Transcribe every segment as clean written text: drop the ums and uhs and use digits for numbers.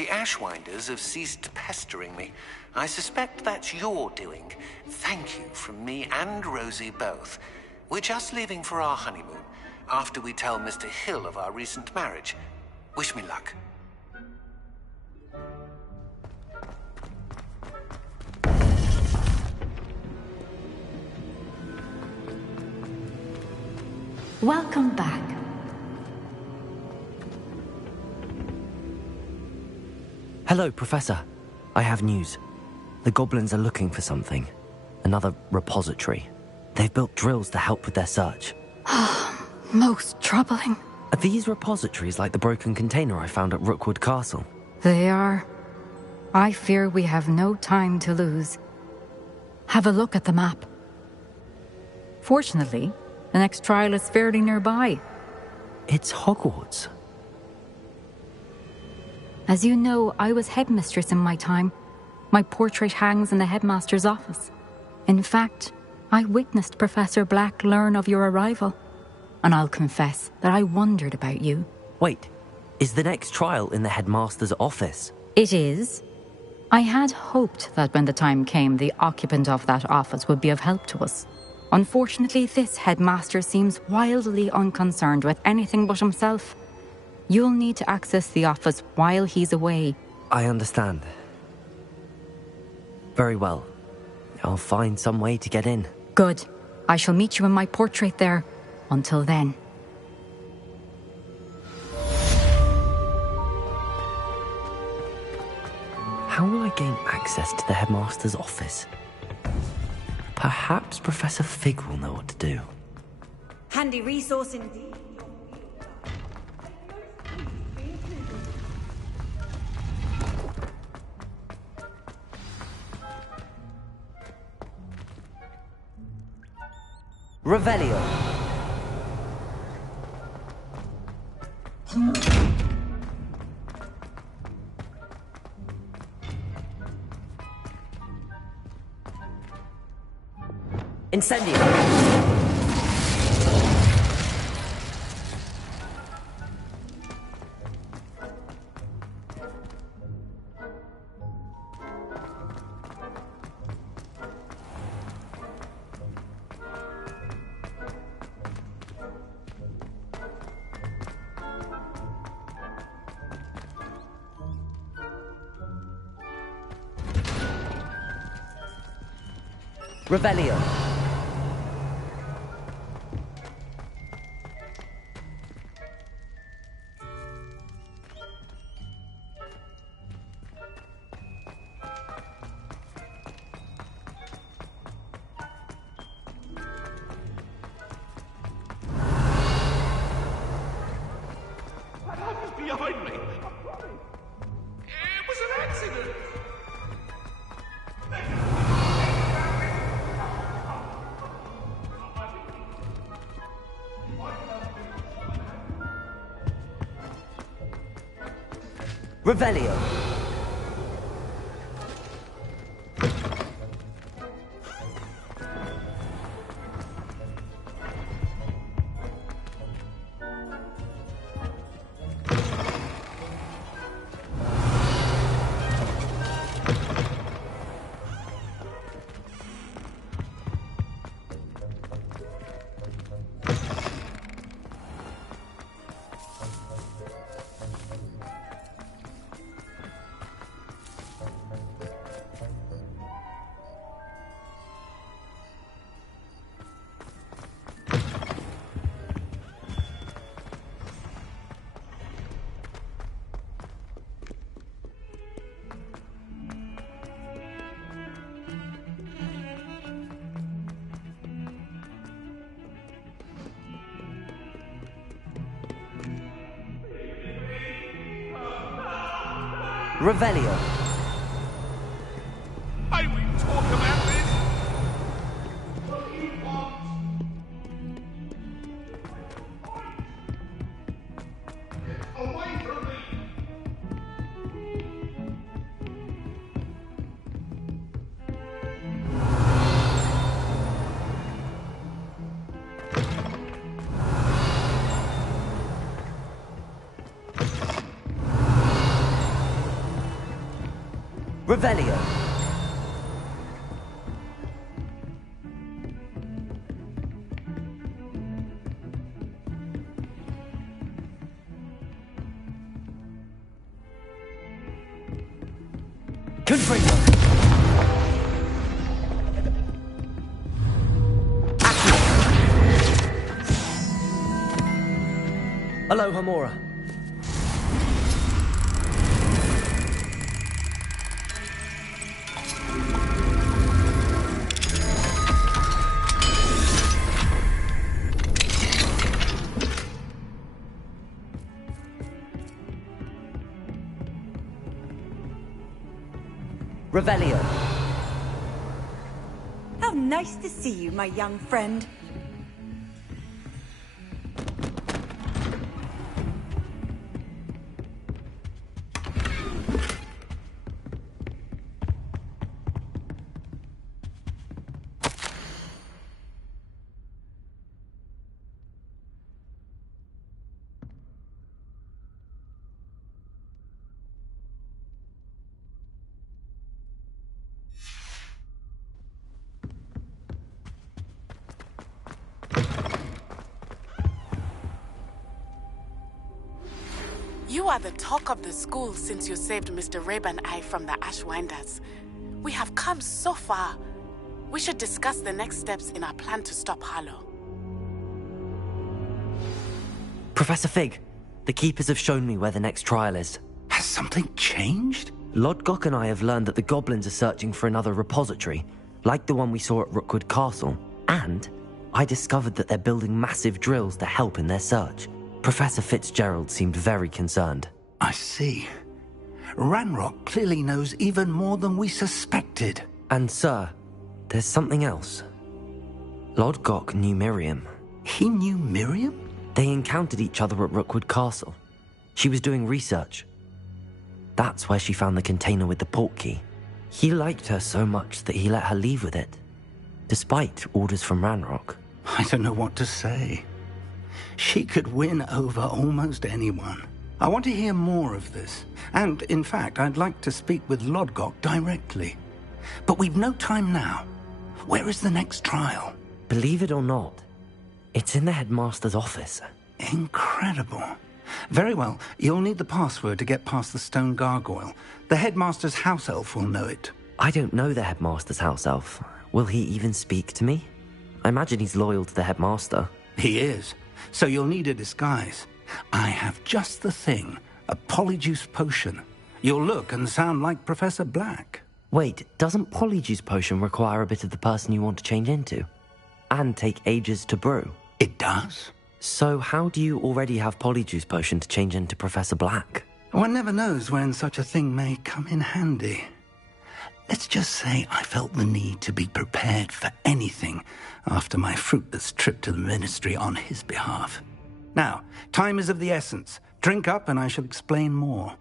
The Ashwinders have ceased pestering me. I suspect that's your doing. Thank you from me and Rosie both. We're just leaving for our honeymoon, after we tell Mr. Hill of our recent marriage. Wish me luck. Welcome back. Hello, Professor. I have news. The goblins are looking for something. Another repository. They've built drills to help with their search. Most troubling. Are these repositories like the broken container I found at Rookwood Castle? They are. I fear we have no time to lose. Have a look at the map. Fortunately, the next trial is fairly nearby. It's Hogwarts. As you know, I was headmistress in my time. My portrait hangs in the headmaster's office. In fact, I witnessed Professor Black learn of your arrival. And I'll confess that I wondered about you. Wait, is the next trial in the headmaster's office? It is. I had hoped that when the time came, the occupant of that office would be of help to us. Unfortunately, this headmaster seems wildly unconcerned with anything but himself. You'll need to access the office while he's away. I understand. Very well. I'll find some way to get in. Good. I shall meet you in my portrait there. Until then. How will I gain access to the headmaster's office? Perhaps Professor Fig will know what to do. Handy resource indeed. Revelio. Incendio. Revelio. Behind me. It was an accident. Revelio. Revelio. I will talk about this. What do you want? Get away from me. Revelio! Confringo! Hello, Hamora. Revelio. How nice to see you, my young friend. You are the talk of the school since you saved Mr. Rabe and I from the Ashwinders. We have come so far. We should discuss the next steps in our plan to stop Harlow. Professor Fig, the Keepers have shown me where the next trial is. Has something changed? Lodgok and I have learned that the goblins are searching for another repository, like the one we saw at Rookwood Castle. And I discovered that they're building massive drills to help in their search. Professor Fitzgerald seemed very concerned. I see. Ranrock clearly knows even more than we suspected. And sir, there's something else. Lodgok knew Miriam. He knew Miriam? They encountered each other at Rookwood Castle. She was doing research. That's where she found the container with the portkey. He liked her so much that he let her leave with it, despite orders from Ranrock. I don't know what to say. She could win over almost anyone. I want to hear more of this. And, in fact, I'd like to speak with Lodgok directly. But we've no time now. Where is the next trial? Believe it or not, it's in the headmaster's office. Incredible. Very well. You'll need the password to get past the stone gargoyle. The headmaster's house elf will know it. I don't know the headmaster's house elf. Will he even speak to me? I imagine he's loyal to the headmaster. He is. So you'll need a disguise. I have just the thing. A polyjuice potion. You'll look and sound like Professor Black. Wait, doesn't polyjuice potion require a bit of the person you want to change into? And take ages to brew? It does. So how do you already have polyjuice potion to change into Professor Black? One never knows when such a thing may come in handy. Let's just say I felt the need to be prepared for anything after my fruitless trip to the Ministry on his behalf. Now, time is of the essence. Drink up and I shall explain more.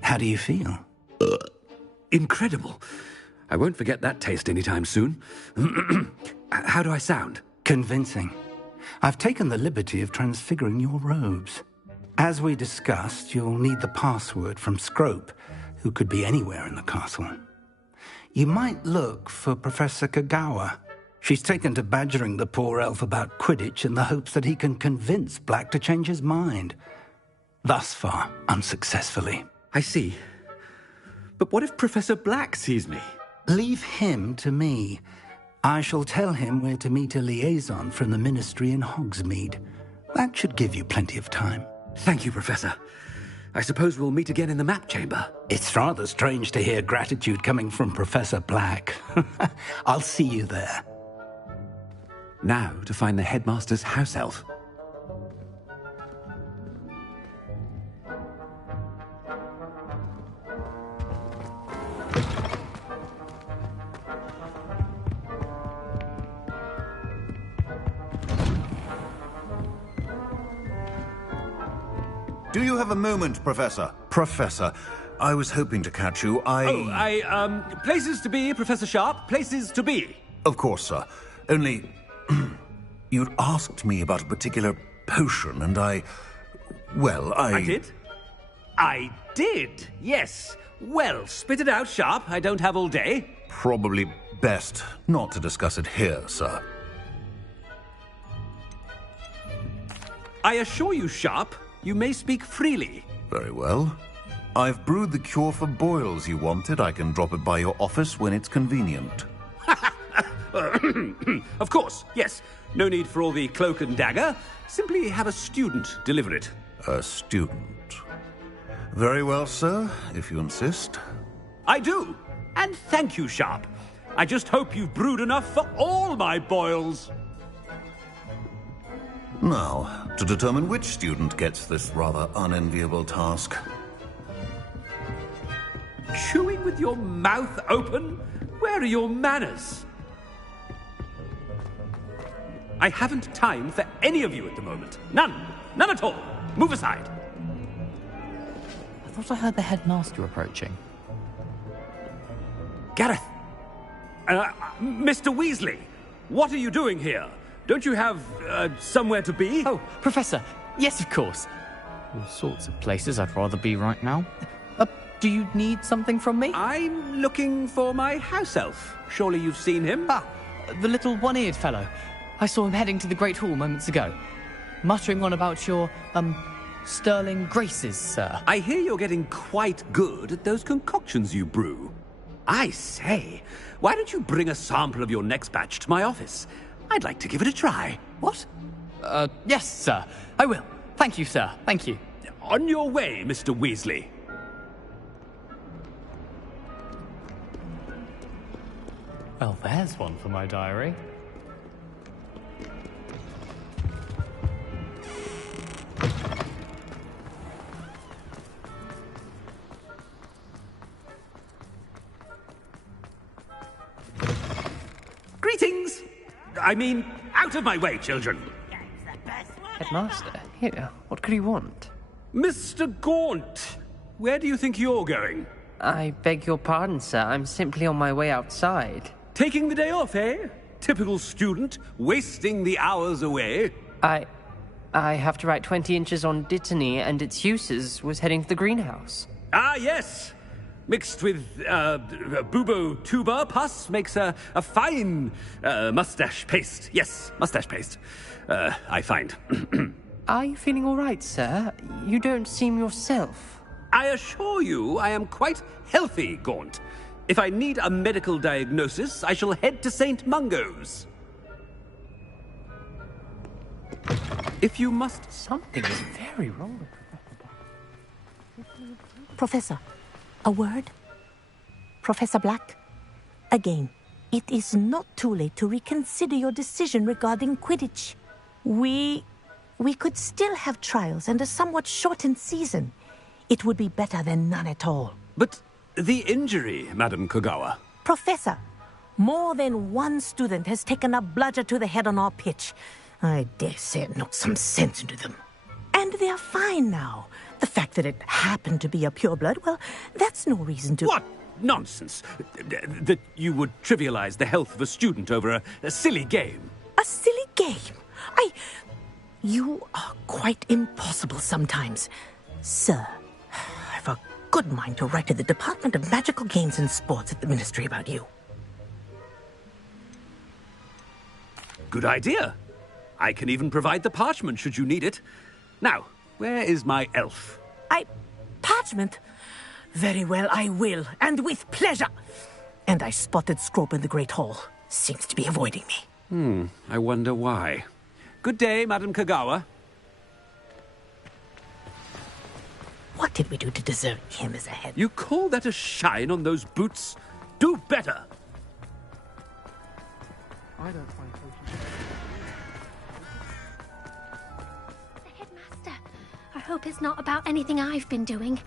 How do you feel? Incredible. I won't forget that taste anytime soon. How do I sound? Convincing. I've taken the liberty of transfiguring your robes. As we discussed, you'll need the password from Scrope, who could be anywhere in the castle. You might look for Professor Kagawa. She's taken to badgering the poor elf about Quidditch in the hopes that he can convince Black to change his mind. Thus far, unsuccessfully. I see. But what if Professor Black sees me? Leave him to me. I shall tell him where to meet a liaison from the Ministry in Hogsmeade. That should give you plenty of time. Thank you, Professor. I suppose we'll meet again in the map chamber. It's rather strange to hear gratitude coming from Professor Black. I'll see you there. Now to find the headmaster's house elf. Do you have a moment, Professor? Professor, I was hoping to catch you. Places to be, Professor Sharp. Places to be. Of course, sir. Only... you'd asked me about a particular potion, and I did? I did, yes. Well, spit it out, Sharp. I don't have all day. Probably best not to discuss it here, sir. I assure you, Sharp, you may speak freely. Very well. I've brewed the cure for boils you wanted. I can drop it by your office when it's convenient. Of course, yes. No need for all the cloak and dagger. Simply have a student deliver it. A student. Very well, sir, if you insist. I do. And thank you, Sharp. I just hope you've brewed enough for all my boils. Now, to determine which student gets this rather unenviable task. Chewing with your mouth open? Where are your manners? I haven't time for any of you at the moment. None. None at all. Move aside. I thought I heard the headmaster approaching. Gareth! Mr. Weasley, what are you doing here? Don't you have, somewhere to be? Oh, Professor, yes, of course. All sorts of places I'd rather be right now. Do you need something from me? I'm looking for my house elf. Surely you've seen him? Ah, the little one-eared fellow. I saw him heading to the Great Hall moments ago, muttering on about your, sterling graces, sir. I hear you're getting quite good at those concoctions you brew. I say, why don't you bring a sample of your next batch to my office? I'd like to give it a try. What? Yes, sir. I will. Thank you, sir. Thank you. On your way, Mr. Weasley. Well, there's one for my diary. Greetings! I mean, out of my way, children. Headmaster, here, what could he want? Mr. Gaunt, where do you think you're going? I beg your pardon, sir. I'm simply on my way outside. Taking the day off, eh? Typical student, wasting the hours away. I have to write 20 inches on Dittany and its uses. Was heading to the greenhouse. Ah, yes! Mixed with, bubo tuber pus makes a fine, mustache paste. Yes, mustache paste. I find. Are you feeling all right, sir? You don't seem yourself. I assure you I am quite healthy, Gaunt. If I need a medical diagnosis, I shall head to St. Mungo's. If you must... Something is very wrong. Professor, a word? Professor Black? Again, it is not too late to reconsider your decision regarding Quidditch. We could still have trials and a somewhat shortened season. It would be better than none at all. But the injury, Madam Kogawa. Professor, more than one student has taken a bludger to the head on our pitch. I dare say it knocked some sense into them. And they're fine now. The fact that it happened to be a pureblood, well, that's no reason to... What nonsense! That you would trivialize the health of a student over a silly game. A silly game? You are quite impossible sometimes. Sir, I've a good mind to write to the Department of Magical Games and Sports at the Ministry about you. Good idea. I can even provide the parchment should you need it. Now, where is my elf? Parchment? Very well, I will, and with pleasure. And I spotted Scrope in the Great Hall. Seems to be avoiding me. I wonder why. Good day, Madam Kogawa. What did we do to deserve him as a head? You call that a shine on those boots? Do better! I don't find The headmaster. I hope it's not about anything I've been doing.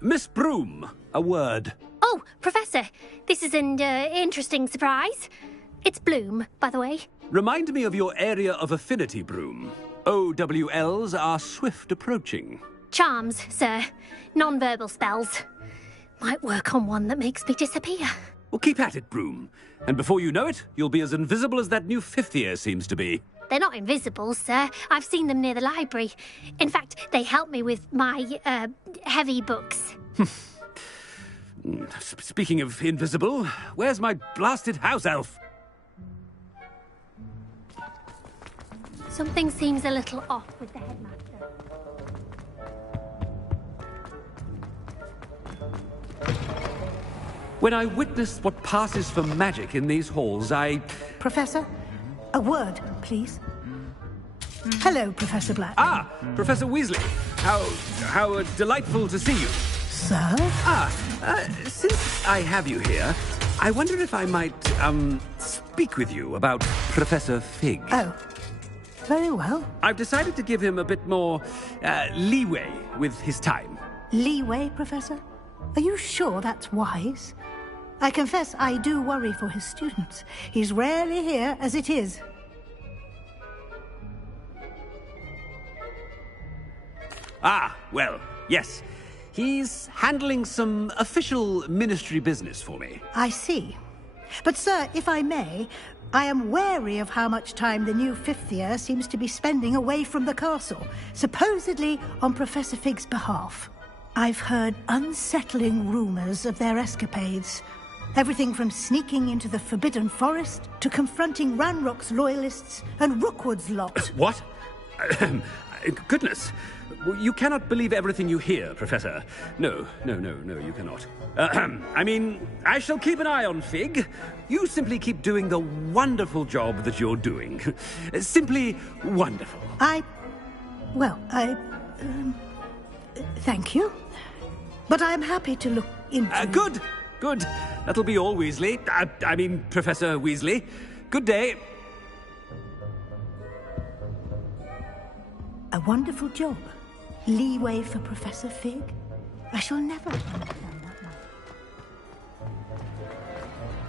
Miss Broom, a word. Oh, Professor, this is an interesting surprise. It's Bloom, by the way. Remind me of your area of affinity, Broom. OWLs are swift approaching. Charms, sir. Non-verbal spells. Might work on one that makes me disappear. Well, keep at it, Broom. And before you know it, you'll be as invisible as that new fifth year seems to be. They're not invisible, sir. I've seen them near the library. In fact, they help me with my, heavy books. Speaking of invisible, where's my blasted house elf? Something seems a little off with the headmaster. When I witnessed what passes for magic in these halls, Professor, a word, please. Hello, Professor Black. Ah, Professor Weasley. How delightful to see you. Sir? Since I have you here, I wonder if I might, speak with you about Professor Fig. Oh, very well. I've decided to give him a bit more, leeway with his time. Leeway, Professor? Are you sure that's wise? I confess I do worry for his students. He's rarely here as it is. Ah, well, yes. He's handling some official ministry business for me. I see. But, sir, if I may, I am wary of how much time the new fifth year seems to be spending away from the castle, supposedly on Professor Fig's behalf. I've heard unsettling rumors of their escapades. Everything from sneaking into the Forbidden Forest to confronting Ranrock's loyalists and Rookwood's lot. What? Goodness. You cannot believe everything you hear, Professor. No, you cannot. I mean, I shall keep an eye on Fig. You simply keep doing the wonderful job that you're doing. Simply wonderful. Thank you. But I'm happy to look into... Good. That'll be all, Weasley. I mean, Professor Weasley. Good day. A wonderful job. Leeway for Professor Fig. I shall never understand that one.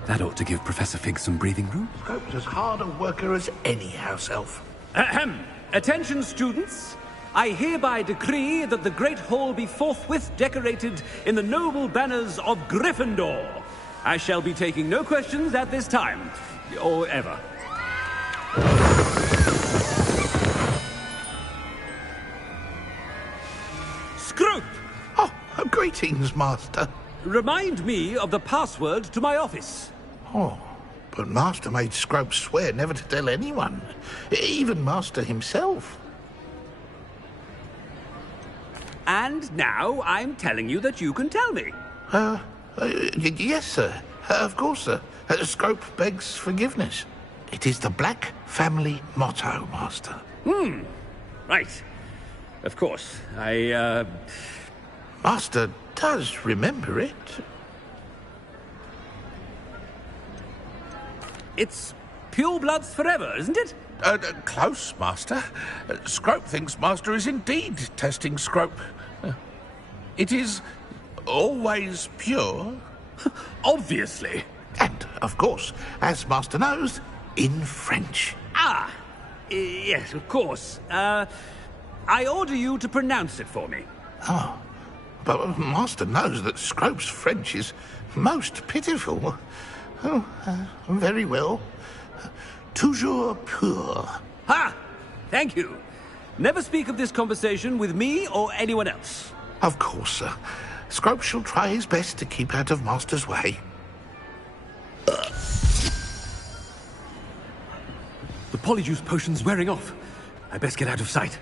That ought to give Professor Fig some breathing room. Scope's as hard a worker as any house elf. Ahem. Attention, students. I hereby decree that the Great Hall be forthwith decorated in the noble banners of Gryffindor. I shall be taking no questions at this time, or ever. Scrope! Oh, greetings, Master. Remind me of the password to my office. Oh, but Master made Scrope swear never to tell anyone, even Master himself. And now I'm telling you that you can tell me. Yes, sir. Of course, sir. Scrope begs forgiveness. It is the Black family motto, Master. Right. Of course. Master does remember it. It's purebloods forever, isn't it? Close, Master. Scrope thinks Master is indeed testing Scrope. It is always pure. Obviously. And, of course, as Master knows, in French. Yes, of course. I order you to pronounce it for me. Oh, but Master knows that Scrope's French is most pitiful. Oh, very well. Toujours pur. Ha! Thank you. Never speak of this conversation with me or anyone else. Of course, sir. Scrope shall try his best to keep out of Master's way. The polyjuice potion's wearing off. I best get out of sight.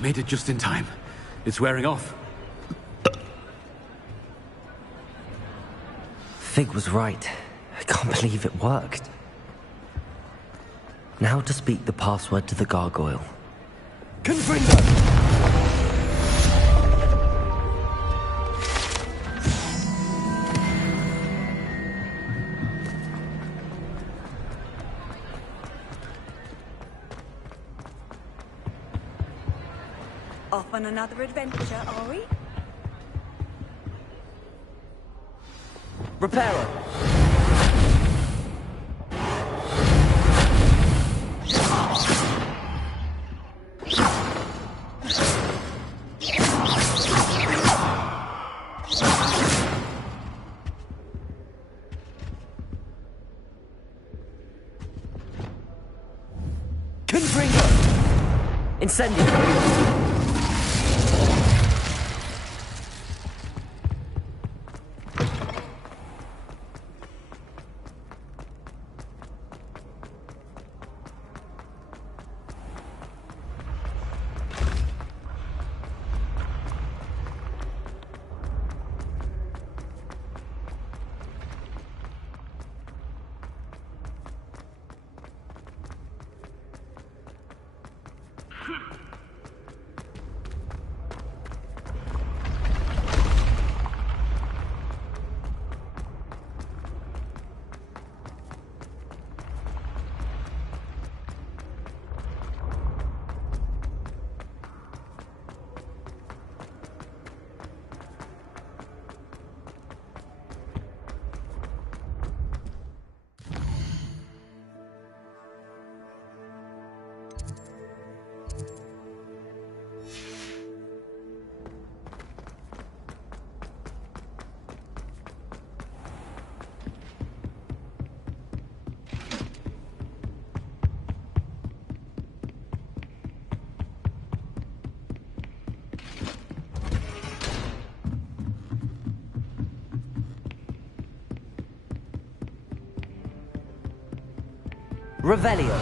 Made it just in time. It's wearing off. Fig was right. I can't believe it worked. Now to speak the password to the gargoyle. Confringo! Off on another adventure, are we? Reparo! Incendio! Revelio.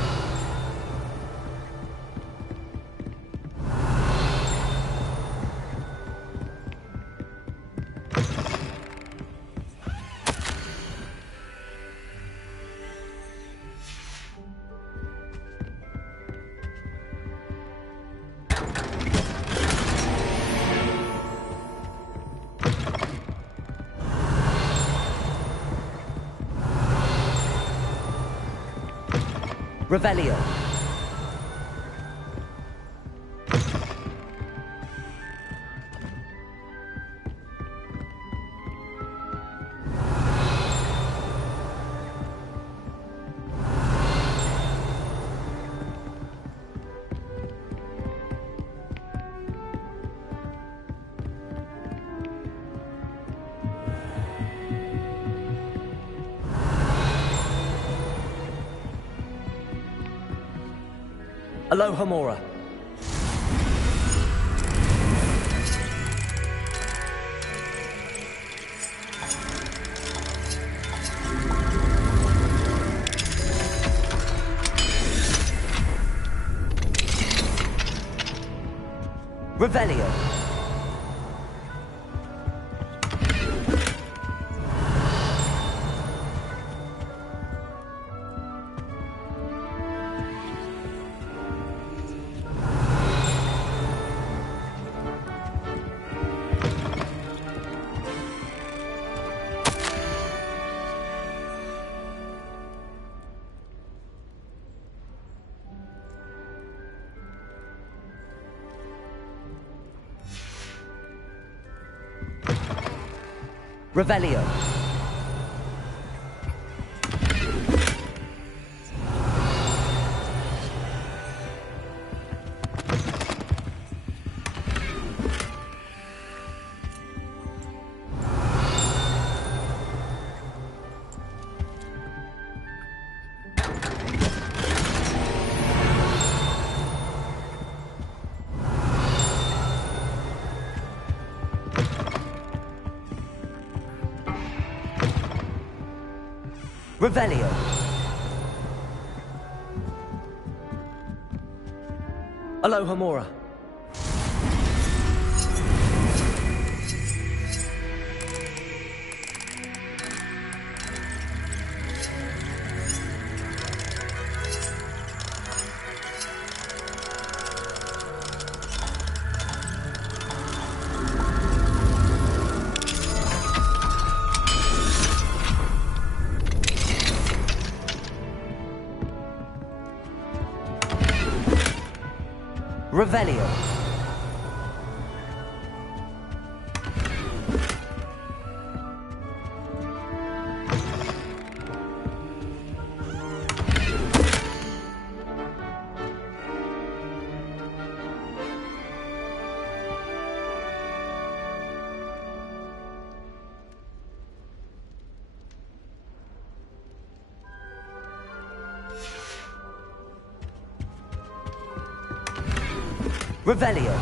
Revelio. Aloha Mora. Revelio. Revelio. Revelio. Aloha Mora. Revelio. Revelio.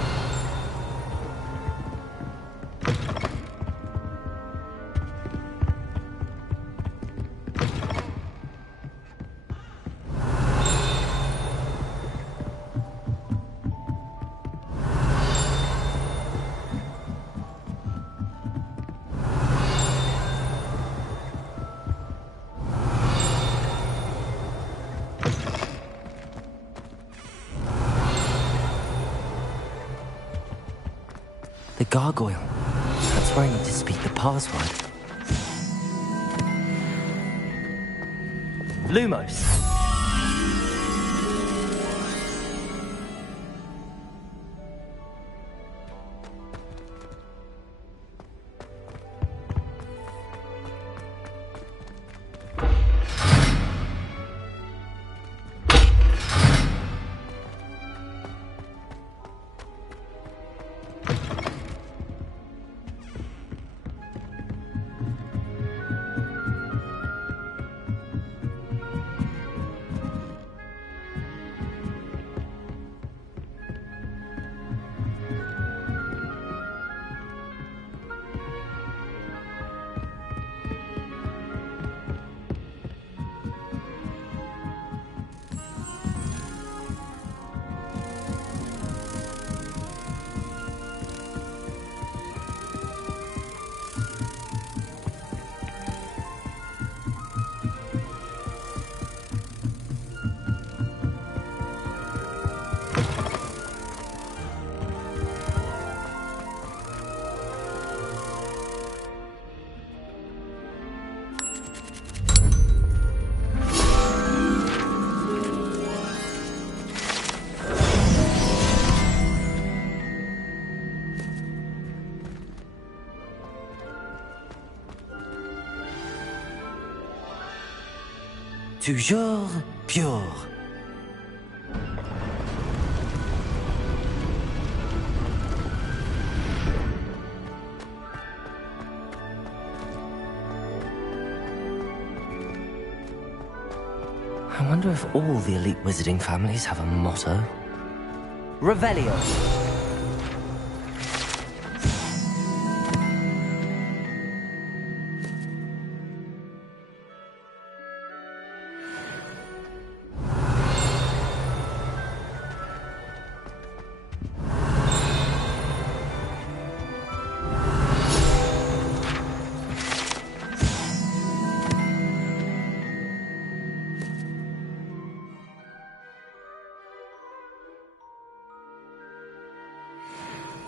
The gargoyle. That's where I need to speak the password. Lumos. Toujours pure. I wonder if all the elite wizarding families have a motto. Revelio.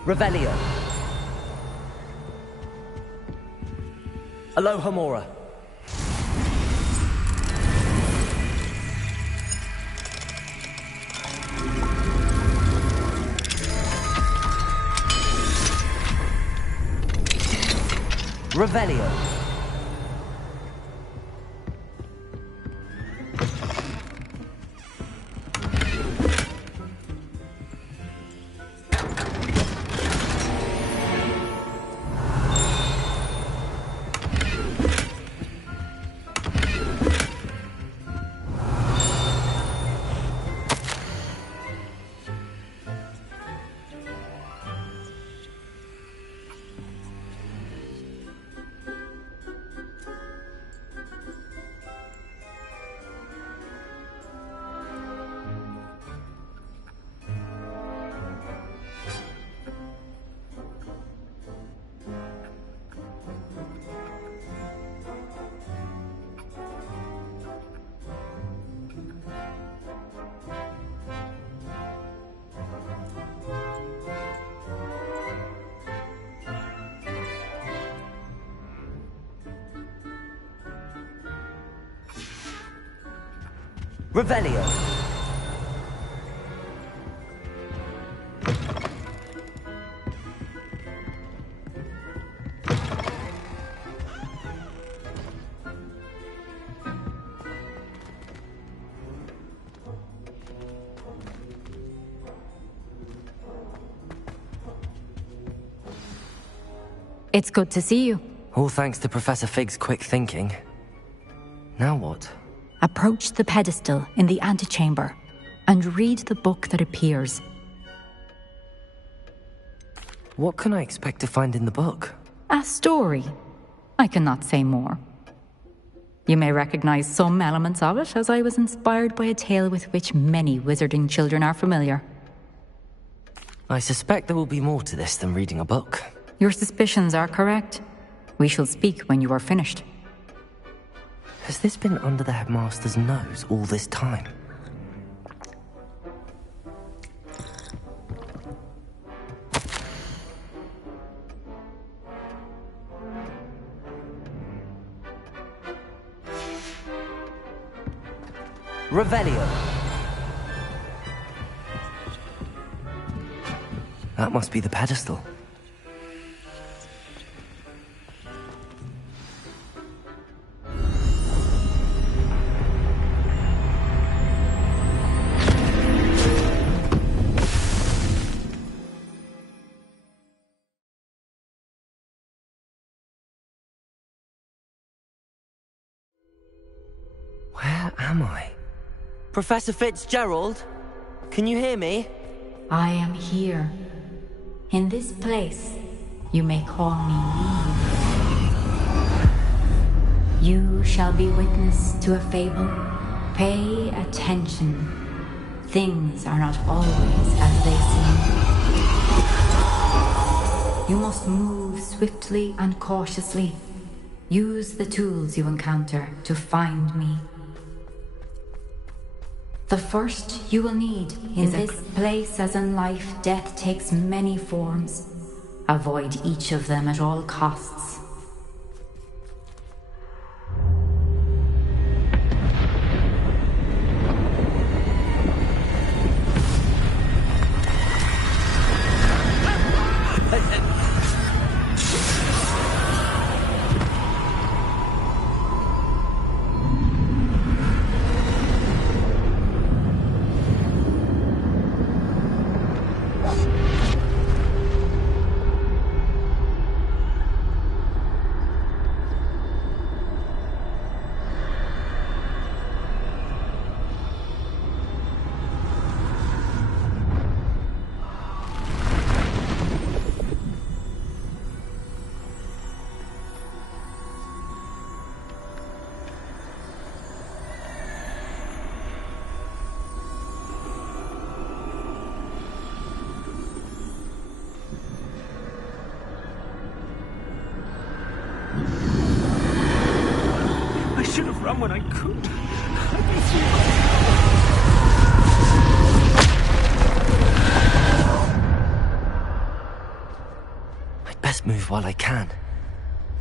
Revelio. Aloha Mora. Revelio. Revelio. It's good to see you. All thanks to Professor Fig's quick thinking. Now what? Approach the pedestal in the antechamber and read the book that appears. What can I expect to find in the book? A story. I cannot say more. You may recognize some elements of it, as I was inspired by a tale with which many wizarding children are familiar. I suspect there will be more to this than reading a book. Your suspicions are correct. We shall speak when you are finished. Has this been under the headmaster's nose all this time? Revelio. That must be the pedestal. Where am I? Professor Fitzgerald? Can you hear me? I am here. In this place, you may call me Neve. You shall be witness to a fable. Pay attention. Things are not always as they seem. You must move swiftly and cautiously. Use the tools you encounter to find me. The first you will need in this place, as in life, death takes many forms. Avoid each of them at all costs. I should have run when I could. I'd best move while I can.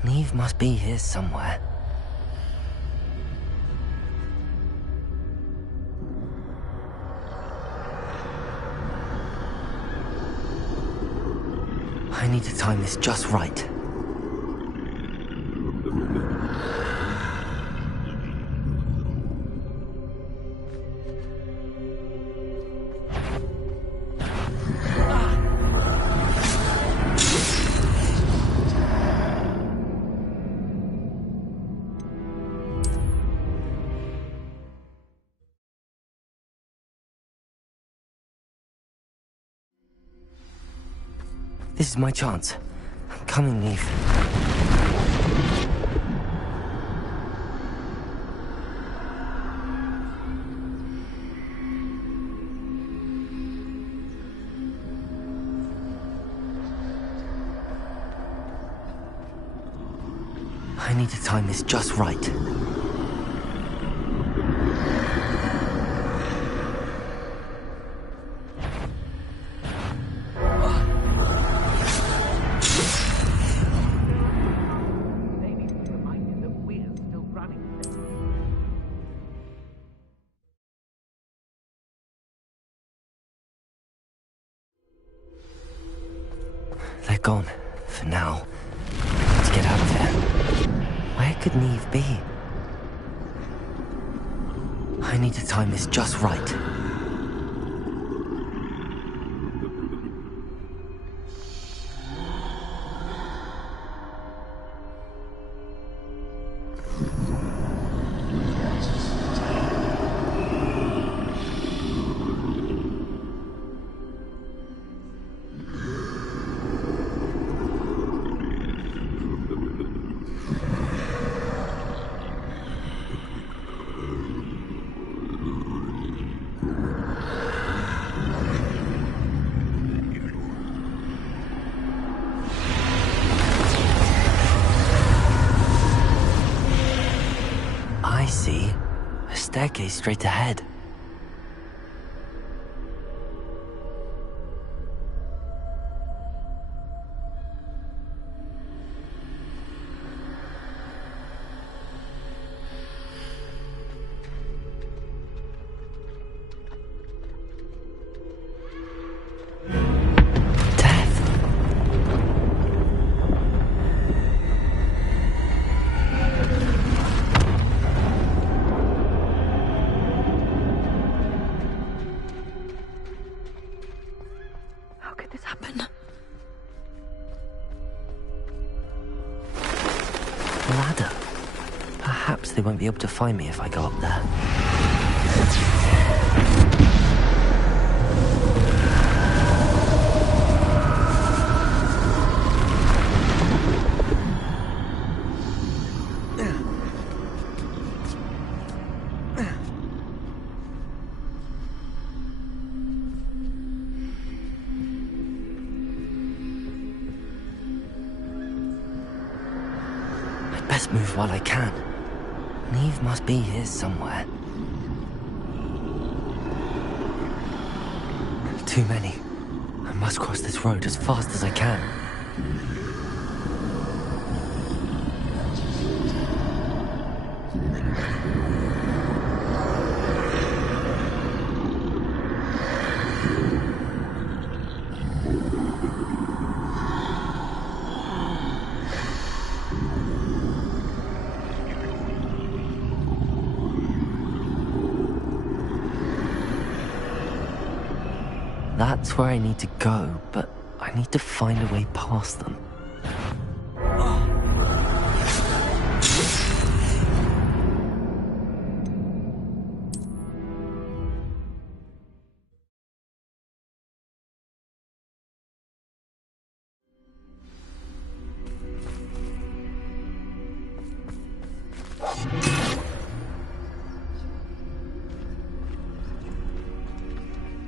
Neve must be here somewhere. I need to time this just right. This is my chance. I'm coming, Neve. I need to time this just right. They're gone, for now. Let's get out of here. Where could Neve be? I need to time this just right. staircase straight ahead. Ladder. Perhaps they won't be able to find me if I go up there. Best move while I can. Neve must be here somewhere. Too many. I must cross this road as fast as I can. That's where I need to go, but I need to find a way past them.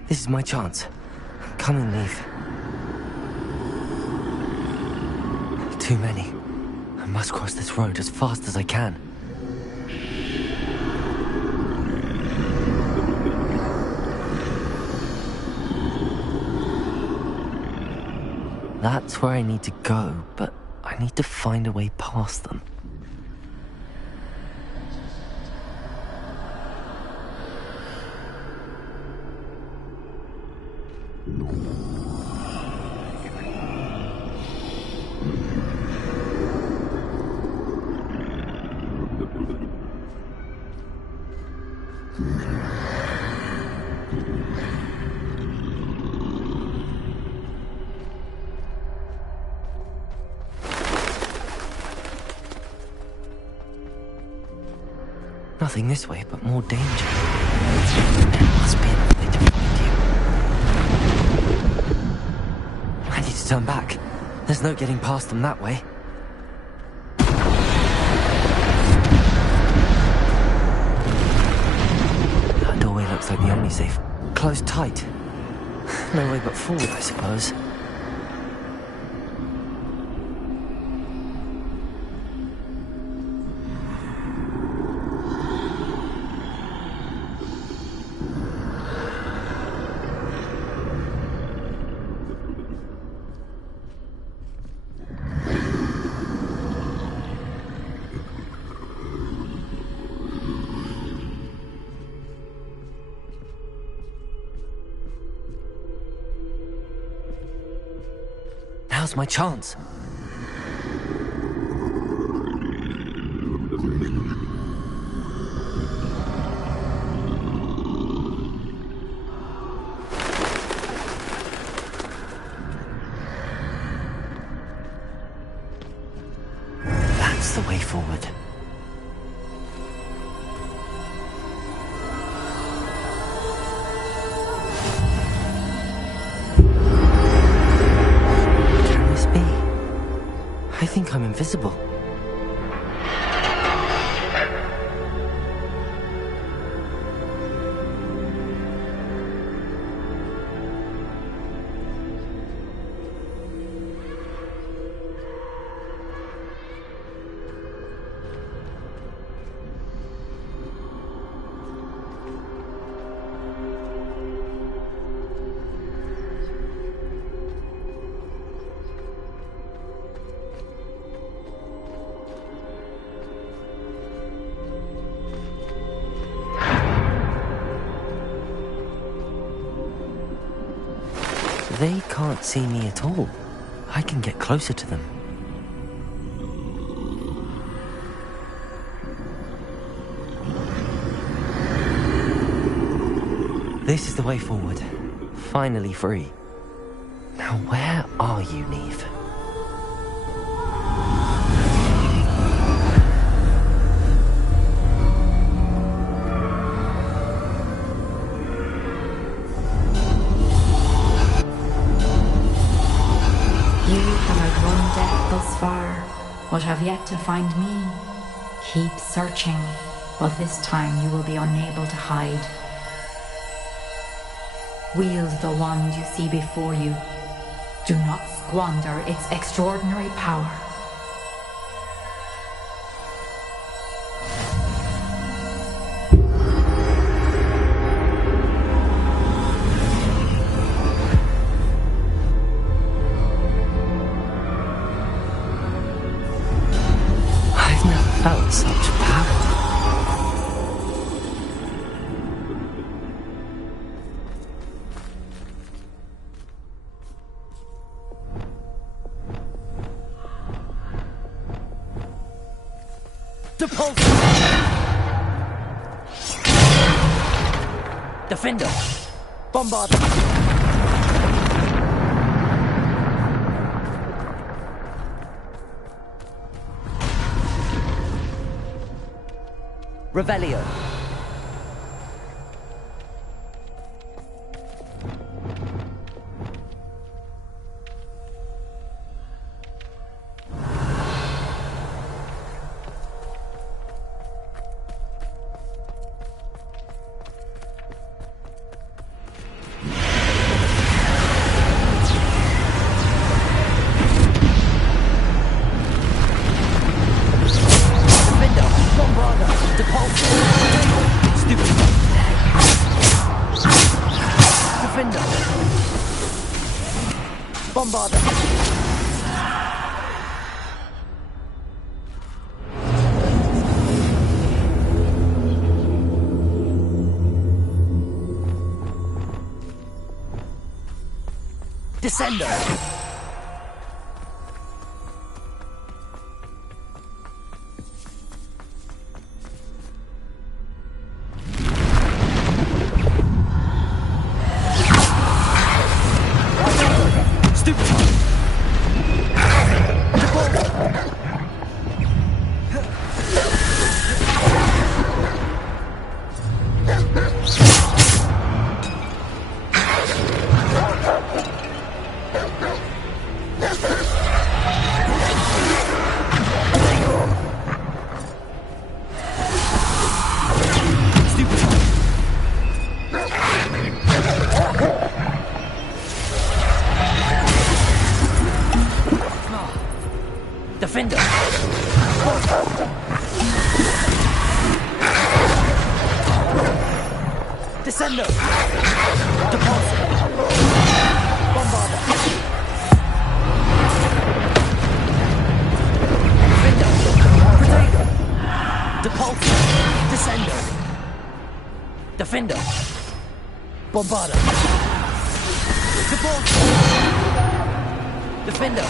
This is my chance. Come and leave. Too many. I must cross this road as fast as I can. That's where I need to go, but I need to find a way past them. Nothing this way, but more danger. There must be another way to find you. I need to turn back. There's no getting past them that way. That doorway looks like the only safe. Closed tight. No way but forward, I suppose. Now's my chance. That's the way forward. I think I'm invisible. They can't see me at all. I can get closer to them. This is the way forward. Finally free. Now where are you, Neve? You have outrun death thus far, but have yet to find me. Keep searching, but this time you will be unable to hide. Wield the wand you see before you. Do not squander its extraordinary power. I've never felt such power. Defender! Bombarder! Revelio! Bombarder! Descender! Defender! Descender! Deposit! Bombarder! Defender! Protego! Depulse! Descender! Defender! Bombarder! Depulse! Defender!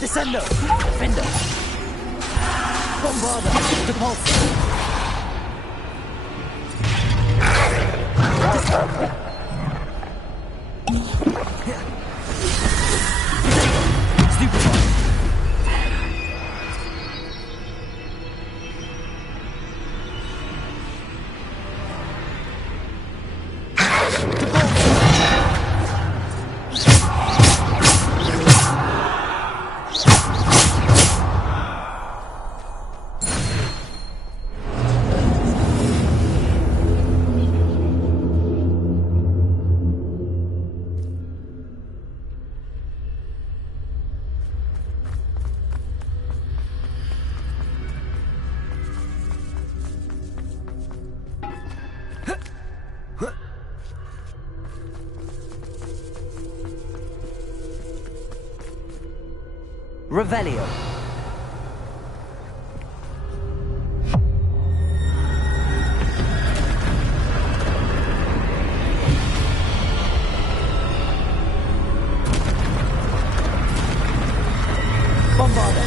Descendo! Defender! Bombarder! Depulse! Revelio. Bombarda.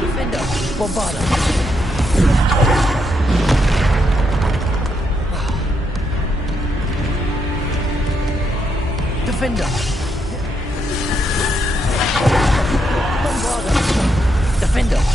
Defender. Bombarda. Defender. Bombarda. Defender.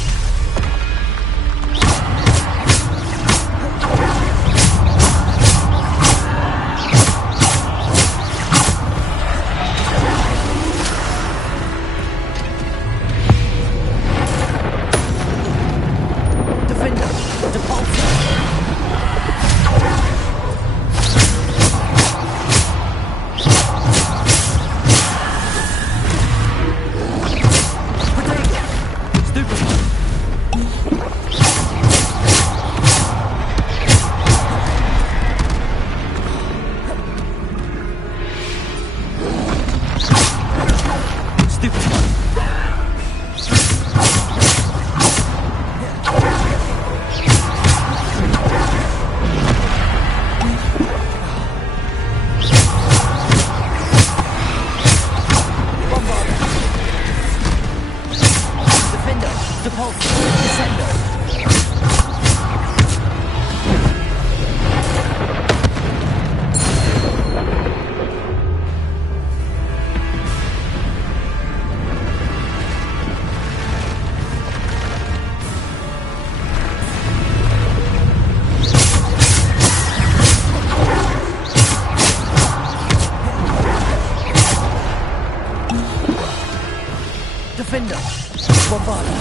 Defender. Bombarda.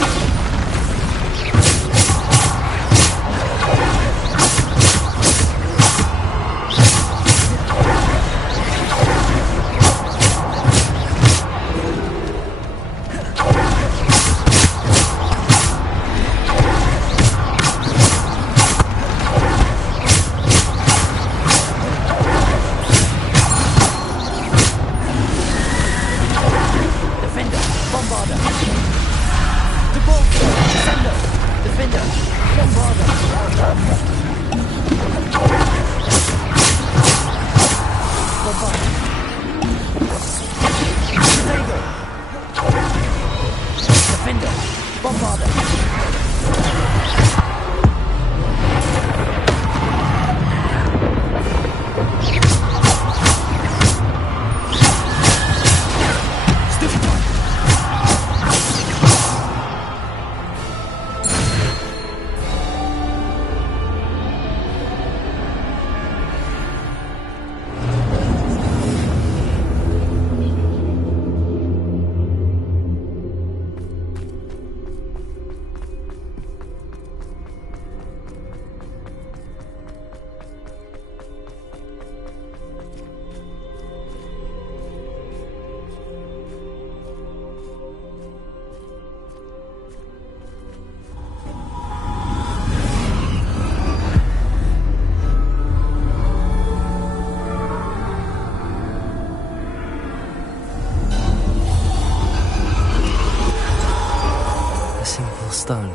Stone.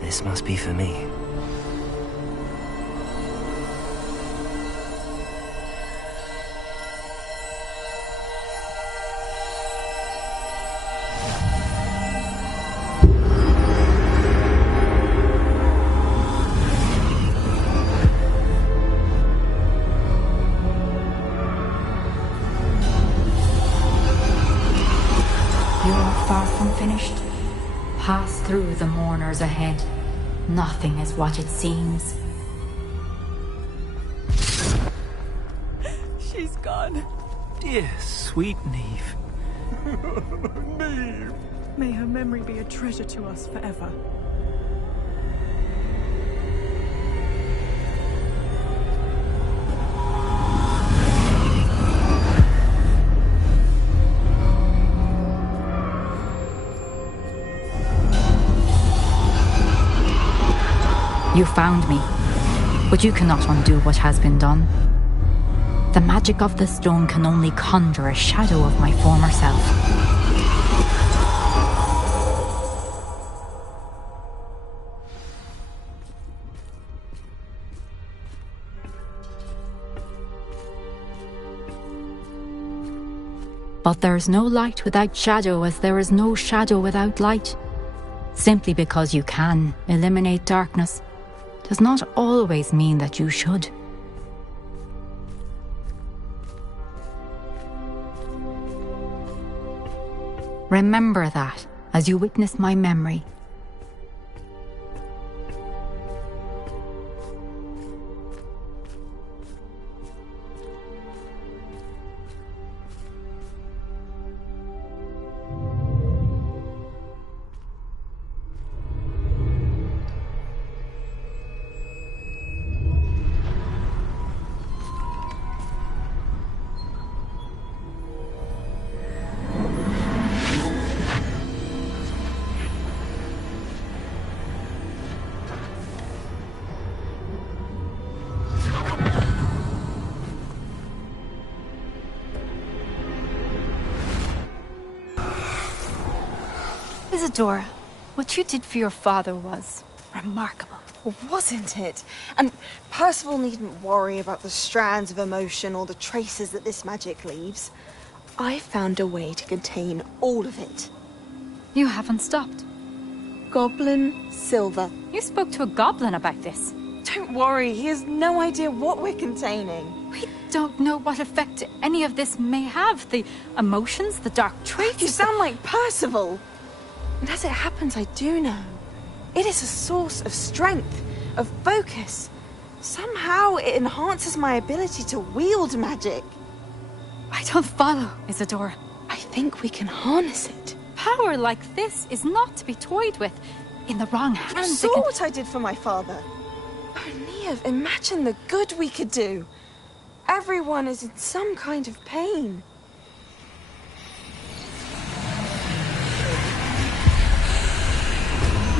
This must be for me. You're far from finished. Pass through the mourners ahead. Nothing is what it seems. She's gone. Dear, sweet Neve. Neve. May her memory be a treasure to us forever. You found me, but you cannot undo what has been done. The magic of the stone can only conjure a shadow of my former self. But there's no light without shadow, as there is no shadow without light. Simply because you can eliminate darkness does not always mean that you should. Remember that as you witness my memory. Isadora, what you did for your father was remarkable. Wasn't it? And Percival needn't worry about the strands of emotion or the traces that this magic leaves. I found a way to contain all of it. You haven't stopped. Goblin Silver. You spoke to a goblin about this. Don't worry, he has no idea what we're containing. We don't know what effect any of this may have. The emotions, the dark traits. You sound like Percival. And as it happens, I do know. It is a source of strength, of focus. Somehow it enhances my ability to wield magic. I don't follow, Isadora. I think we can harness it. Power like this is not to be toyed with. In the wrong hands, You saw what I did for my father. Oh, Neve, imagine the good we could do. Everyone is in some kind of pain.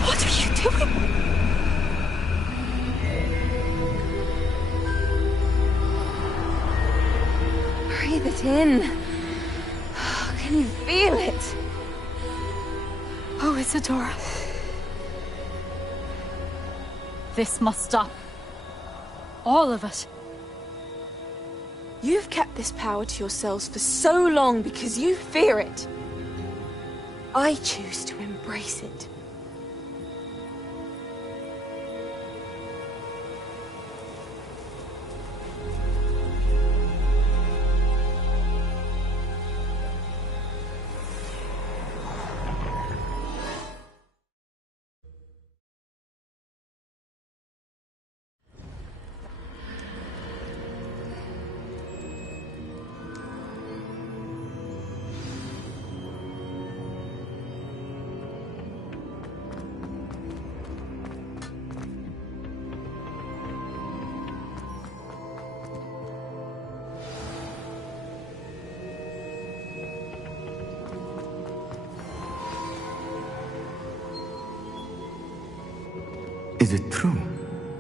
What are you doing? Breathe it in. Can you feel it? Oh, Isadora. This must stop. All of it. You've kept this power to yourselves for so long because you fear it. I choose to embrace it. Is it true?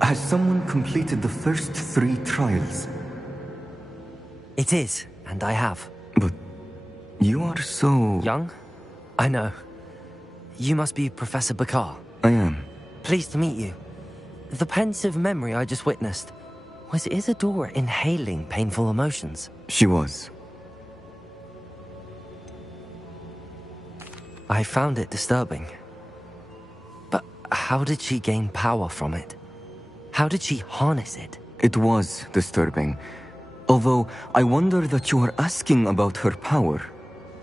Has someone completed the first 3 trials? It is, and I have. But you are so... Young? I know. You must be Professor Bakar. I am. Pleased to meet you. The pensive memory I just witnessed, was Isadora inhaling painful emotions? She was. I found it disturbing. But how did she gain power from it? How did she harness it? It was disturbing. Although, I wonder that you are asking about her power.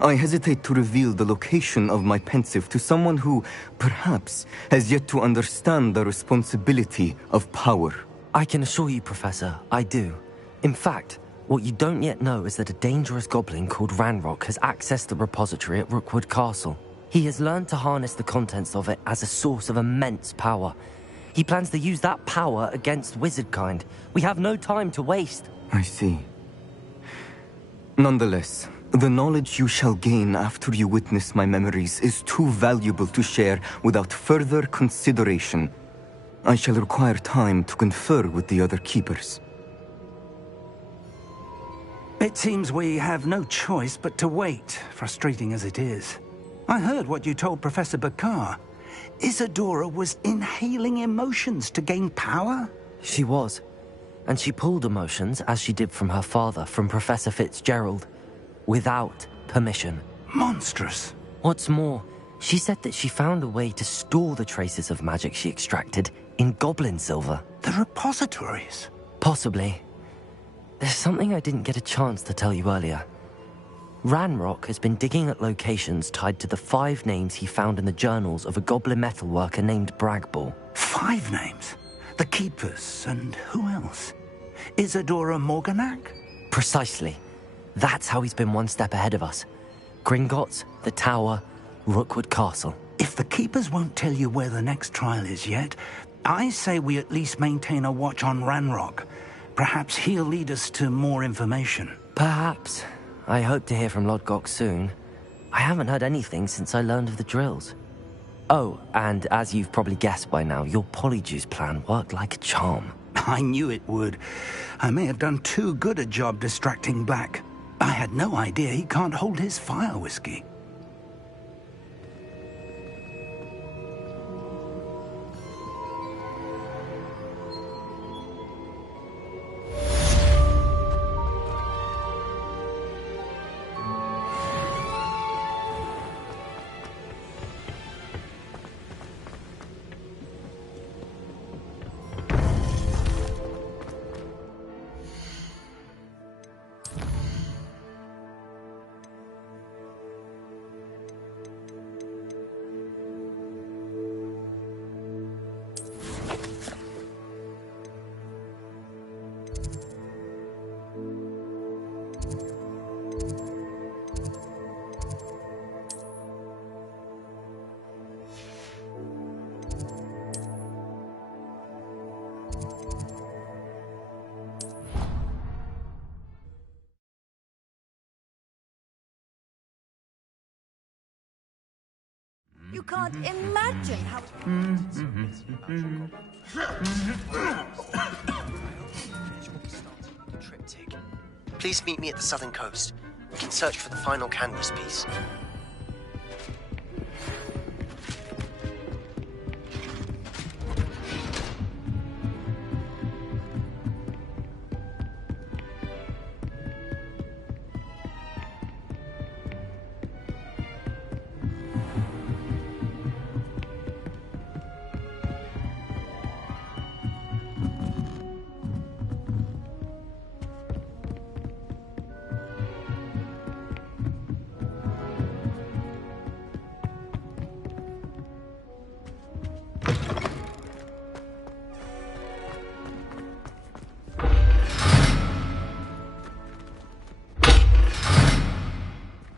I hesitate to reveal the location of my pensive to someone who, perhaps, has yet to understand the responsibility of power. I can assure you, Professor, I do. In fact, what you don't yet know is that a dangerous goblin called Ranrock has accessed the repository at Rookwood Castle. He has learned to harness the contents of it as a source of immense power. He plans to use that power against wizardkind. We have no time to waste. I see. Nonetheless, the knowledge you shall gain after you witness my memories is too valuable to share without further consideration. I shall require time to confer with the other keepers. It seems we have no choice but to wait, frustrating as it is. I heard what you told Professor Bakar. Isadora was inhaling emotions to gain power? She was. And she pulled emotions, as she did from her father, from Professor Fitzgerald, without permission. Monstrous. What's more, she said that she found a way to store the traces of magic she extracted in goblin silver. The repositories? Possibly. There's something I didn't get a chance to tell you earlier. Ranrock has been digging at locations tied to the 5 names he found in the journals of a goblin metalworker named Bragball. 5 names? The Keepers, and who else? Isadora Morganac? Precisely. That's how he's been one step ahead of us. Gringotts, the Tower, Rookwood Castle. If the Keepers won't tell you where the next trial is yet, I say we at least maintain a watch on Ranrock. Perhaps he'll lead us to more information. Perhaps. I hope to hear from Lodgok soon. I haven't heard anything since I learned of the drills. Oh, and as you've probably guessed by now, your polyjuice plan worked like a charm. I knew it would. I may have done too good a job distracting Black. I had no idea he can't hold his fire whiskey. You can't imagine how... Please meet me at the southern coast. We can search for the final canvas piece.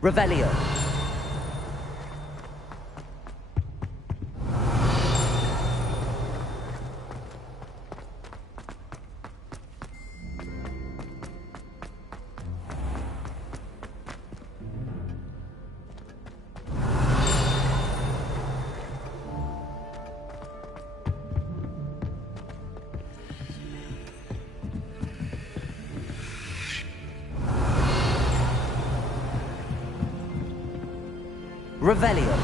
Revelio. Revelio.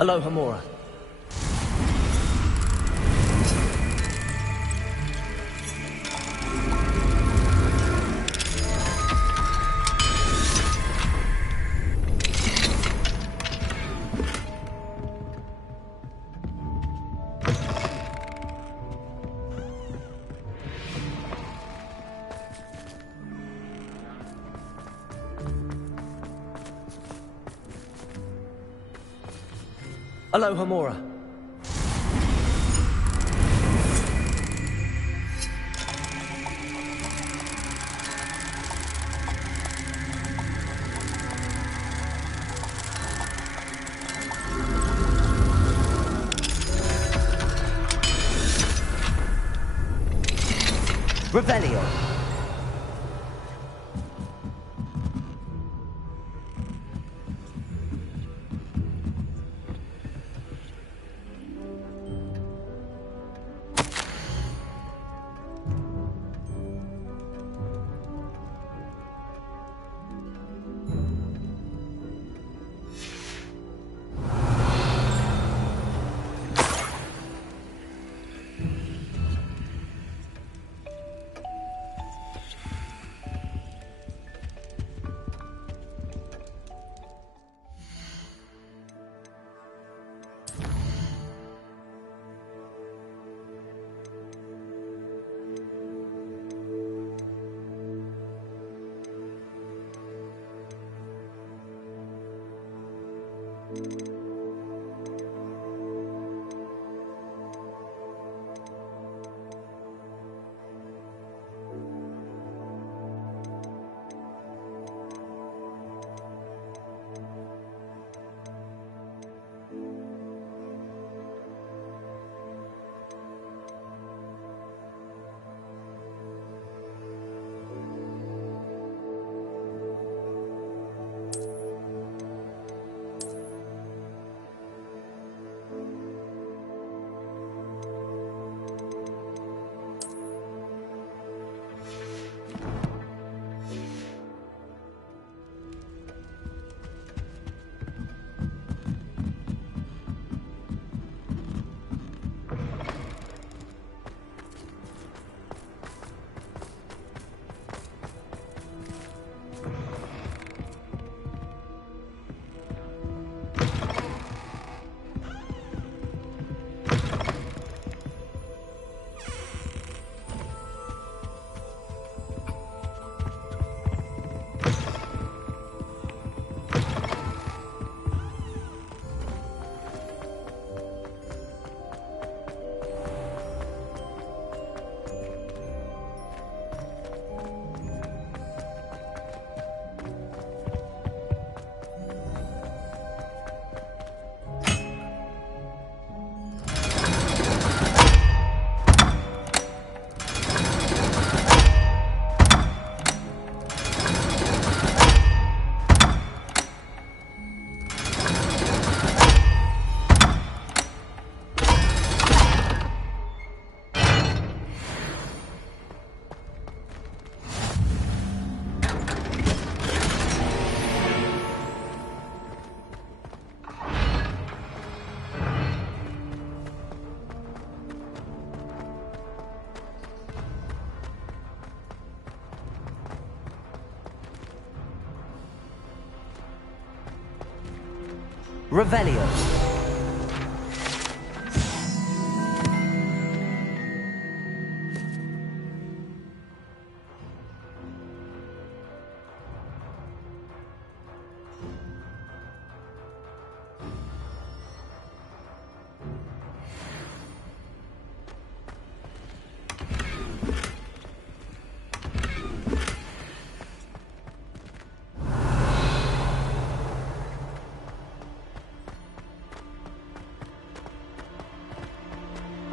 Aloha Mora. Aloha Mora. Revelio. Revelio.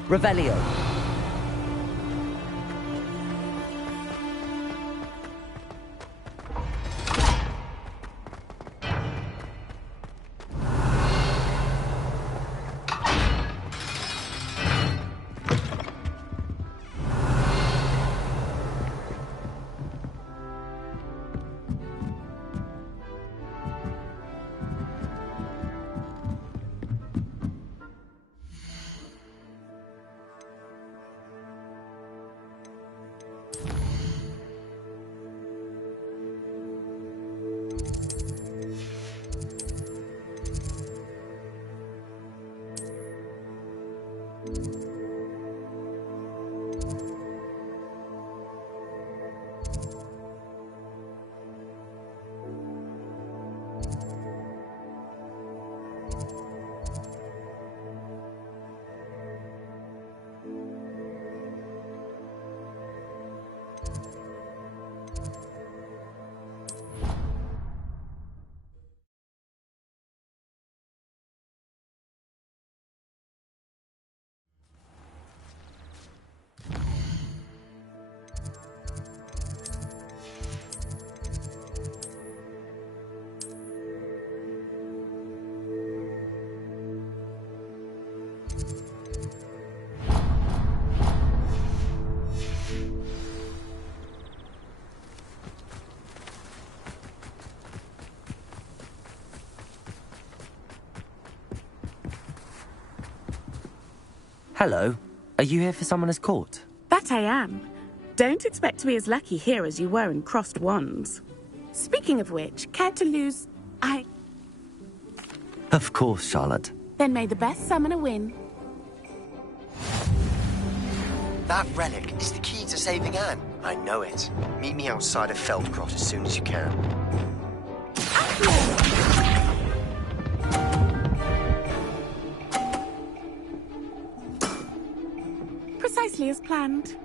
Revelio. Hello. Are you here for Summoner's Court? That I am. Don't expect to be as lucky here as you were in Crossed Wands. Speaking of which, care to lose... Of course, Charlotte. Then may the best summoner win. That relic is the key to saving Anne. I know it. Meet me outside of Feldcroft as soon as you can. Precisely as planned.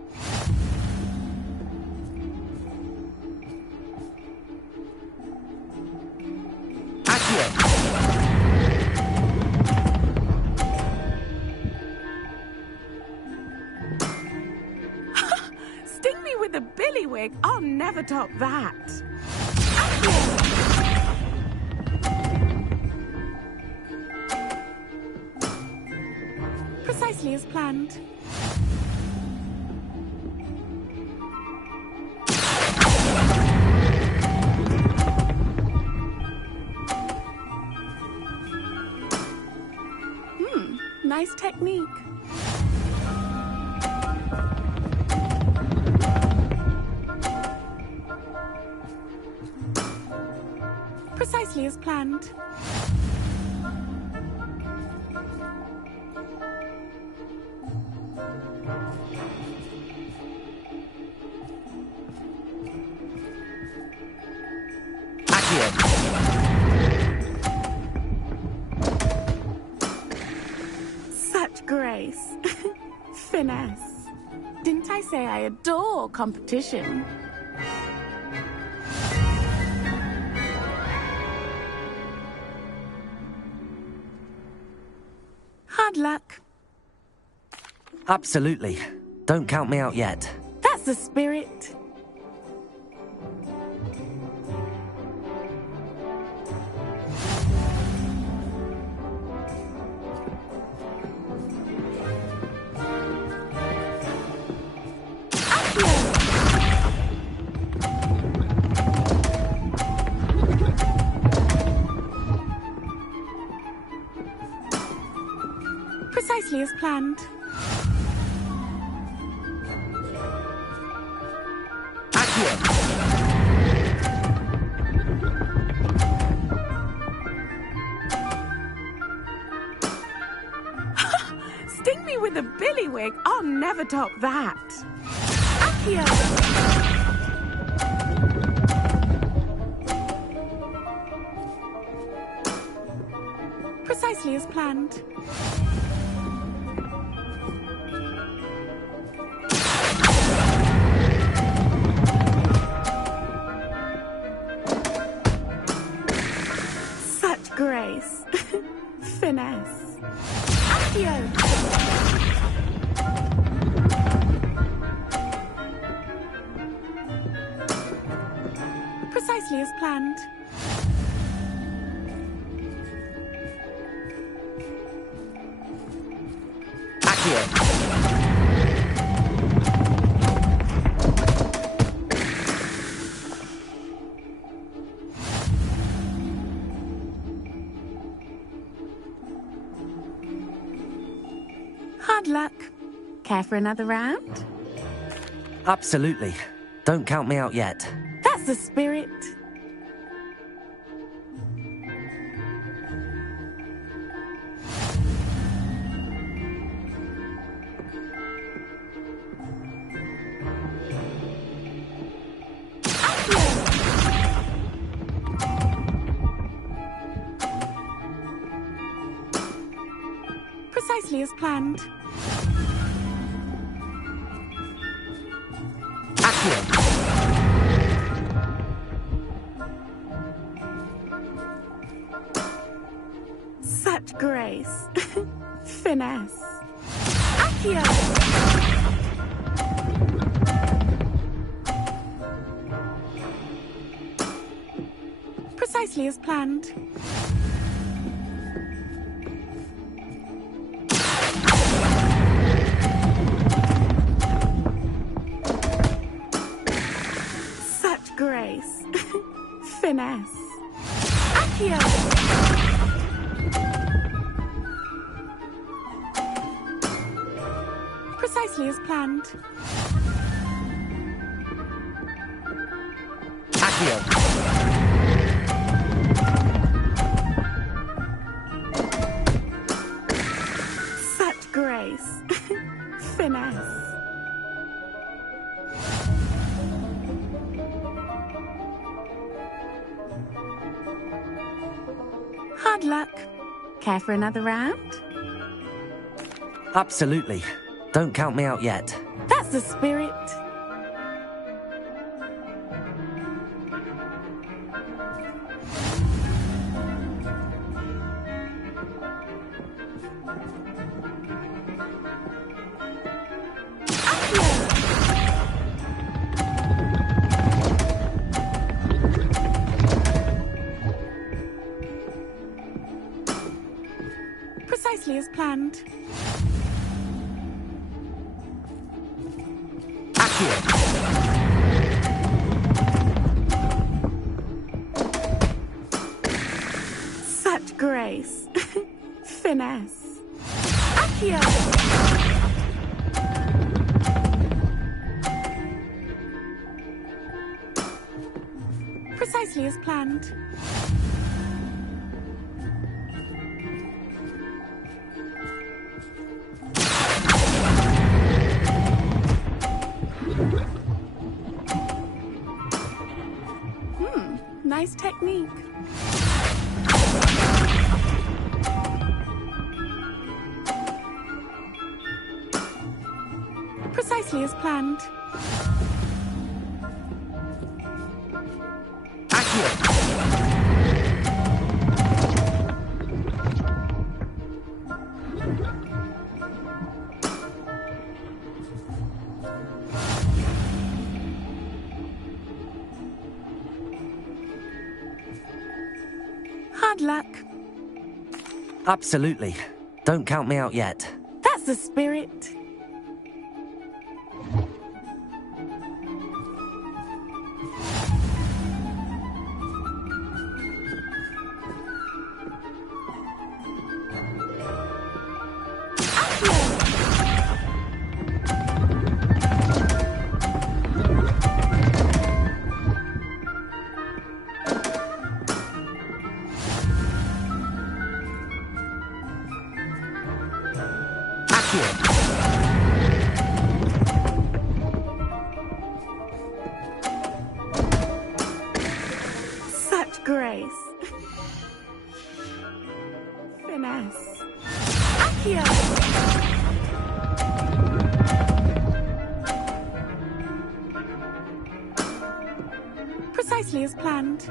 Sting me with a billywig. I'll never top that. Precisely as planned. Nice technique. Precisely as planned. Such grace. Finesse. Didn't I say I adore competition? Hard luck. Absolutely. Don't count me out yet. That's the spirit. Precisely as planned. Sting me with a billywig. I'll never top that. Accio. Precisely as planned. Such grace. Finesse. Accio. Precisely as planned. Hard luck. Care for another round? Absolutely. Don't count me out yet. That's the spirit. Precisely as planned. Such grace. Finesse. Accio. Precisely as planned. Such grace. Finesse. Accio. Precisely as planned. Such grace. Finesse. Hard luck. Care for another round? Absolutely. Don't count me out yet. That's the spirit. Precisely as planned. Such grace. Finesse. Accio! Precisely as planned. Nice technique. Precisely as planned. Hard luck. Absolutely. Don't count me out yet. That's the spirit. Such grace. Finesse. Accio! Precisely as planned.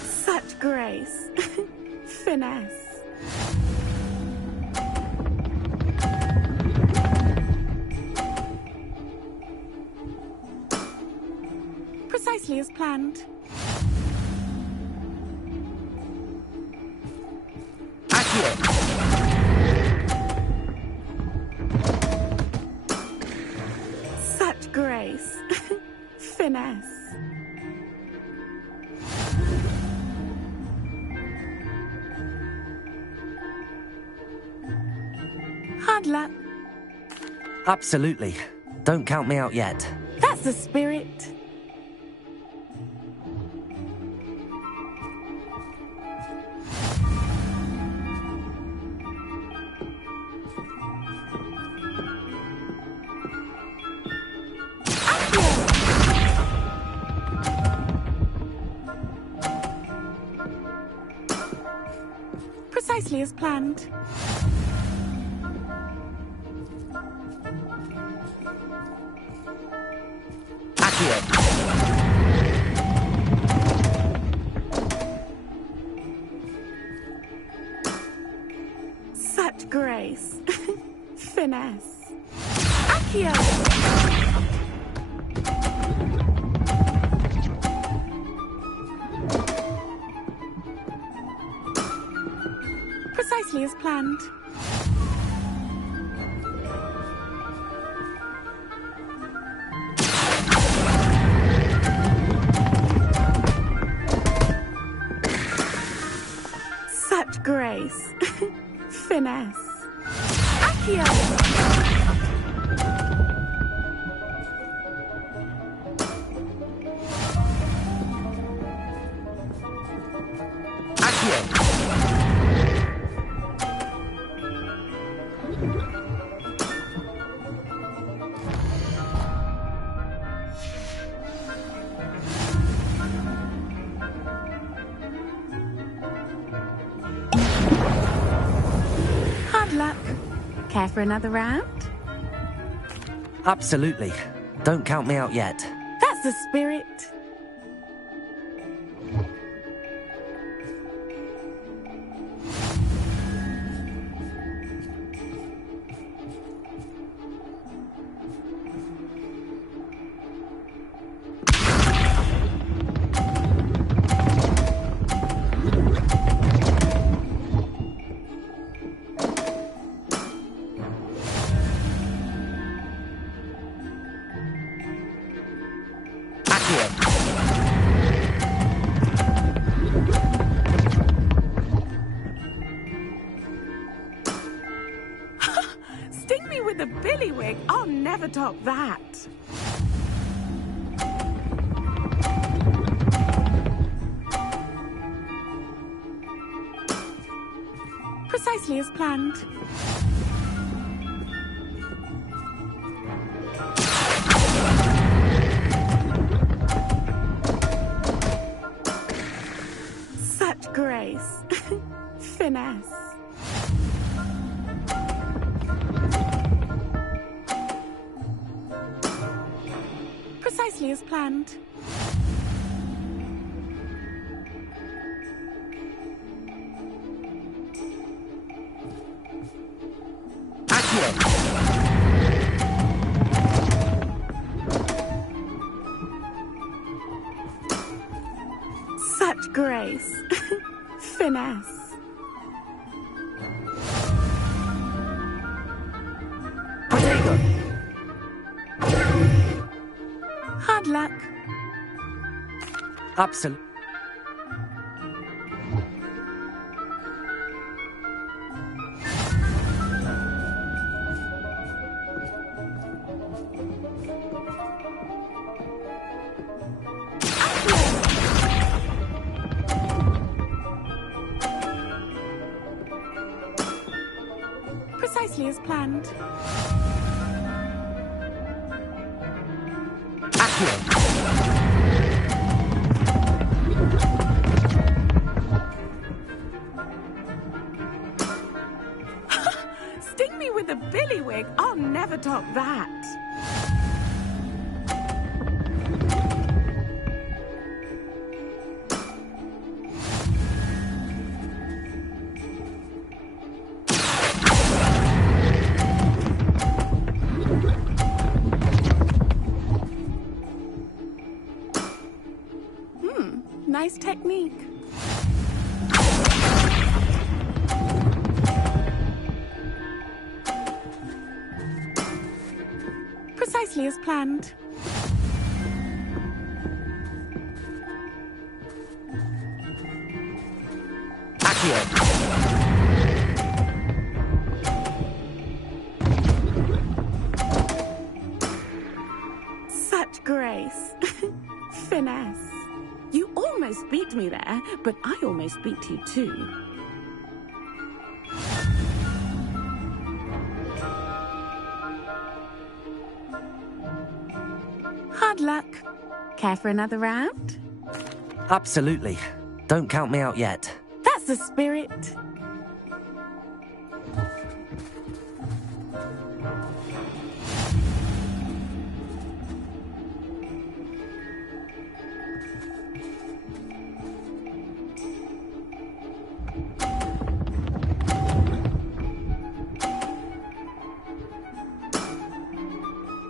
Such grace. Finesse. Precisely as planned. Such grace. Finesse. Hard luck. Absolutely. Don't count me out yet. That's the spirit. Precisely as planned. Such grace. Finesse. Accio! Precisely as planned. Such grace. Finesse. Accio! Care for another round? Absolutely. Don't count me out yet. That's the spirit. Sting me with a billywig. I'll never top that. Precisely as planned. Such grace. Finesse. Precisely as planned. Such grace. Finesse. Hard luck. Absolutely. Precisely as planned. Sting me with a billywig. I'll never top that. Nice technique. Precisely as planned. Such grace. Finesse. You almost beat me there, but I almost beat you too. Hard luck. Care for another round? Absolutely. Don't count me out yet. That's the spirit.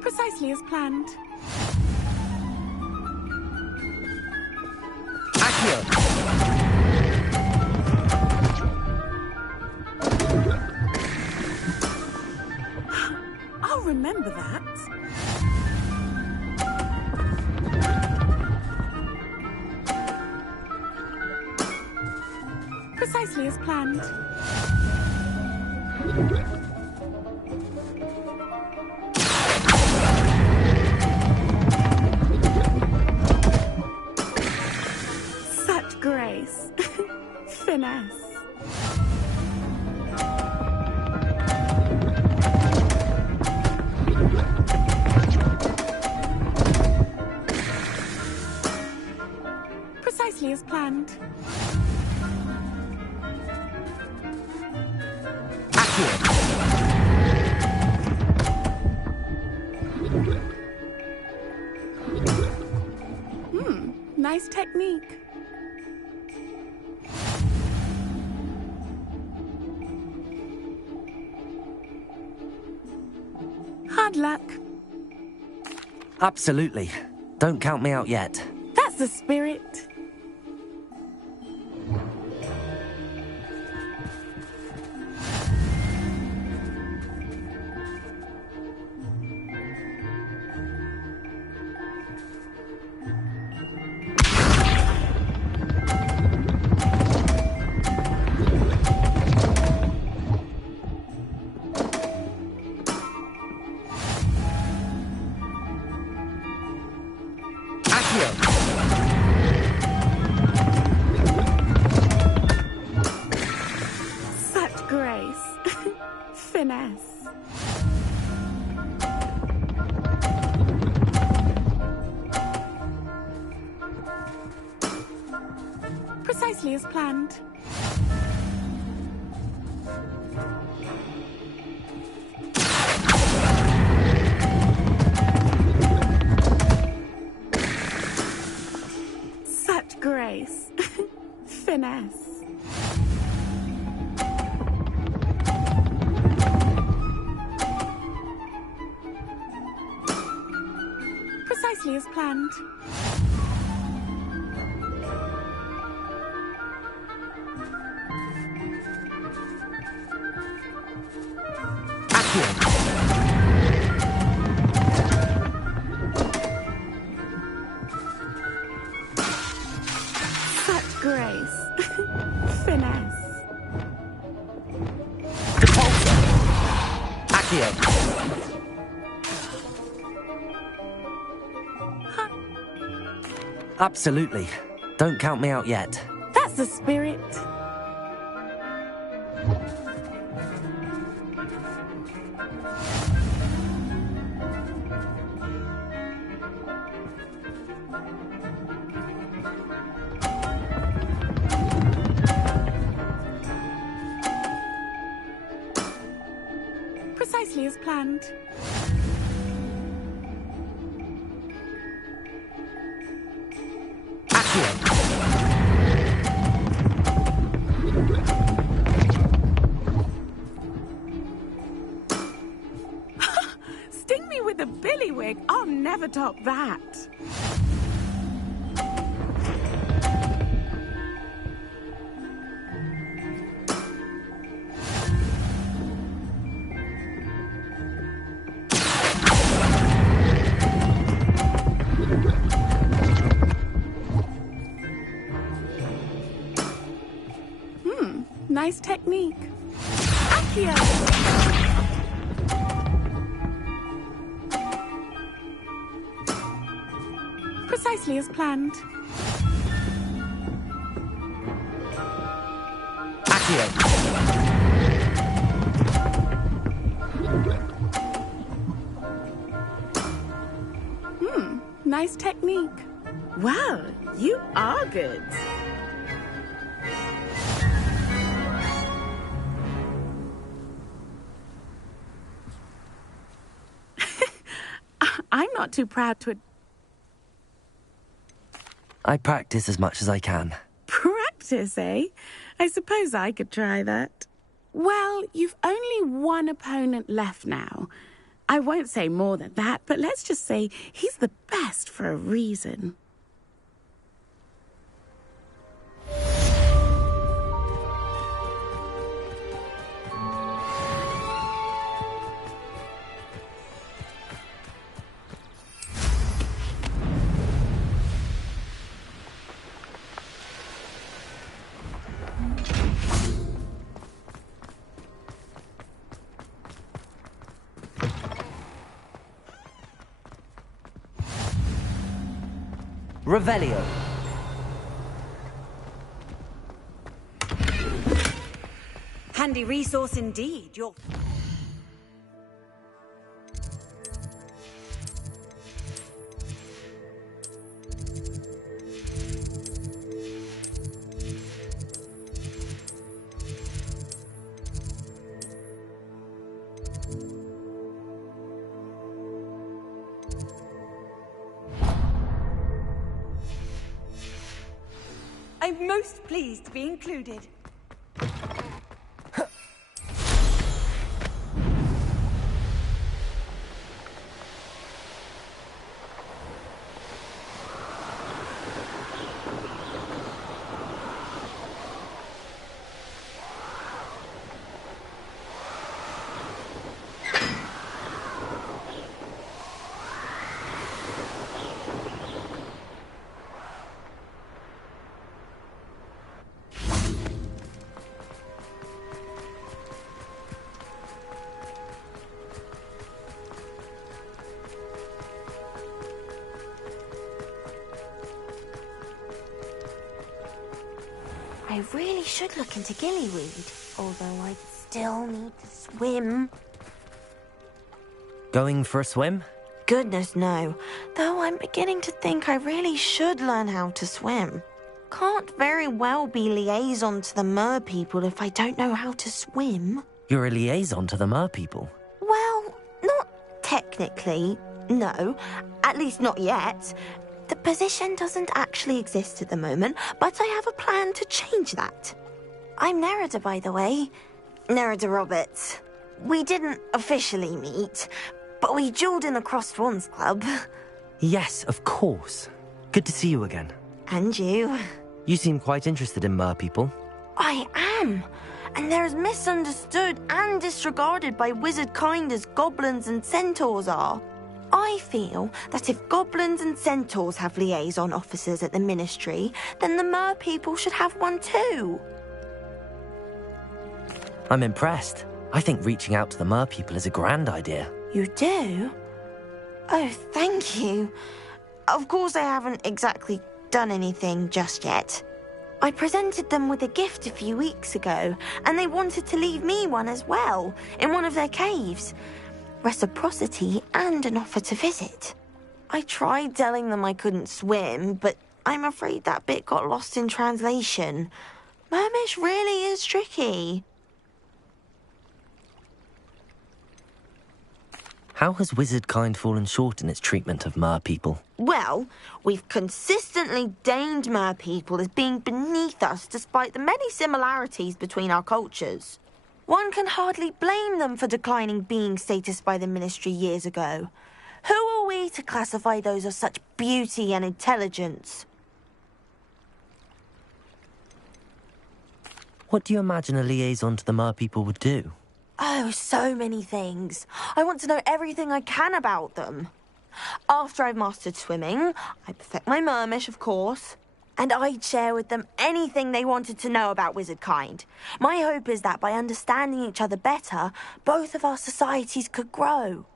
Precisely as planned. I'll remember that. Precisely as planned. Such grace. Finesse. Precisely as planned. Nice technique. Hard luck. Absolutely. Don't count me out yet. That's the spirit. Such grace. Finesse. Precisely as planned. Such grace. Finesse. Precisely as planned. Such grace. Finesse. Accio. Absolutely. Don't count me out yet. That's the spirit. Precisely as planned. Sting me with a billywig. I'll never top that. Nice technique. Accio. Precisely as planned. Nice technique. Wow, you are good. I'm not too proud to... I practice as much as I can. Practice, eh? I suppose I could try that. Well, you've only one opponent left now. I won't say more than that, but let's just say he's the best for a reason. Revelio. Handy resource indeed. You're... and most pleased to be included. I really should look into gillyweed, although I still need to swim. Going for a swim? Goodness, no. Though I'm beginning to think I really should learn how to swim. Can't very well be liaison to the mer people if I don't know how to swim. You're a liaison to the mer people. Well, not technically, no. At least not yet. The position doesn't actually exist at the moment, but I have a plan to change that. I'm Nerida, by the way. Nerida Roberts. We didn't officially meet, but we duelled in the Crossed Wands Club. Yes, of course. Good to see you again. And you. You seem quite interested in mer people. I am. And they're as misunderstood and disregarded by wizard kind as goblins and centaurs are. I feel that if goblins and centaurs have liaison officers at the Ministry, then the mer people should have one too. I'm impressed. I think reaching out to the mer people is a grand idea. You do? Oh, thank you. Of course I haven't exactly done anything just yet. I presented them with a gift a few weeks ago, and they wanted to leave me one as well, in one of their caves. Reciprocity and an offer to visit. I tried telling them I couldn't swim, but I'm afraid that bit got lost in translation. Mermish really is tricky. How has wizard kind fallen short in its treatment of mer people? Well, we've consistently deemed mer people as being beneath us despite the many similarities between our cultures. One can hardly blame them for declining being status by the Ministry years ago. Who are we to classify those of such beauty and intelligence? What do you imagine a liaison to the mer people would do? Oh, so many things. I want to know everything I can about them. After I've mastered swimming, I perfect my mermish, of course. And I'd share with them anything they wanted to know about wizard kind. My hope is that by understanding each other better, both of our societies could grow.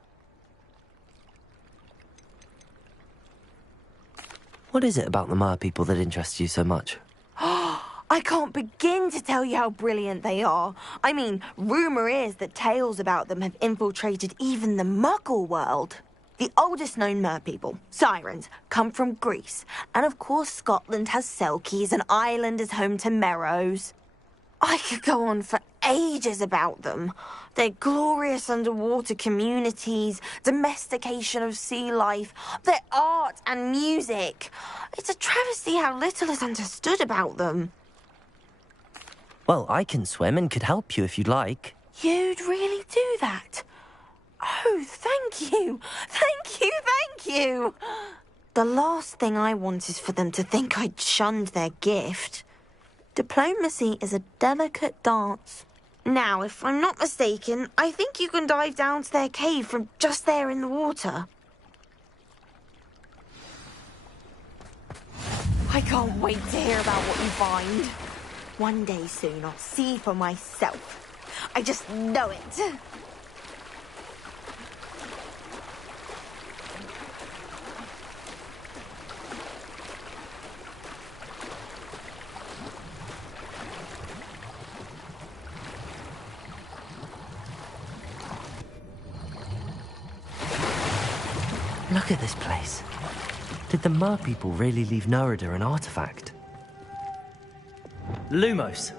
What is it about the mer people that interests you so much? I can't begin to tell you how brilliant they are. I mean, rumour is that tales about them have infiltrated even the Muggle world. The oldest known mer people, sirens, come from Greece. And of course Scotland has Selkies and Ireland is home to Merrows. I could go on for ages about them. Their glorious underwater communities, domestication of sea life, their art and music. It's a travesty how little is understood about them. Well, I can swim and could help you if you'd like. You'd really do that? Oh, thank you. Thank you, thank you. The last thing I want is for them to think I'd shunned their gift. Diplomacy is a delicate dance. Now, if I'm not mistaken, I think you can dive down to their cave from just there in the water. I can't wait to hear about what you find. One day soon, I'll see for myself. I just know it. Look at this place. Did the mer people really leave Nerida an artifact? Lumos.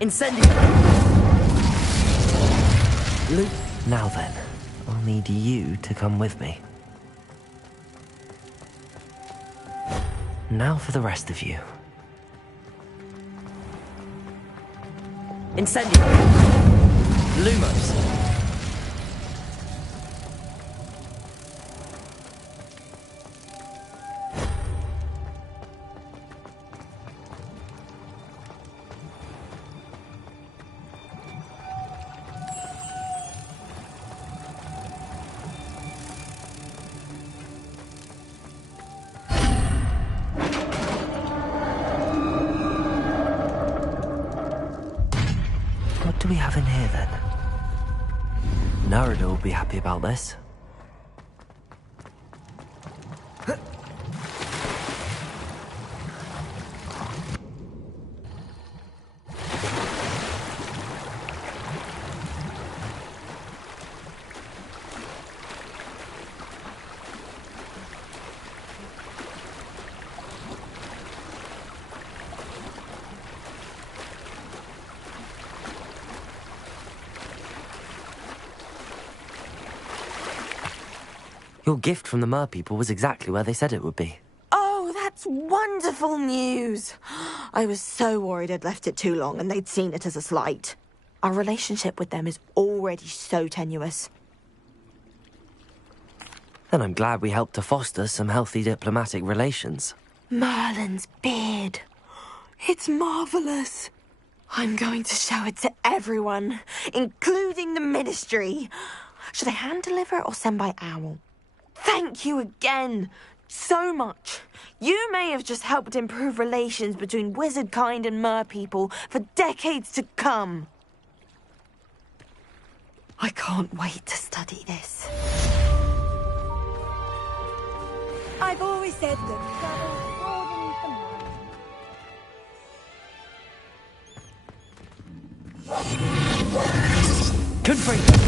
Incendio. Now then, I'll need you to come with me. Now for the rest of you. Incendio! Lumos! What do we have in here, then? Narada will be happy about this. Your gift from the merpeople was exactly where they said it would be. Oh, that's wonderful news. I was so worried I'd left it too long and they'd seen it as a slight. Our relationship with them is already so tenuous. Then I'm glad we helped to foster some healthy diplomatic relations. Merlin's beard. It's marvelous. I'm going to show it to everyone, including the Ministry. Should I hand deliver it or send by owl? Thank you again, so much. You may have just helped improve relations between wizard kind and merpeople for decades to come. I can't wait to study this. I've always said that travel broadens the mind. Confringo!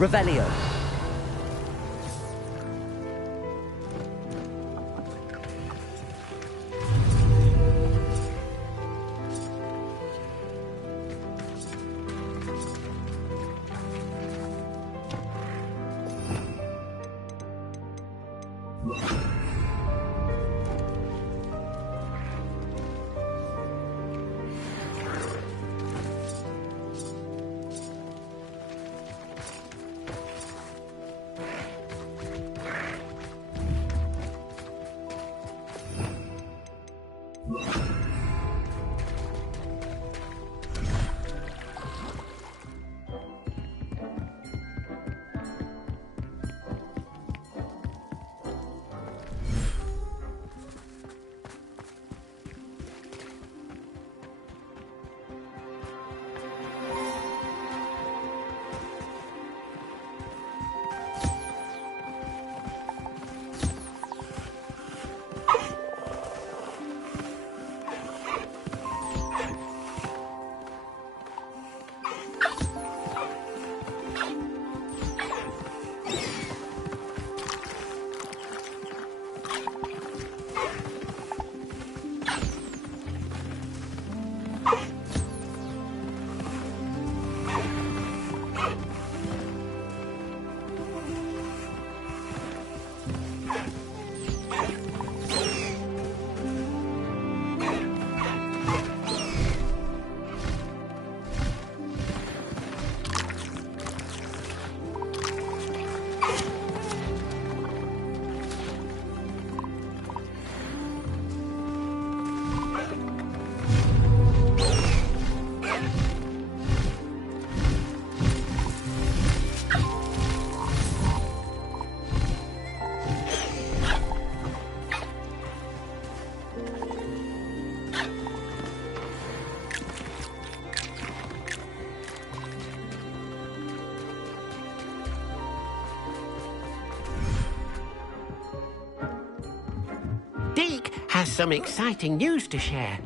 Revelio. Deke has some exciting news to share.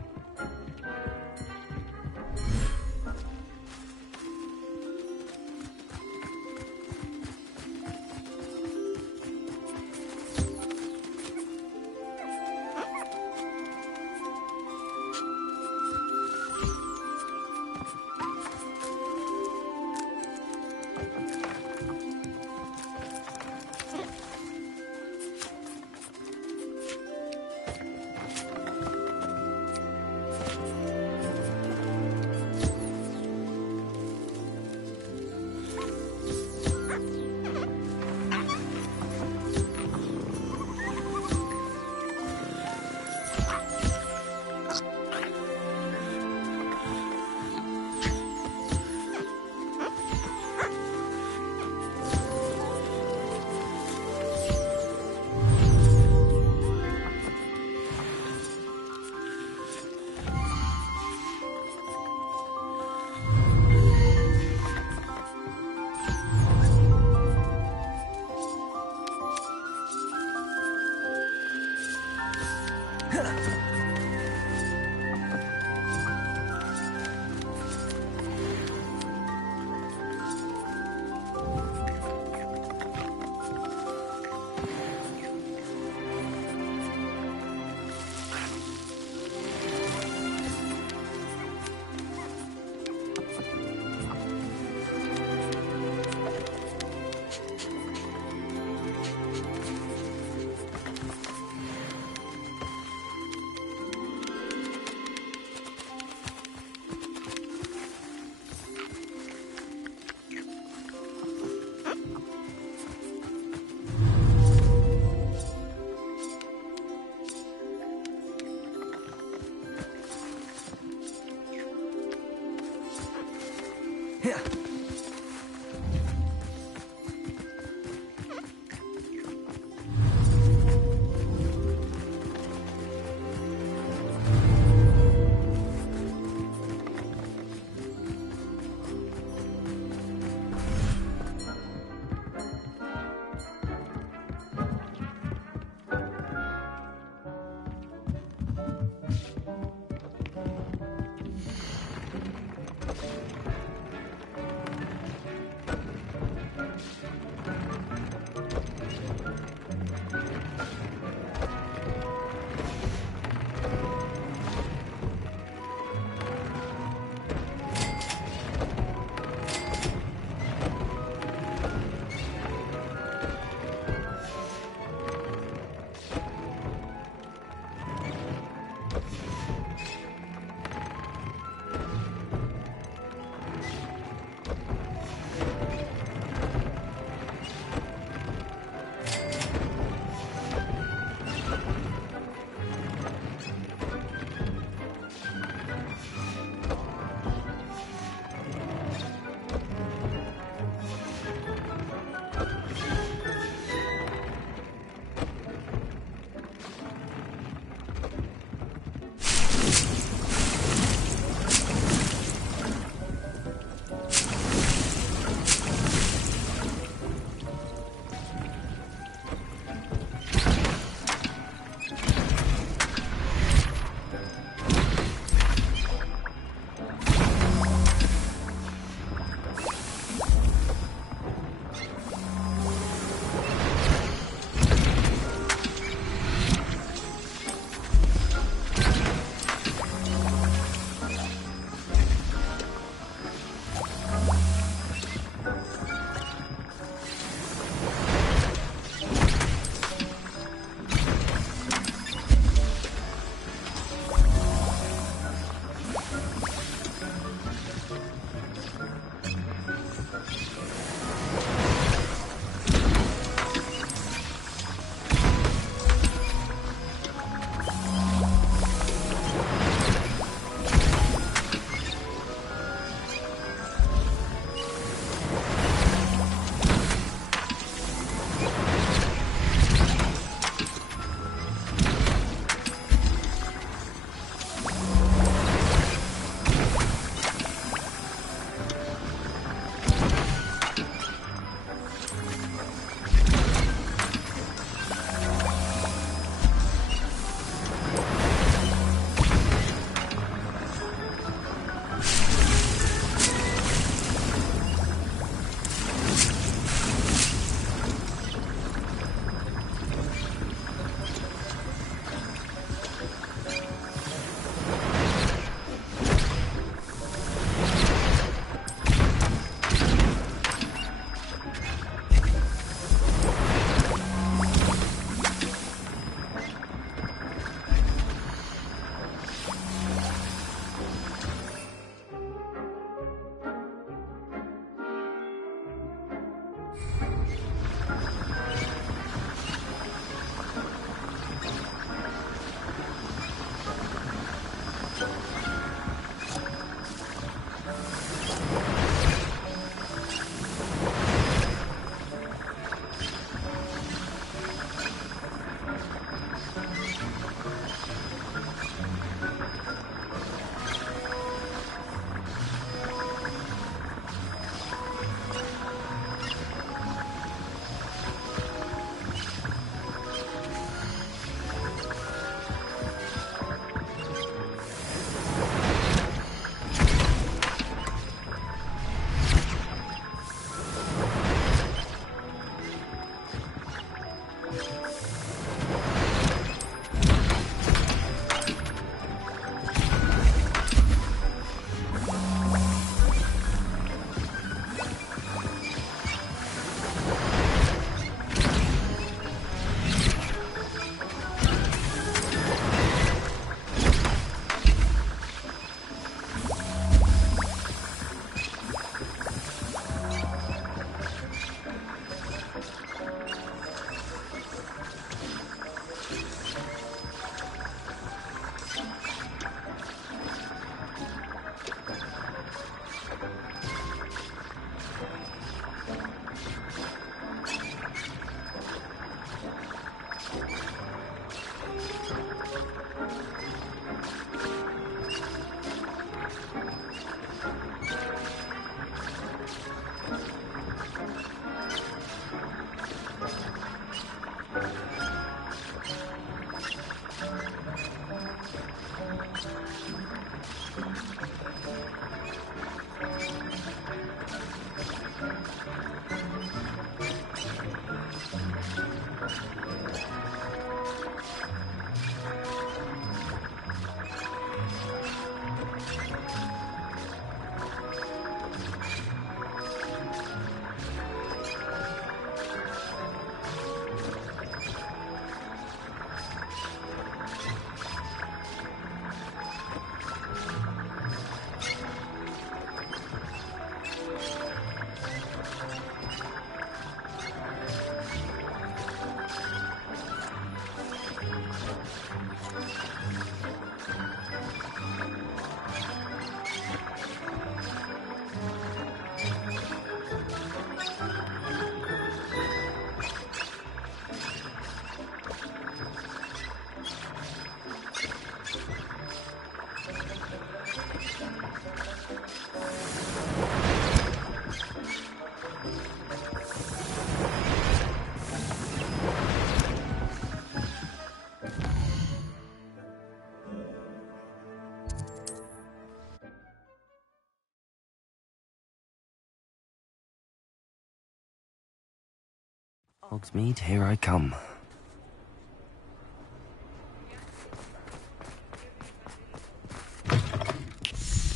Hogsmeade, here I come.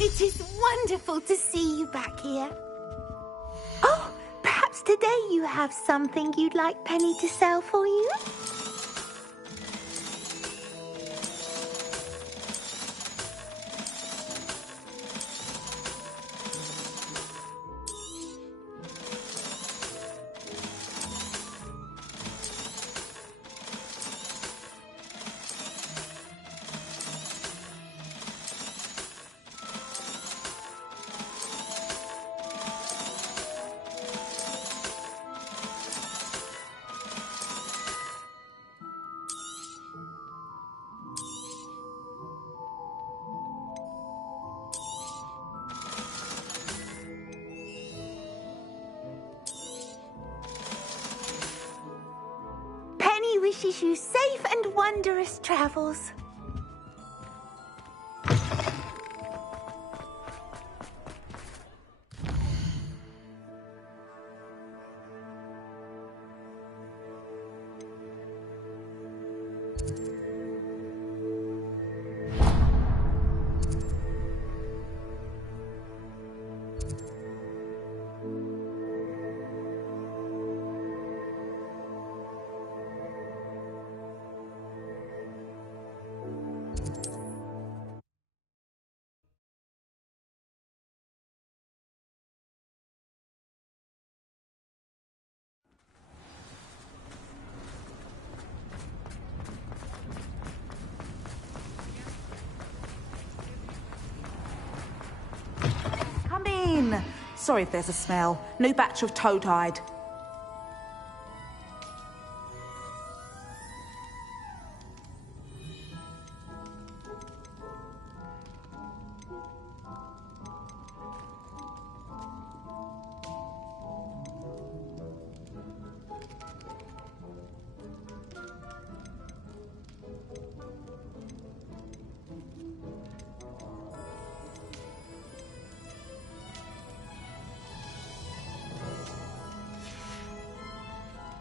It is wonderful to see you back here. Oh, perhaps today you have something you'd like Penny to sell for you? Penny wishes you safe and wondrous travels. Come in. Sorry if there's a smell. New batch of toad-hide.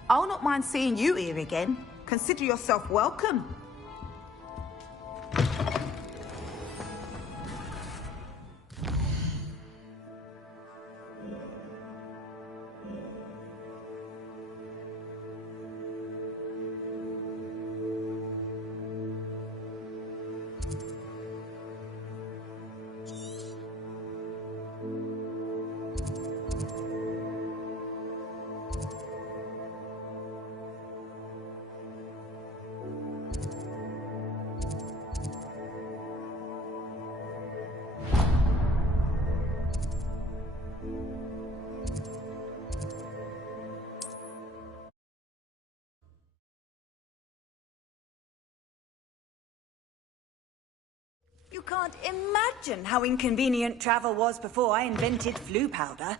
I'll not mind seeing you here again. Consider yourself welcome. You can't imagine how inconvenient travel was before I invented flu powder.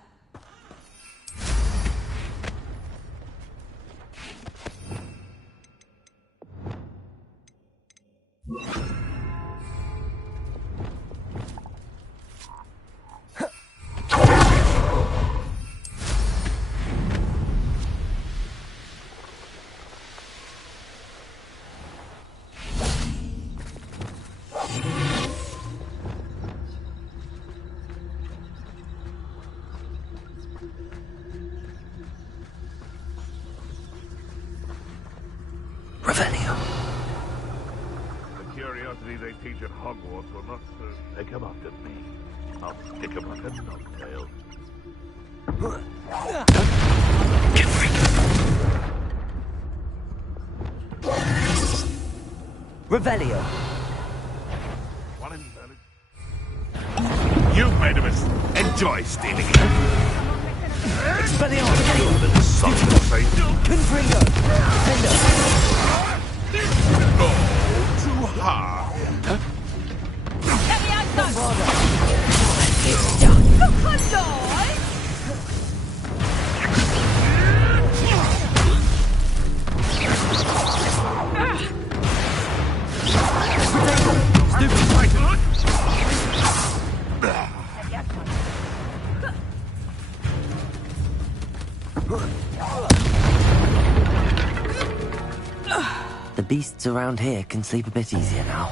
The curiosity they teach at Hogwarts will not serve. They come after me. I'll stick them like a knobtail. Revelio. You've made a mistake. Enjoy stealing it. Expelliarmus. Confringo. Oh, too hard. The beasts around here can sleep a bit easier now.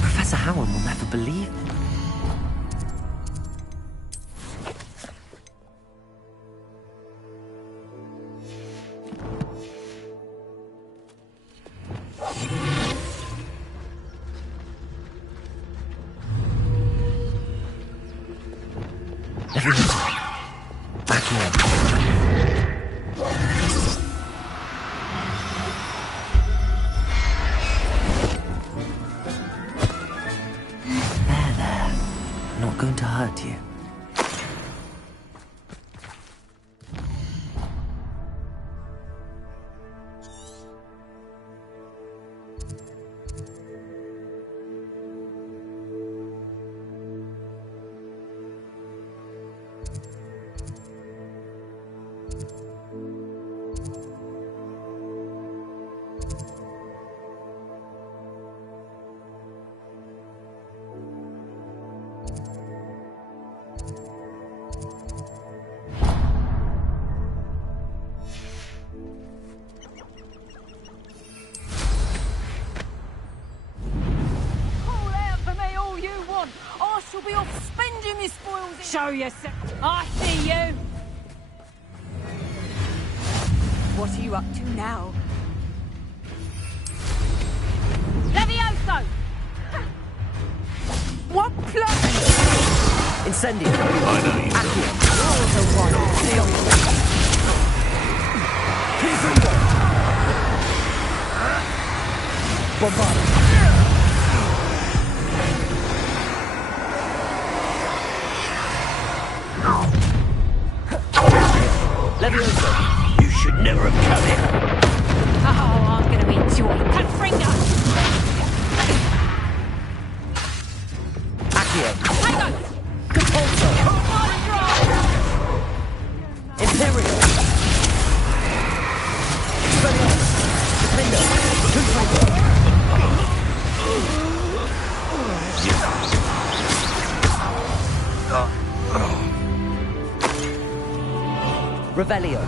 Professor Howard will never believe. Back here. There. Not going to hurt you. She'll be off spending his spoils. Show yourself. I see you. What are you up to now? Levioso! What plot? Incendio. I know you. Accio. You're the one. Bombard. Levioso. You should never have come here. Oh, I'm going to enjoy Confringo. Accio. Hang on. Compulso. Imperial. Expelliarmus. Defender. Confringo. Revelio.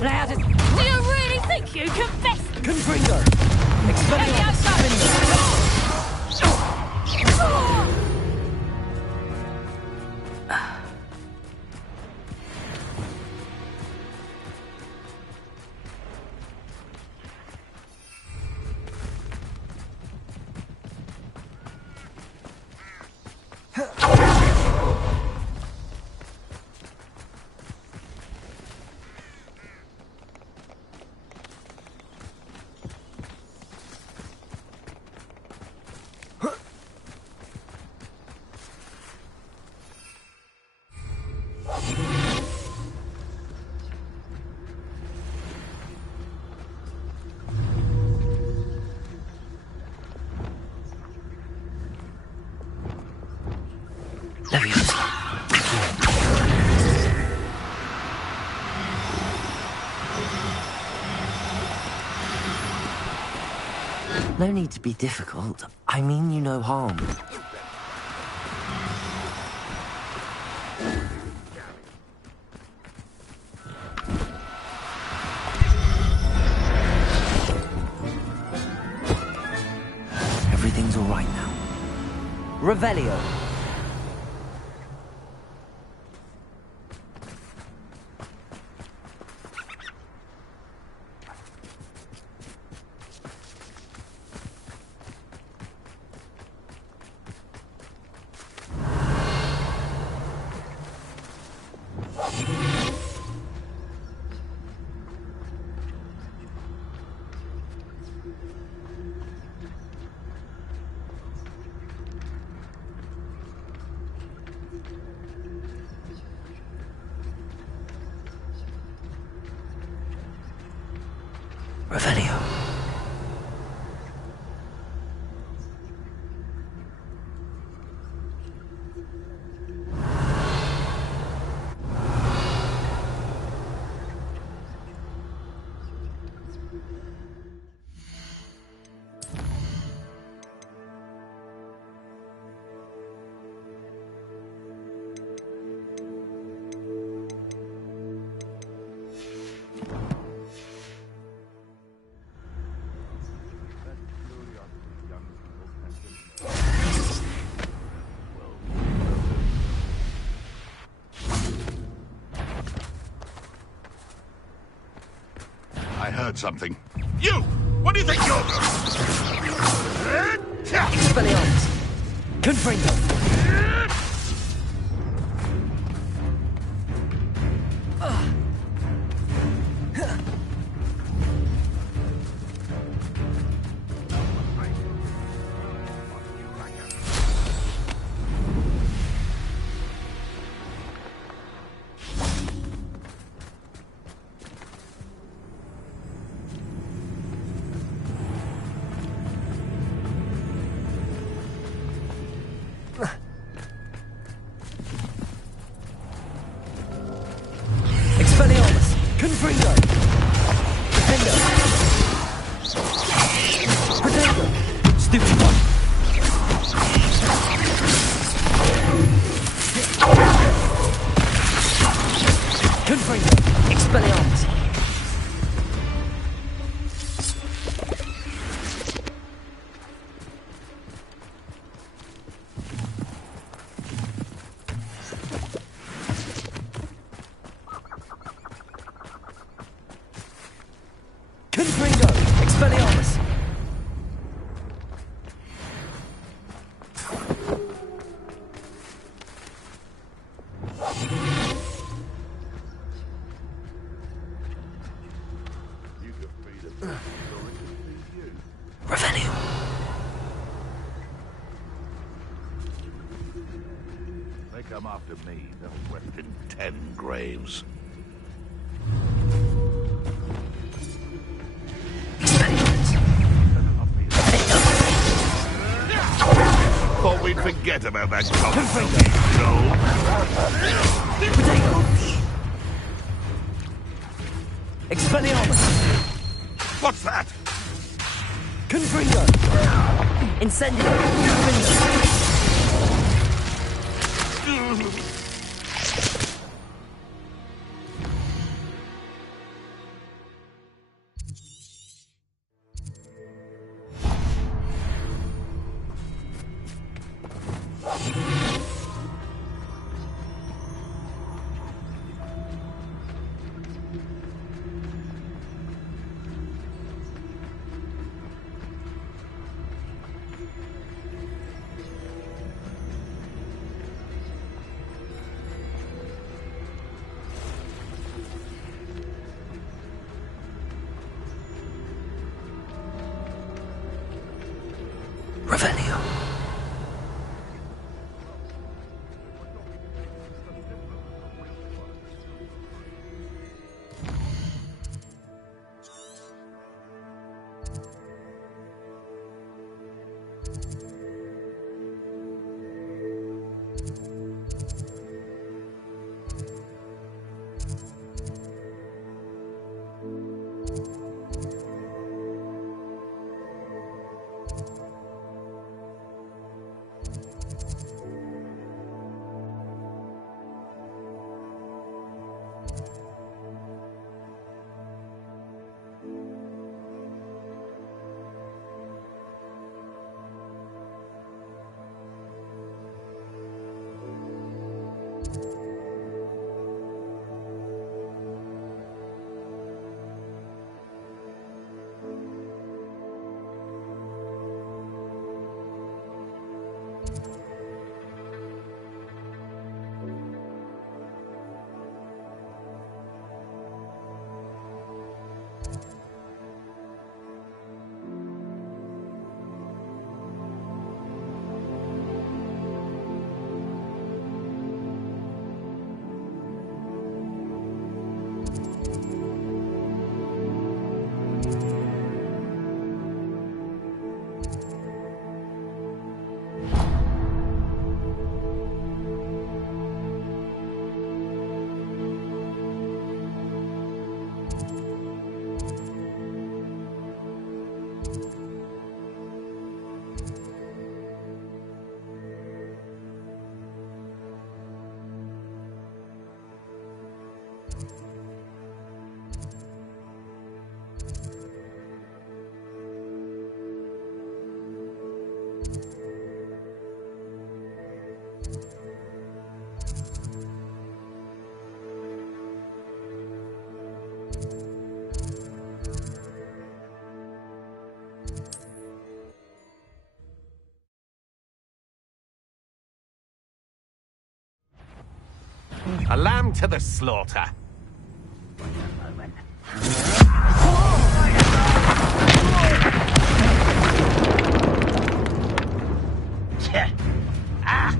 Do you really think you can best? Confringo. Expelliarmus. No need to be difficult. I mean you no harm. Everything's all right now. Revelio. Revelio. I heard something. You! What do you think you're doing? Expelliarmus! Confringo! Expelliarmus! Confringo! Defendo! Protego! Stupid one! Confringo! Expelliarmus! Confringo! Expelliarmus! Revelio! They come after me, they'll rest in 10 graves. Thought we'd forget about that Protego! Expelliarmus! What's that? Confringo! Incendio! Revelio. A lamb to the slaughter. Ah!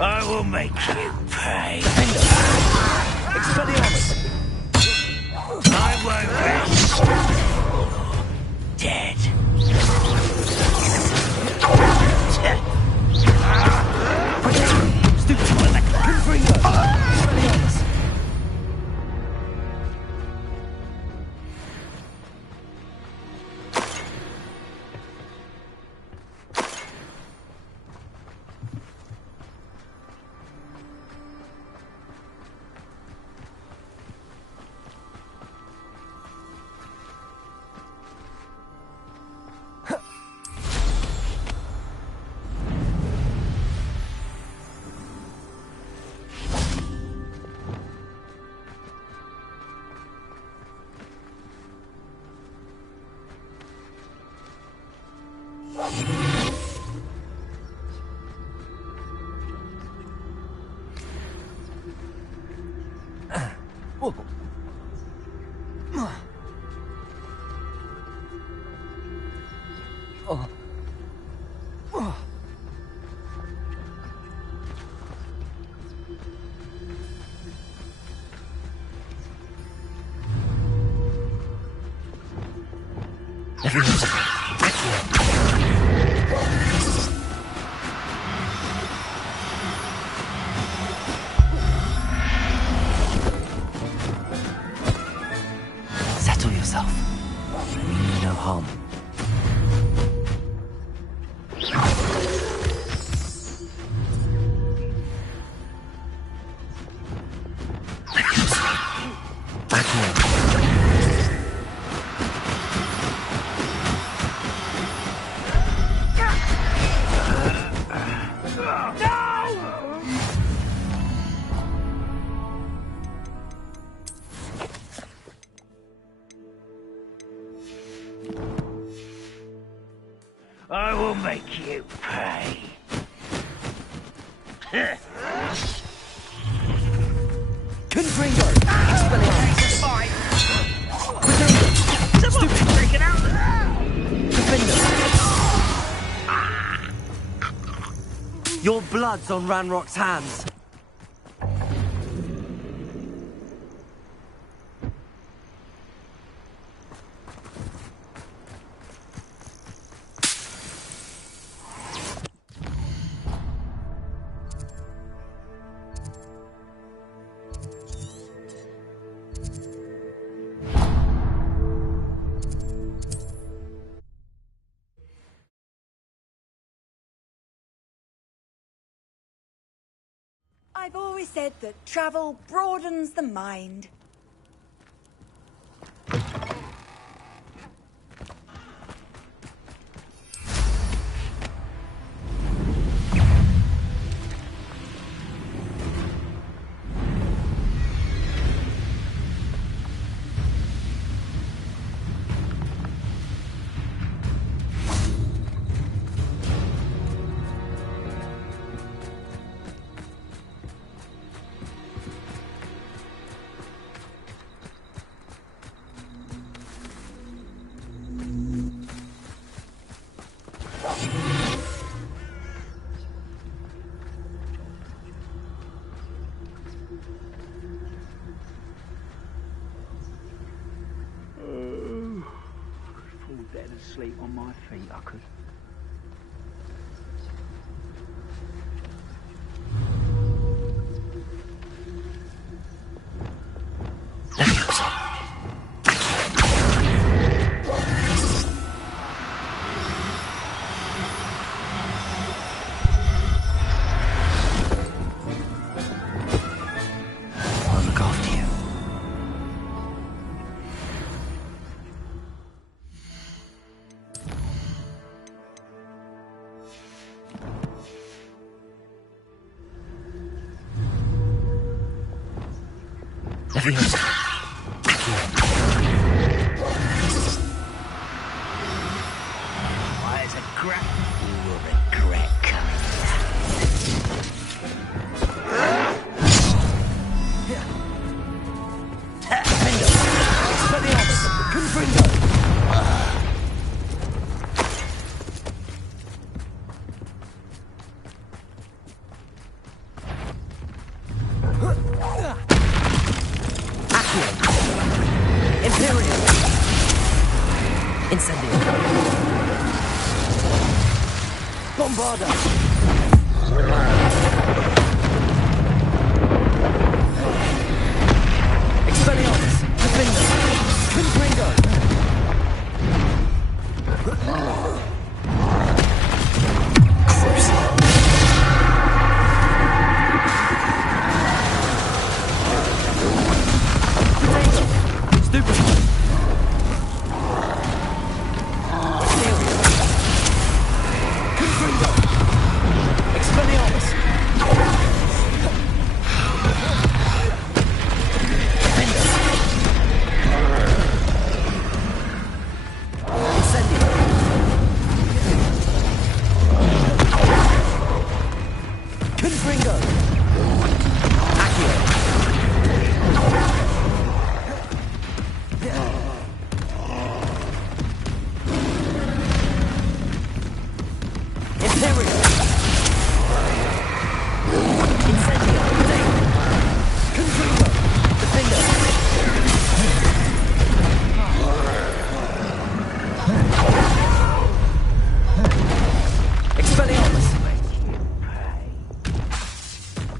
I will make you pay. Expelliarmus! I won't rest. Dead. Settle yourself. I mean you no harm. I will make you pay. Confringo! Expelliarmus! Stupid freaking out! Your blood's on Ranrock's hands. I've always said that travel broadens the mind. Dead asleep on my feet, I could. I'll look after you. Leviosa. Accio. Imperium. Incendio. Bombarda. Expelliarmus. Defender. Confringo.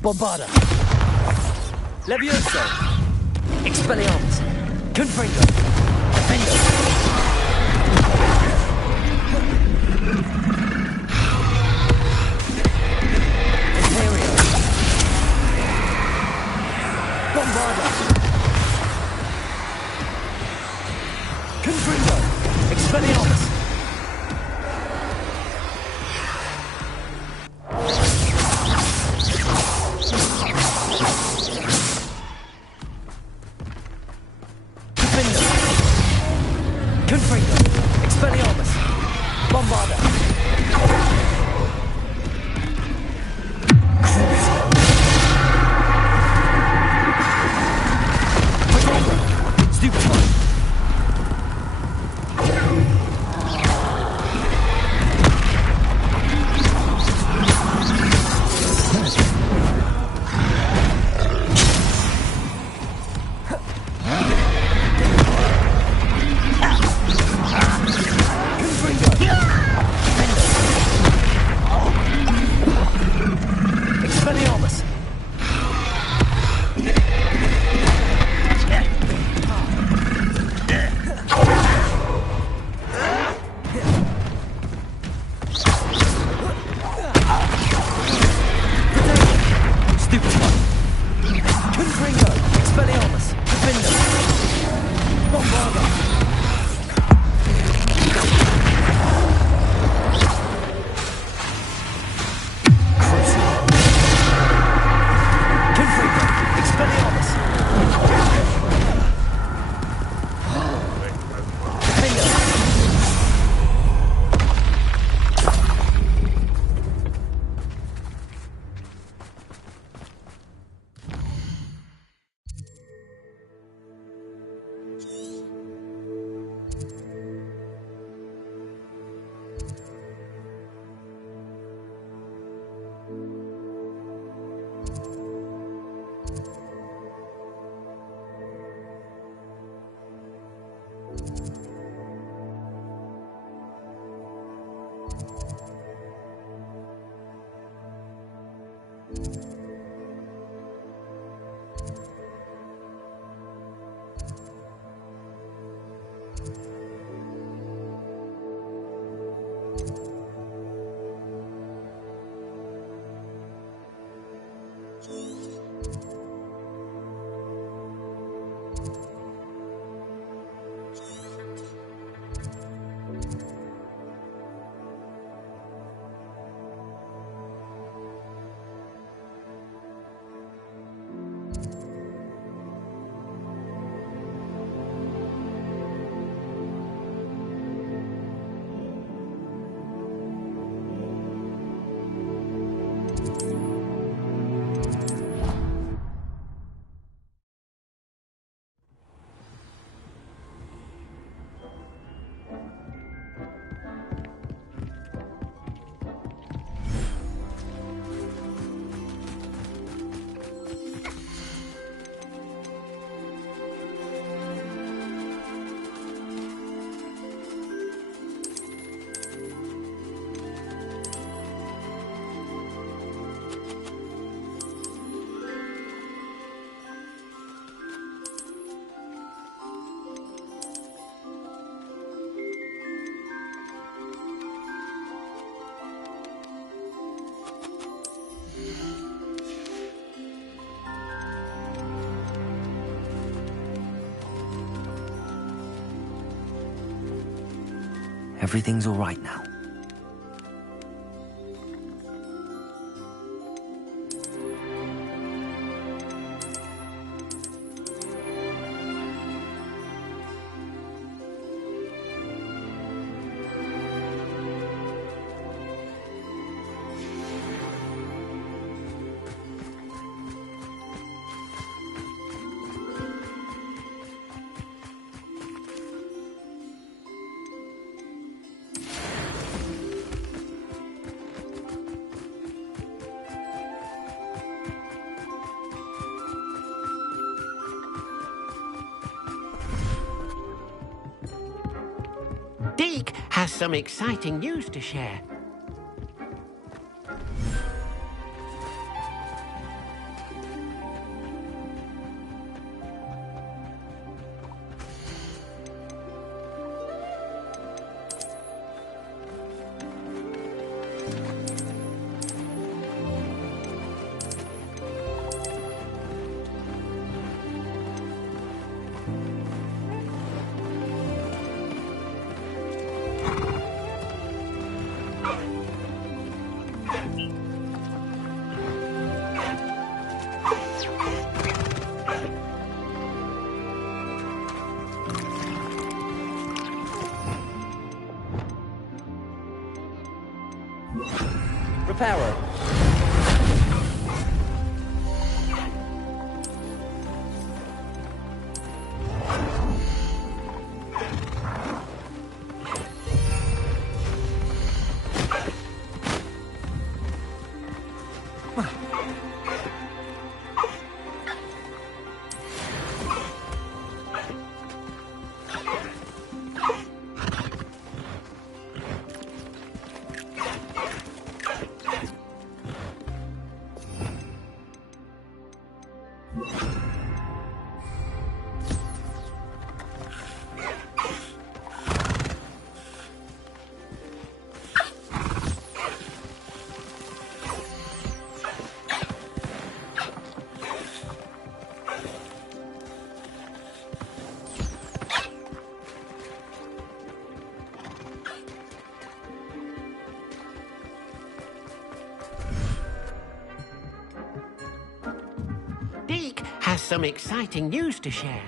Bombarda. Levioso. Expelliarmus. Confringo. Defender. Imperio. Bombarda. Confringo. Expelliarmus. Confringo. Expelliarmus. Bombarda. Stupefy. Everything's all right now. Deke has some exciting news to share. Repairer. Deke has some exciting news to share.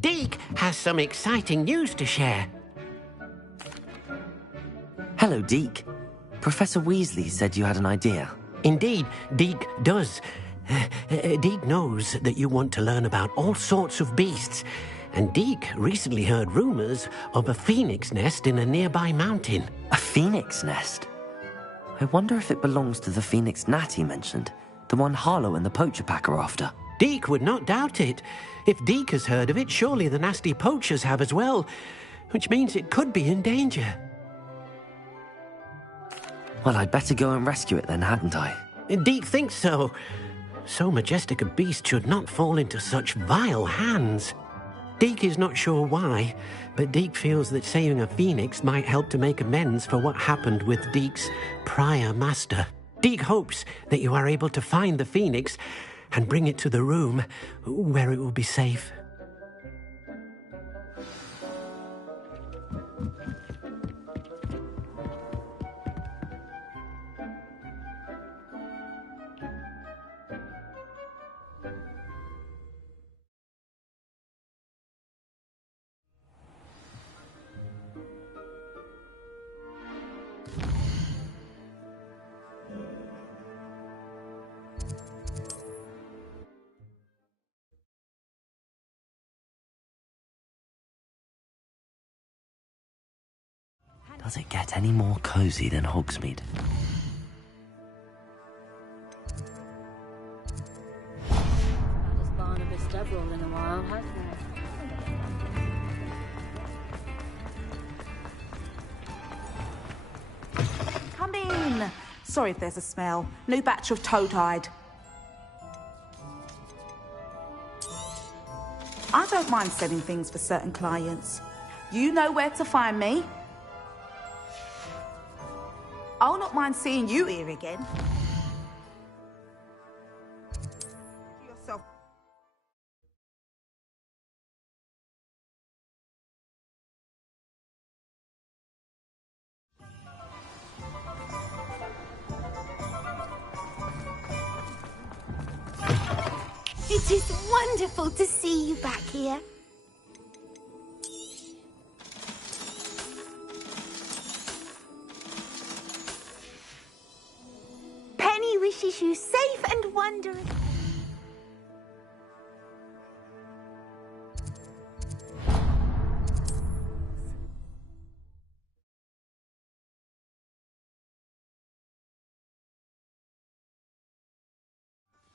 Deke has some exciting news to share. Hello, Deke. Professor Weasley said you had an idea. Indeed, Deke does. Deke knows that you want to learn about all sorts of beasts, and Deke recently heard rumors of a phoenix nest in a nearby mountain. A phoenix nest? I wonder if it belongs to the phoenix gnat he mentioned, the one Harlow and the poacher pack are after. Deke would not doubt it. If Deke has heard of it, surely the nasty poachers have as well, which means it could be in danger. Well, I'd better go and rescue it then, hadn't I? Deke thinks so. So majestic a beast should not fall into such vile hands. Deke is not sure why, but Deke feels that saving a phoenix might help to make amends for what happened with Deke's prior master. Deke hopes that you are able to find the phoenix and bring it to the room where it will be safe. Does it get any more cozy than Hogsmeade? Barnabas Deverell in a while, hasn't it? Come in. Sorry if there's a smell. New batch of toad-hide. I don't mind selling things for certain clients. You know where to find me. I'll not mind seeing you here again. Yourself. It is wonderful to see you back here. Penny wishes you safe and wondrous.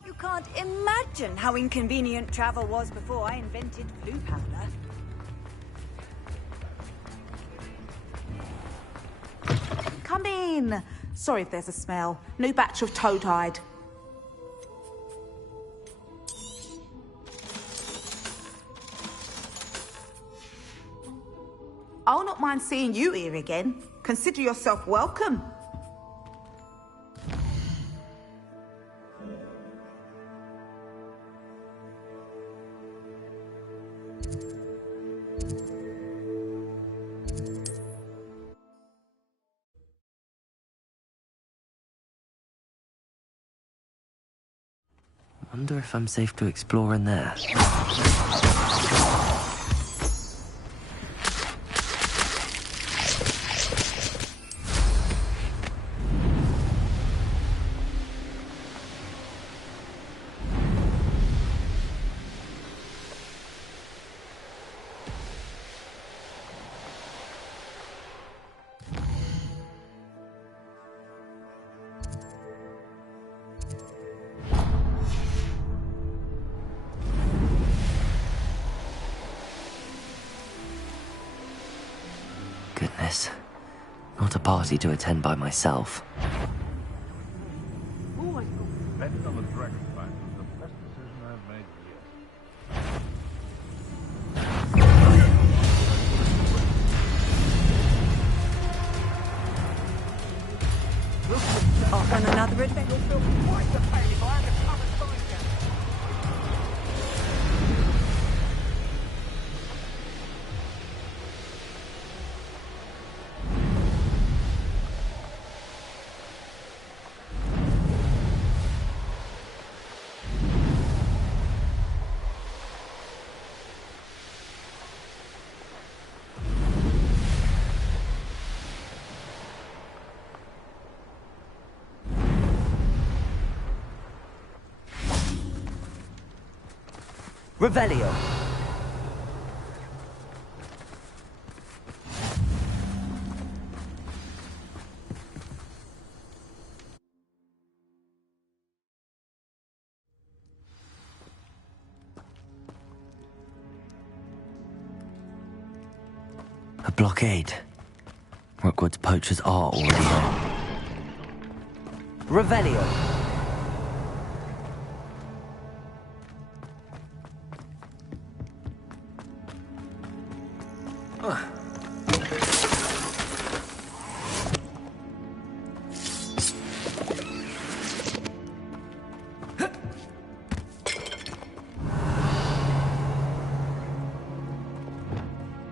You can't imagine how inconvenient travel was before I invented blue powder. Come in. Sorry if there's a smell. New batch of toad-hide. I'll not mind seeing you here again. Consider yourself welcome. Wonder if I'm safe to explore in there. Goodness. Not a party to attend by myself. Betting on the dragon fight was the best decision I've made Off on another adventure. Revelio. A blockade. Rookwood's poachers are already there. Revelio.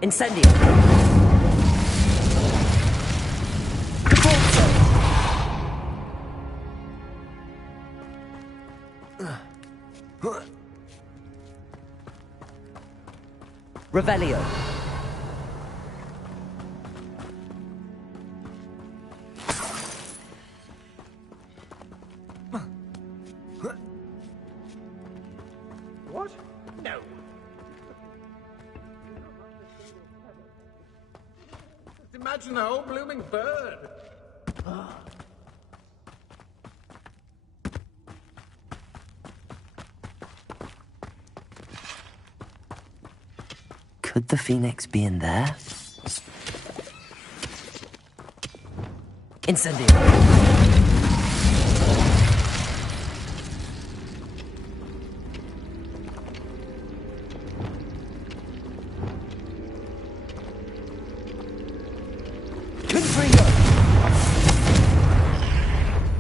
Incendio. Revelio. What? No. Just imagine a whole blooming bird. Could the phoenix be in there? Incendio. Confringo.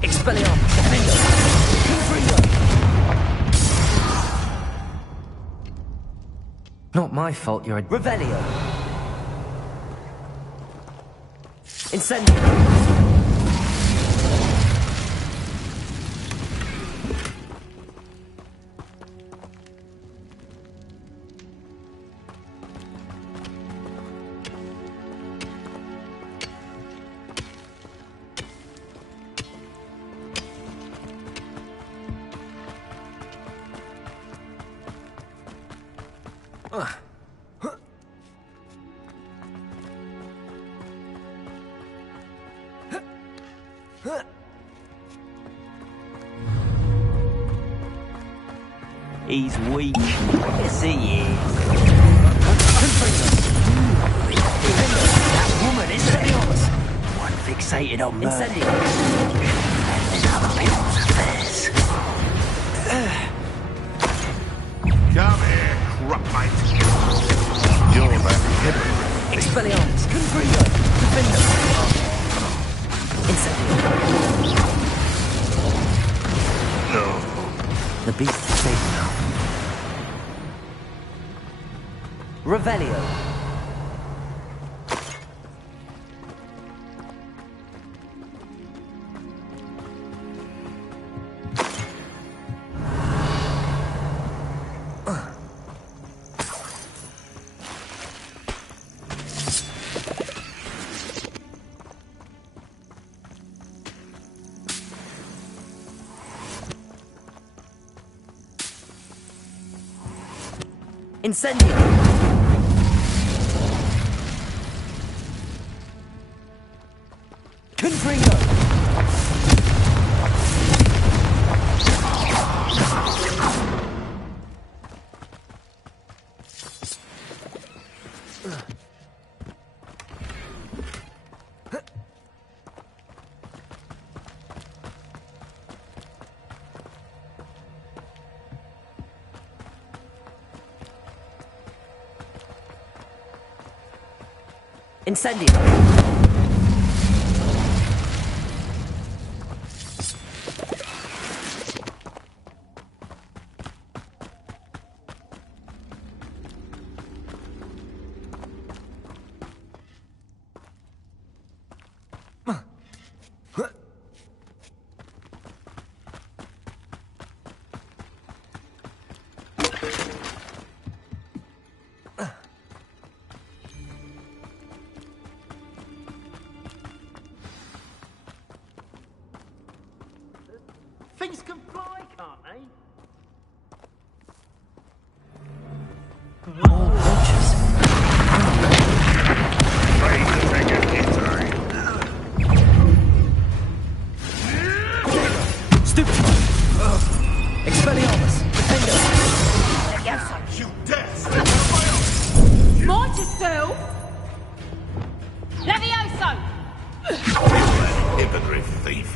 Expelliarmus. Defendo. Confringo. Not my fault you're a Revelio. Incendio. He's weak. Yes, he is. That woman is Expelliarmus. One fixated on murder. Incendio. And other people's affairs. Come here, crupmate. You're the hypocrite. Expelliarmus. Confringo. Defendo. Incendio. No. The beast is safe now. Revelio. Incendio. Confringo. Incendio. Things can fly, can't they? More poachers. Stupid! Expelliarmus! Defender! You dare! Smite yourself! Levioso! Hippogriff thief.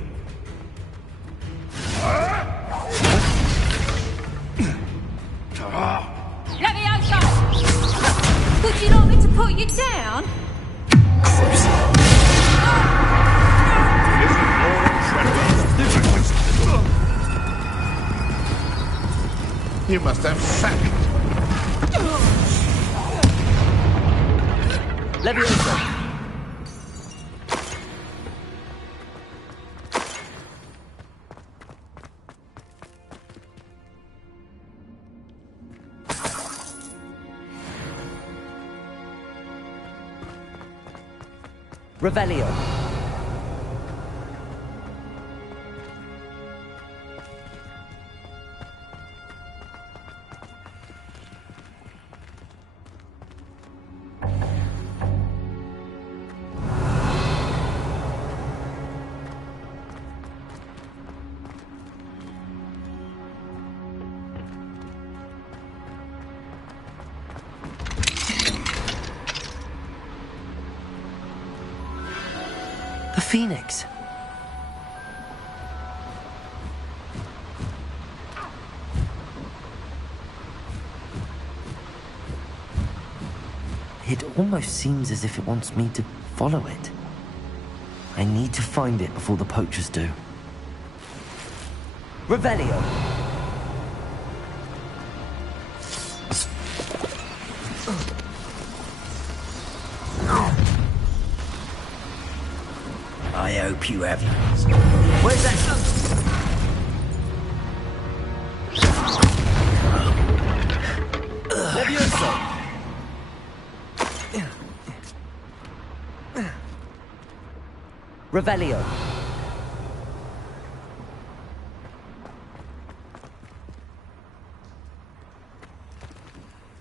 Levioso! Would you like me to put you down? You must have sack. Levioso! Revelio. The Phoenix. It almost seems as if it wants me to follow it. I need to find it before the poachers do. Revelio. I hope you have. Where's that? Levioso. Revelio.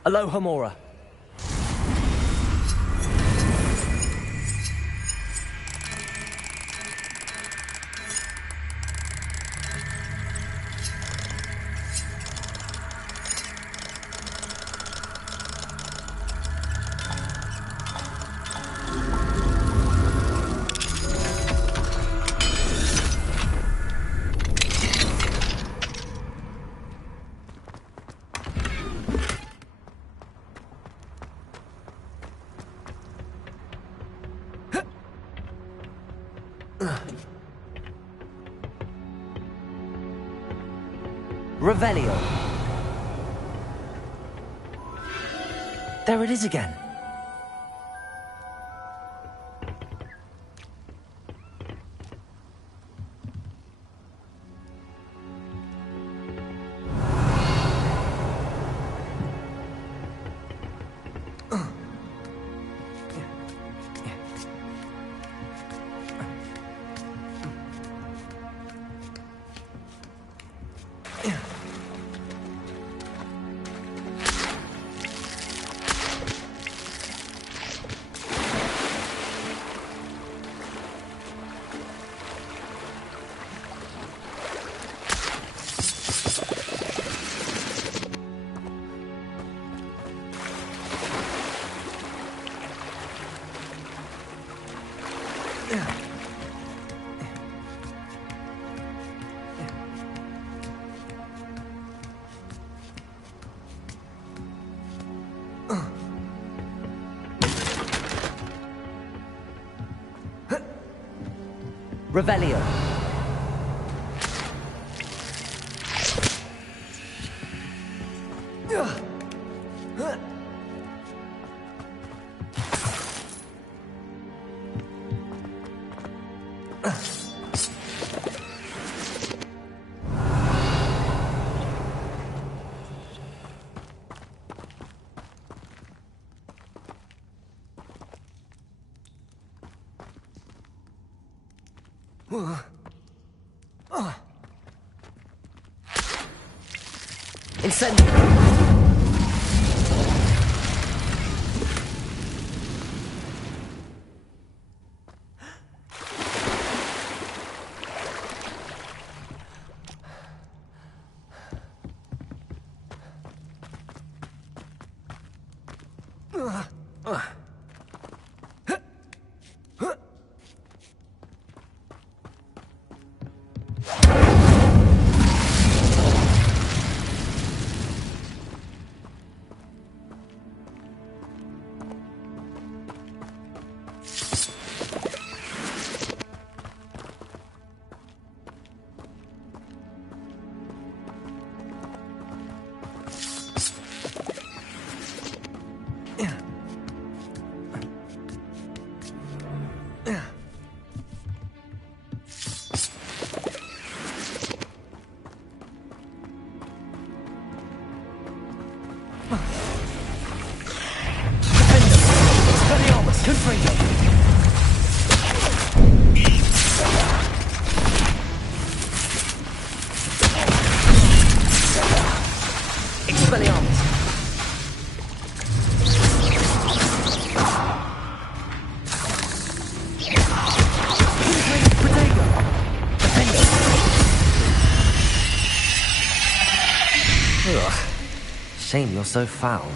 Alohomora. Revelio. There it is again. Revelio. Incendio. Shame you're so foul.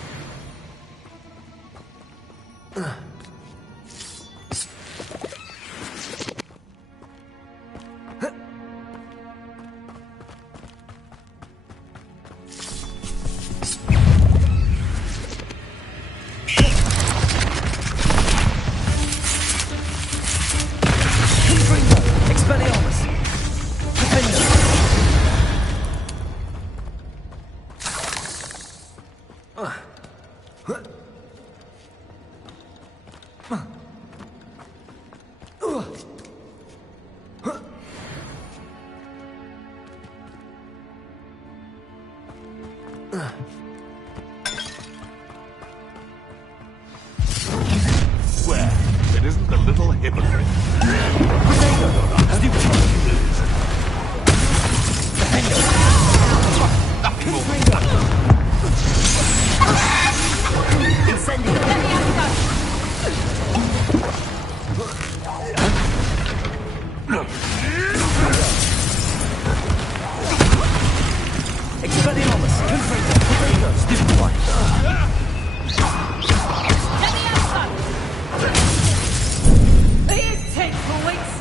Swear, it isn't a little hypocrite. Nothing more.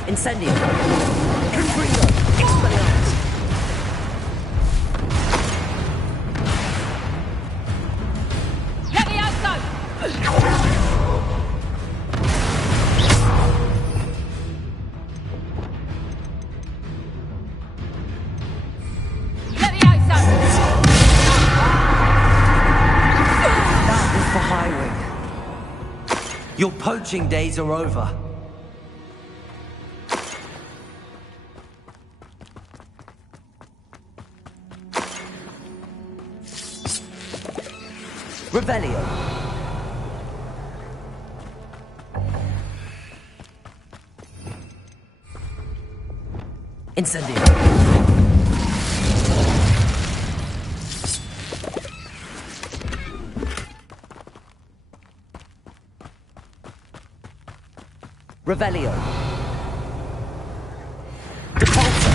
Incendio! Confringo! Expelliarmus! Levioso! Levioso! That was for Highwing. Your poaching days are over. Revelio. Incendio. Revelio. Depulso.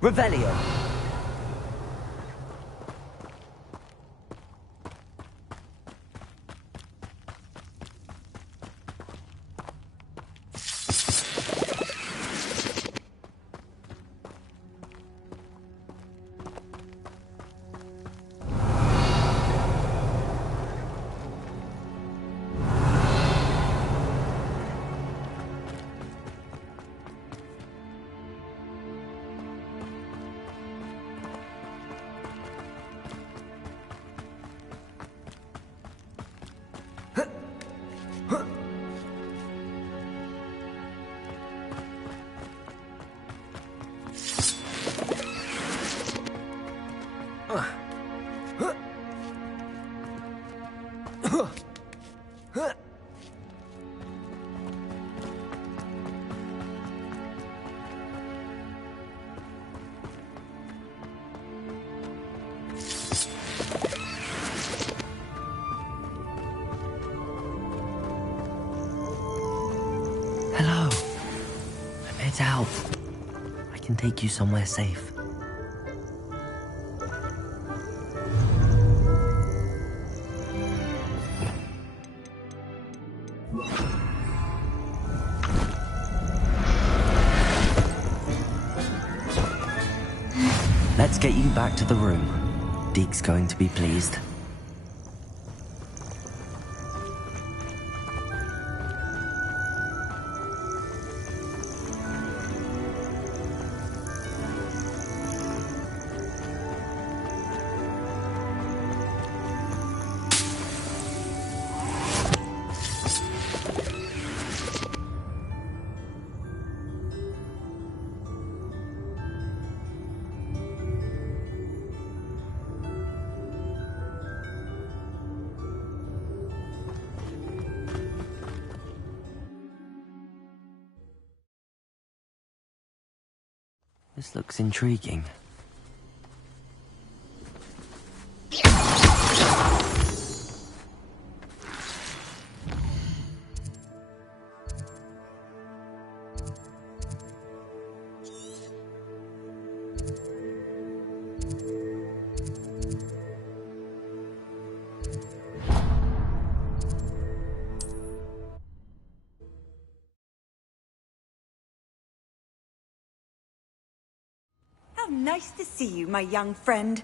Revelio. Hello. I made out. I can take you somewhere safe. Let's get you back to the room. Deke's going to be pleased. This looks intriguing. How nice to see you, my young friend.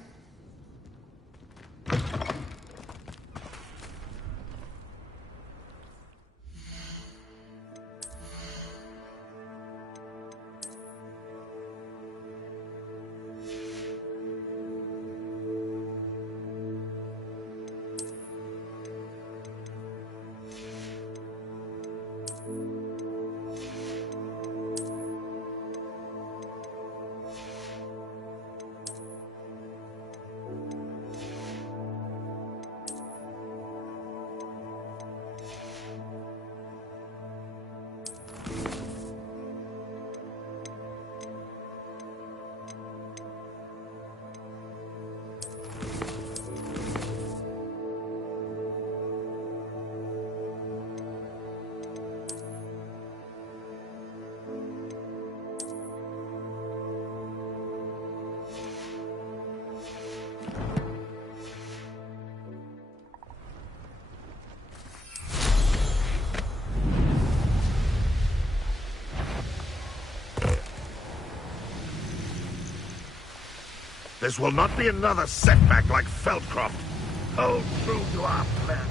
This will not be another setback like Feldcroft. Hold true to our plan.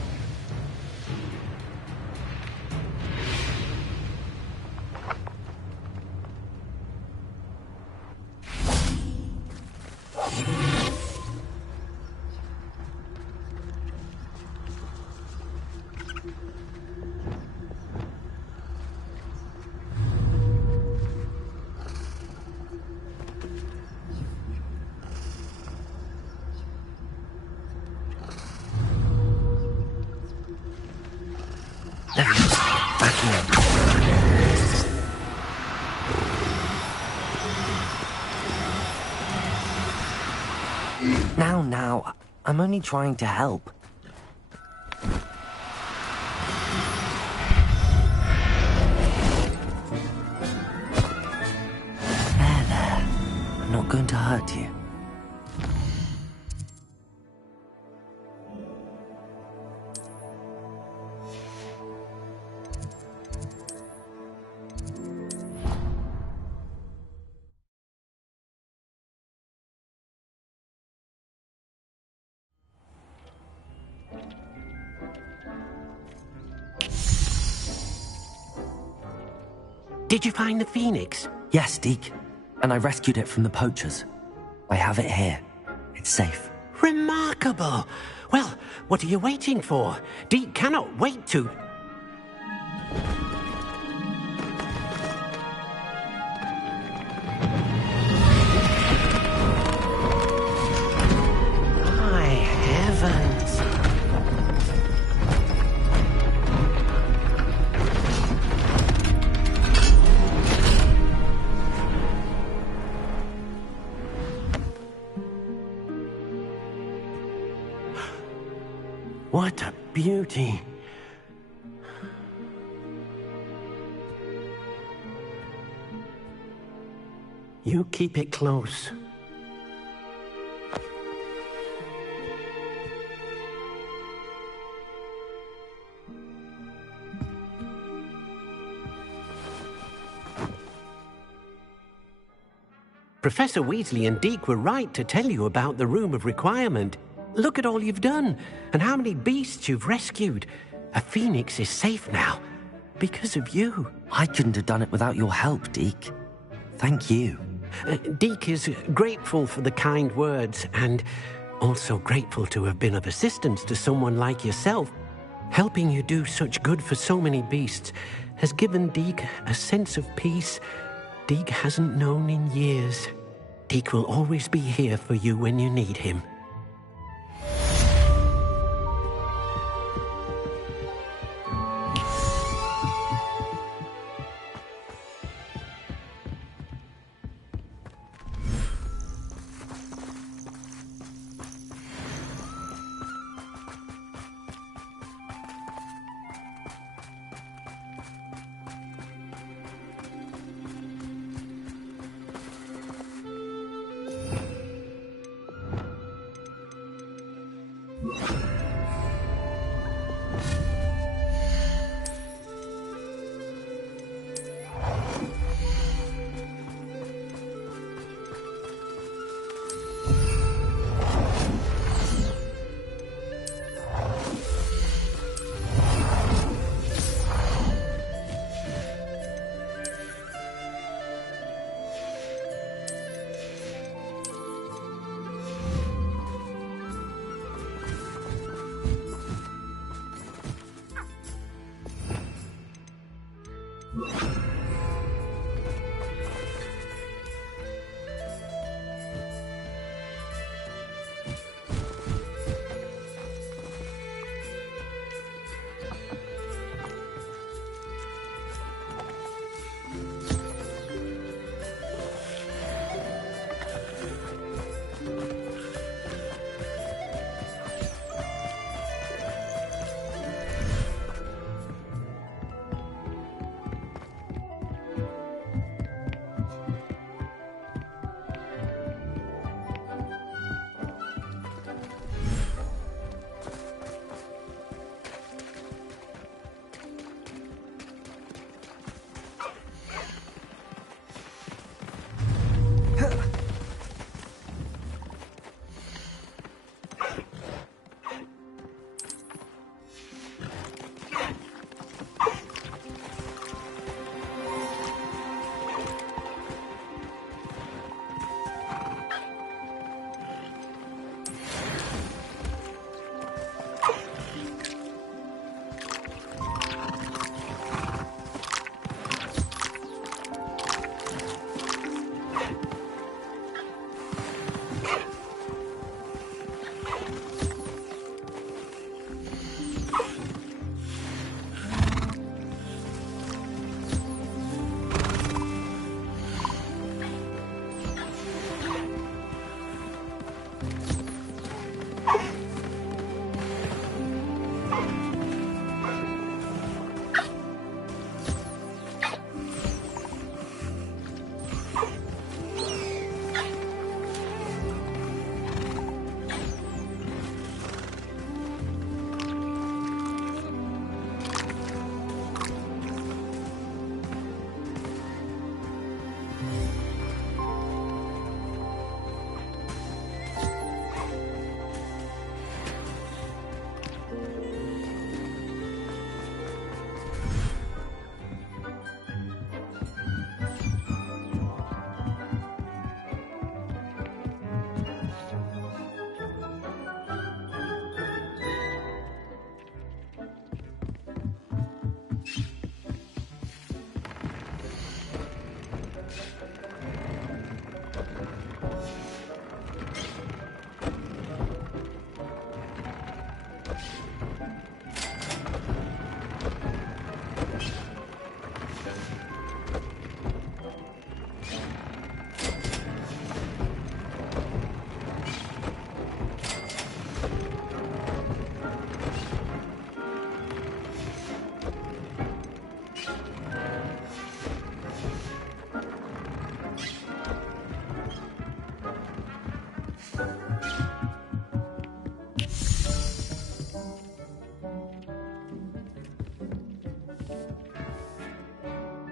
Now, I'm only trying to help. There. I'm not going to hurt you. Did you find the Phoenix? Yes, Deke. And I rescued it from the poachers. I have it here. It's safe. Remarkable! Well, what are you waiting for? Deke cannot wait to... My heavens! What a beauty! You keep it close. Professor Weasley and Deke were right to tell you about the Room of Requirement. Look at all you've done, and how many beasts you've rescued. A phoenix is safe now, because of you. I couldn't have done it without your help, Deke. Thank you. Deke is grateful for the kind words, and also grateful to have been of assistance to someone like yourself. Helping you do such good for so many beasts has given Deke a sense of peace Deke hasn't known in years. Deke will always be here for you when you need him.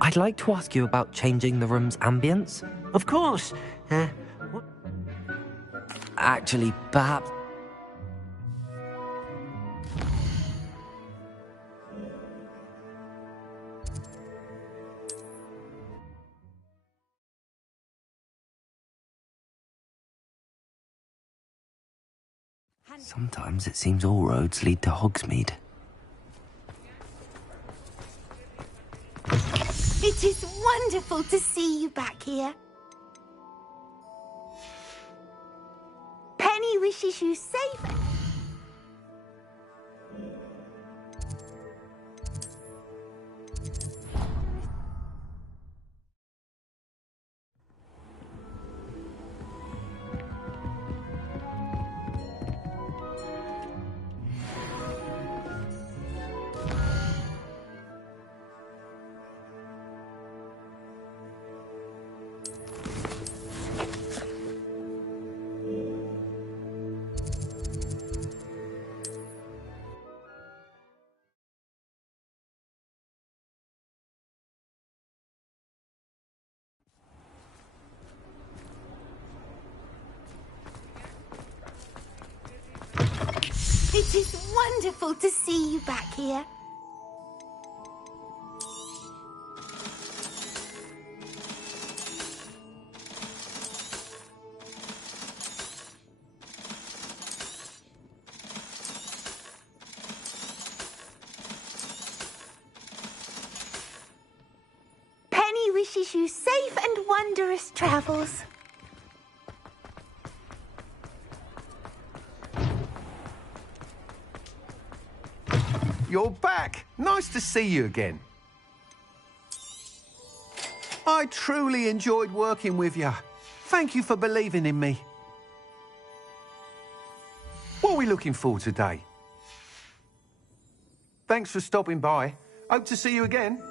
I'd like to ask you about changing the room's ambience. Of course. What? Actually, perhaps... Sometimes it seems all roads lead to Hogsmeade. It is wonderful to see you back here. Penny wishes you safe. It is wonderful to see you back here. Penny wishes you safe and wondrous travels. You're back. Nice to see you again. I truly enjoyed working with you. Thank you for believing in me. What are we looking for today? Thanks for stopping by. Hope to see you again.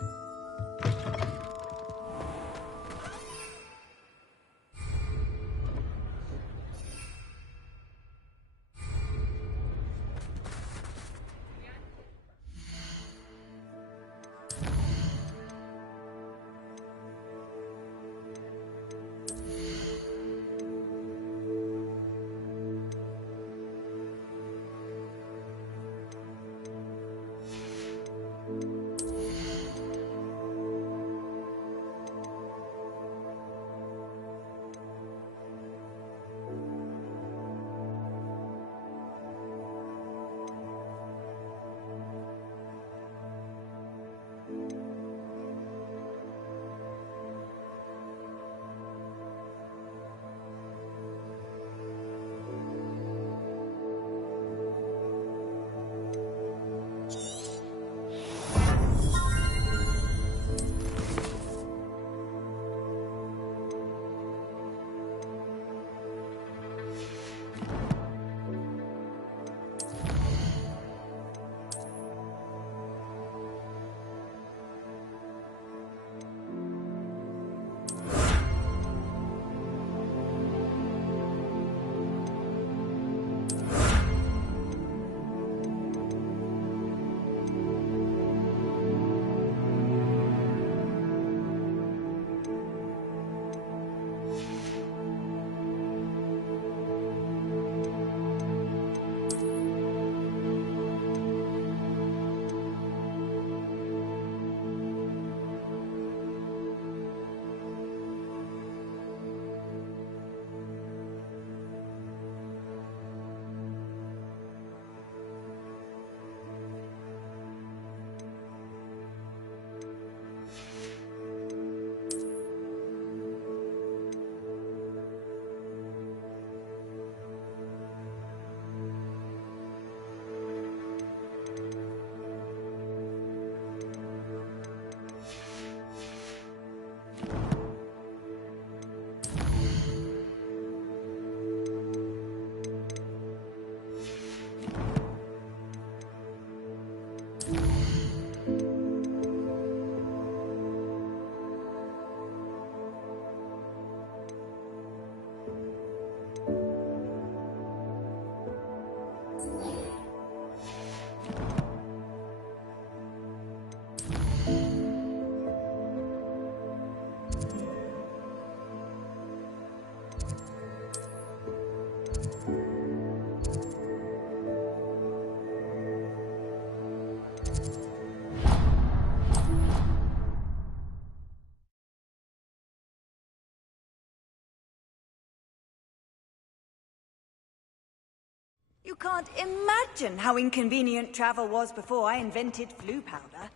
You can't imagine how inconvenient travel was before I invented flu powder.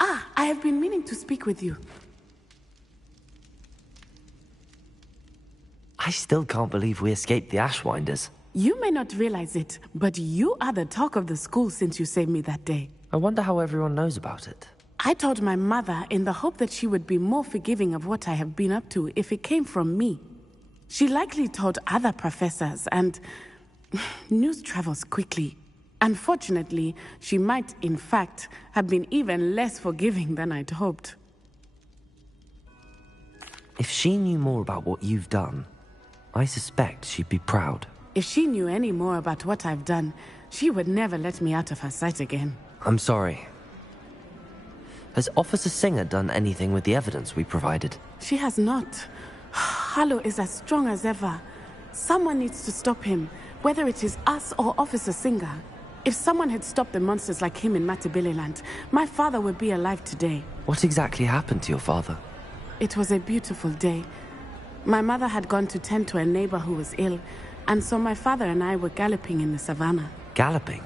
Ah, I have been meaning to speak with you. I still can't believe we escaped the Ashwinders. You may not realize it, but you are the talk of the school since you saved me that day. I wonder how everyone knows about it. I told my mother in the hope that she would be more forgiving of what I have been up to if it came from me. She likely told other professors, and news travels quickly. Unfortunately, she might, in fact, have been even less forgiving than I'd hoped. If she knew more about what you've done, I suspect she'd be proud. If she knew any more about what I've done, she would never let me out of her sight again. I'm sorry. Has Officer Singer done anything with the evidence we provided? She has not. Harlow is as strong as ever. Someone needs to stop him, whether it is us or Officer Singer. If someone had stopped the monsters like him in Matabeleland, my father would be alive today. What exactly happened to your father? It was a beautiful day. My mother had gone to tend to a neighbor who was ill, and so my father and I were galloping in the savannah. Galloping?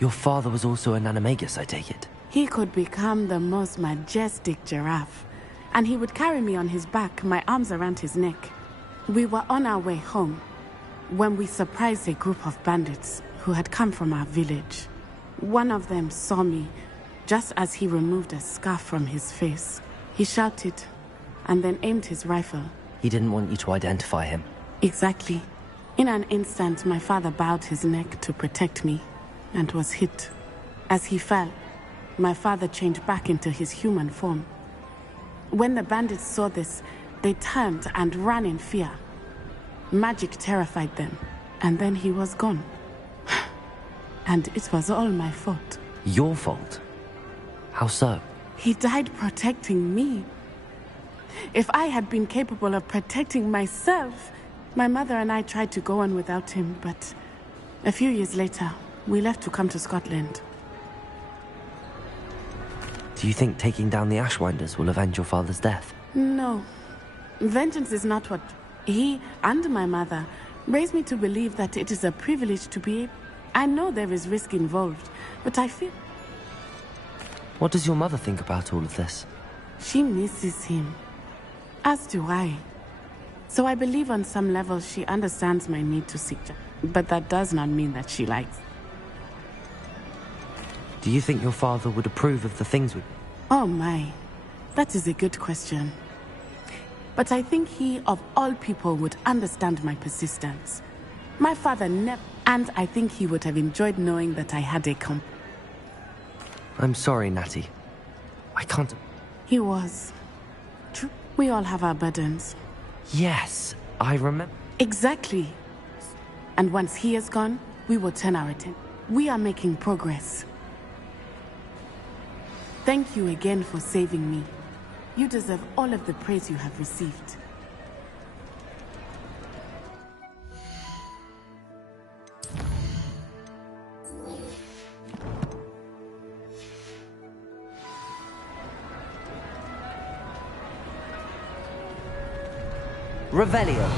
Your father was also an animagus, I take it? He could become the most majestic giraffe, and he would carry me on his back, my arms around his neck. We were on our way home when we surprised a group of bandits who had come from our village. One of them saw me just as he removed a scarf from his face. He shouted and then aimed his rifle. He didn't want you to identify him. Exactly. In an instant, my father bowed his neck to protect me and was hit. As he fell, my father changed back into his human form. When the bandits saw this, they turned and ran in fear. Magic terrified them, and then he was gone. And it was all my fault. Your fault? How so? He died protecting me. If I had been capable of protecting myself, my mother and I tried to go on without him, but a few years later, we left to come to Scotland. Do you think taking down the Ashwinders will avenge your father's death? No. Vengeance is not what he and my mother raised me to believe, that it is a privilege to be able. I know there is risk involved, but I feel... What does your mother think about all of this? She misses him. As do I. So I believe on some level she understands my need to seek justice. But that does not mean that she likes. Do you think your father would approve of the things we... Oh my, that is a good question. But I think he, of all people, would understand my persistence. My father never... And I think he would have enjoyed knowing that I had a I'm sorry, Natty. I can't... He was. True. We all have our burdens. Yes, I remember... Exactly. And once he is gone, we will turn our attention. We are making progress. Thank you again for saving me. You deserve all of the praise you have received. Revelio.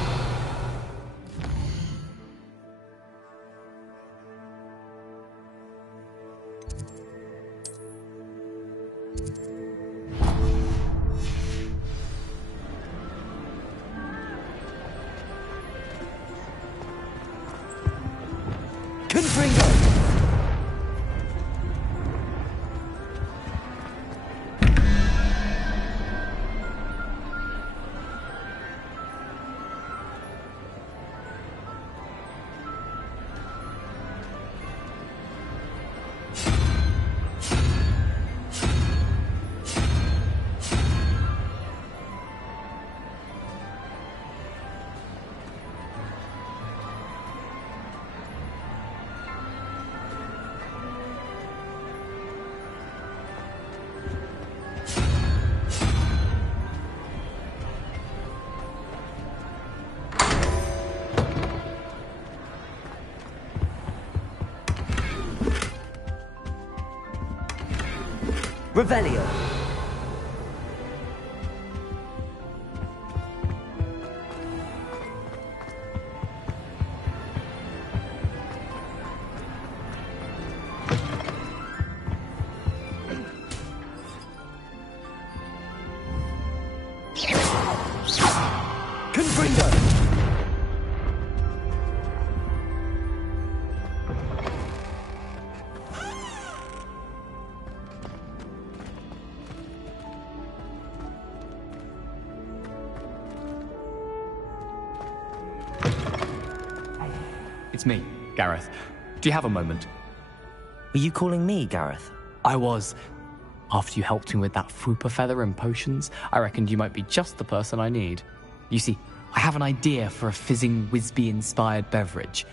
Confringo. Revelio. window! It's me, Gareth. Do you have a moment? Were you calling me, Gareth? I was. After you helped me with that fupa feather and potions, I reckoned you might be just the person I need. You see, I have an idea for a fizzing Wisby-inspired beverage.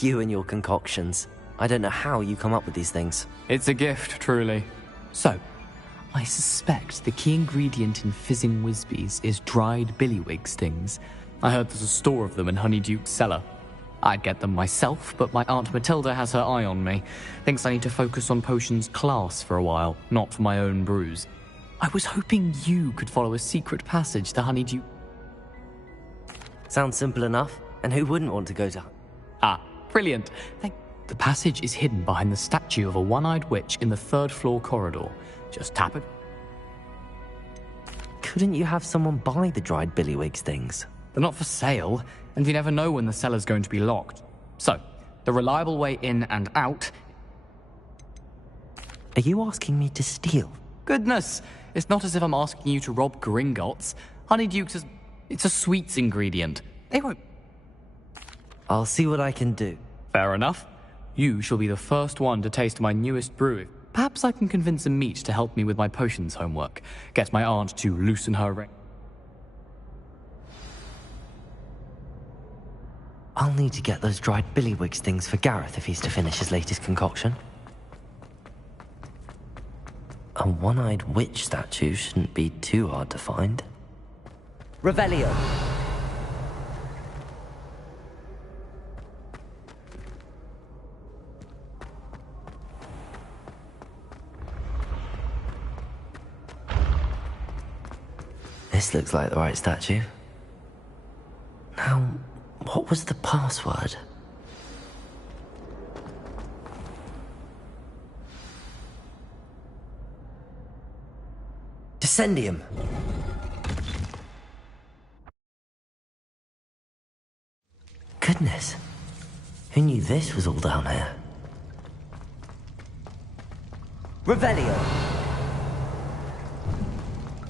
You and your concoctions. I don't know how you come up with these things. It's a gift, truly. So, I suspect the key ingredient in fizzing Wisbies is dried billywig stings. I heard there's a store of them in Honeyduke's cellar. I'd get them myself, but my Aunt Matilda has her eye on me. Thinks I need to focus on potions class for a while, not for my own brews. I was hoping you could follow a secret passage to Honeyduke. Sounds simple enough. And who wouldn't want to go to... Ah, brilliant. The passage is hidden behind the statue of a one-eyed witch in the third-floor corridor. Just tap it. Couldn't you have someone buy the dried billywig stings? They're not for sale, and you never know when the cellar's going to be locked. So, the reliable way in and out... Are you asking me to steal? Goodness! It's not as if I'm asking you to rob Gringotts. Honeyduke's is... It's a sweets ingredient. They won't... I'll see what I can do. Fair enough. You shall be the first one to taste my newest brew. Perhaps I can convince a meat to help me with my potions homework. Get my aunt to loosen her ring. I'll need to get those dried billywig stings for Gareth if he's to finish his latest concoction. A one-eyed witch statue shouldn't be too hard to find. Revelio! This looks like the right statue. Now, what was the password? Descendium! Goodness. Who knew this was all down here? Revelio!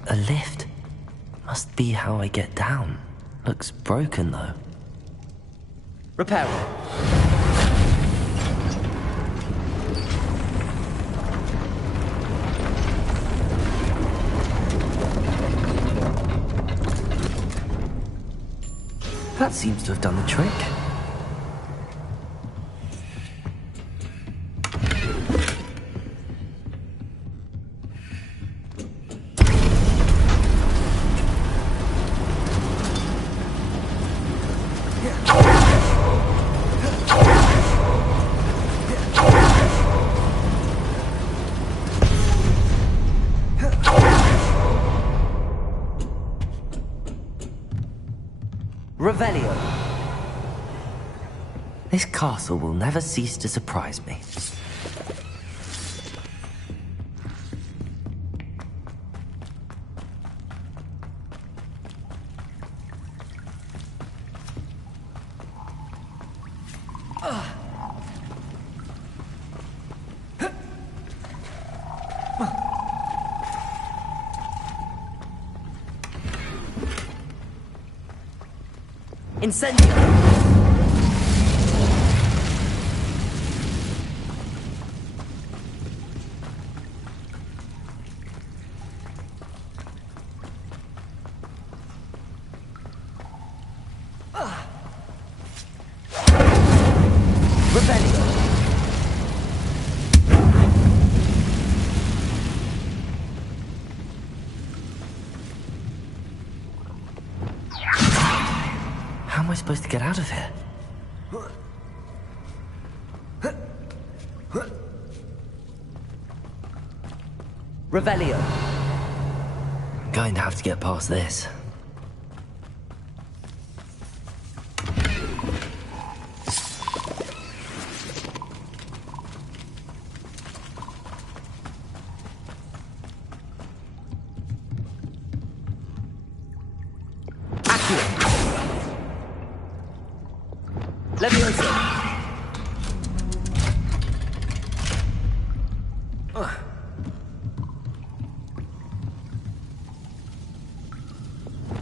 A lift. Must be how I get down. Looks broken, though. Repair it. That seems to have done the trick. Revelio. This castle will never cease to surprise me. Incendio! Revelio! How am I supposed to get out of here? Revelio. I'm going to have to get past this. Leviosa!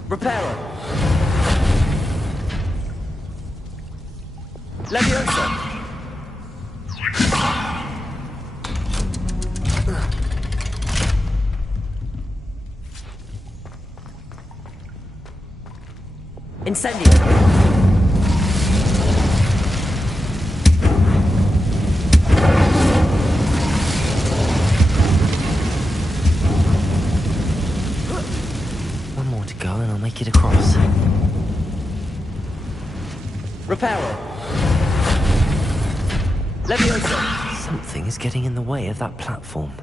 Reparo! Leviosa! Incendio! One more to go and I'll make it across. Reparo! Leviosa! Something is getting in the way of that platform.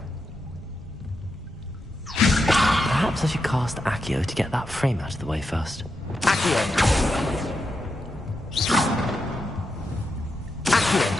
Perhaps I should cast Accio to get that frame out of the way first. Accio! Accio!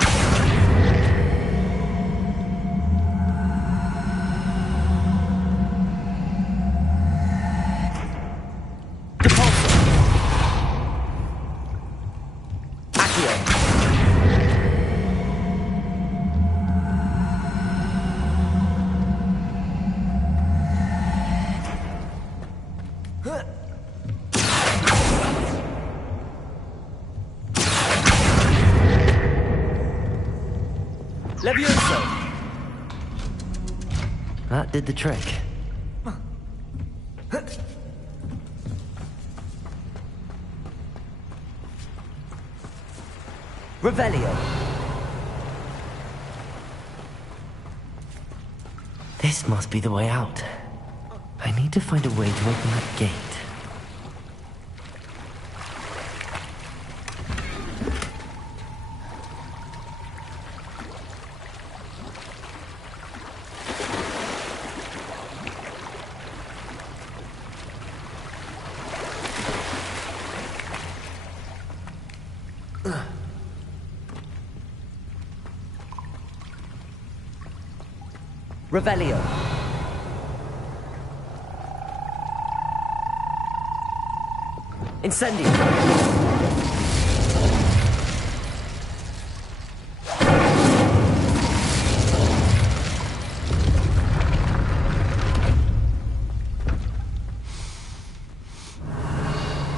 Leviosa! That did the trick. Revelio. This must be the way out. I need to find a way to open that gate. Revelio. Incendio.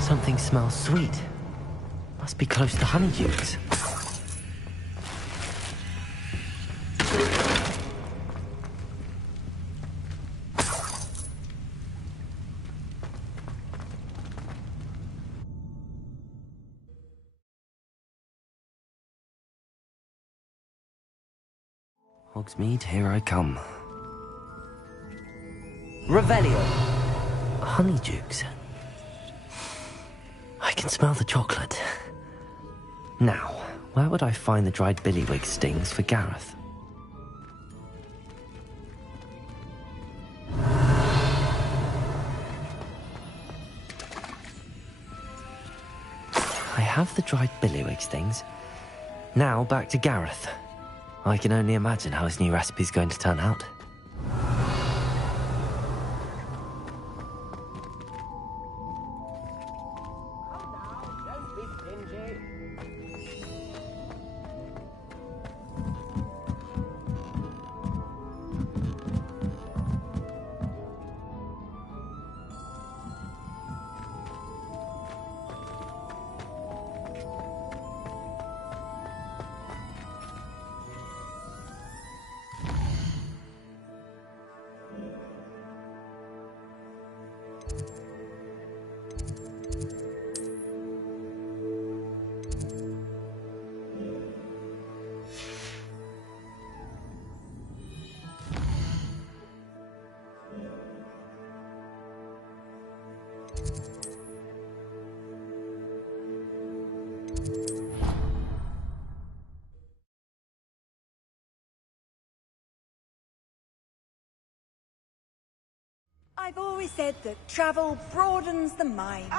Something smells sweet. Must be close to honeydews. Hogsmeade, here I come. Revelio. Honeydukes. I can smell the chocolate. Now, where would I find the dried billywig stings for Gareth? I have the dried billywig stings. Now back to Gareth. I can only imagine how his new recipe's going to turn out. I've always said that travel broadens the mind.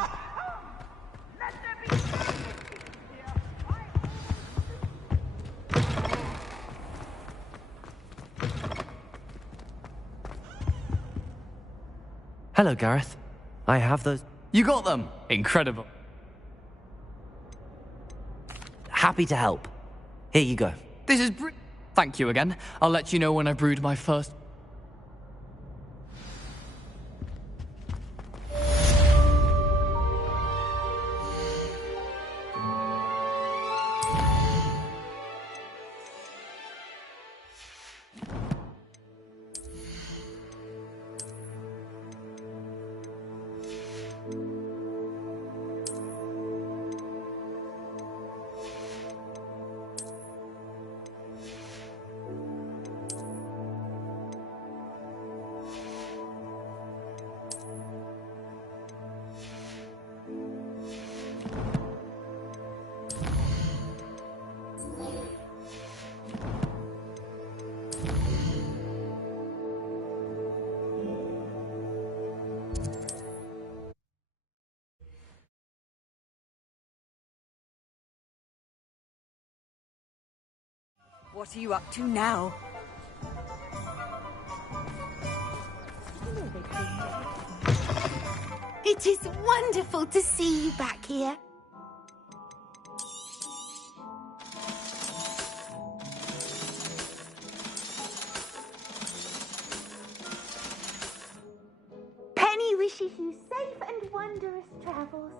Hello, Gareth. I have those... You got them! Incredible. Happy to help. Here you go. This is Thank you again. I'll let you know when I brewed my first... What are you up to now? It is wonderful to see you back here. Penny wishes you safe and wondrous travels.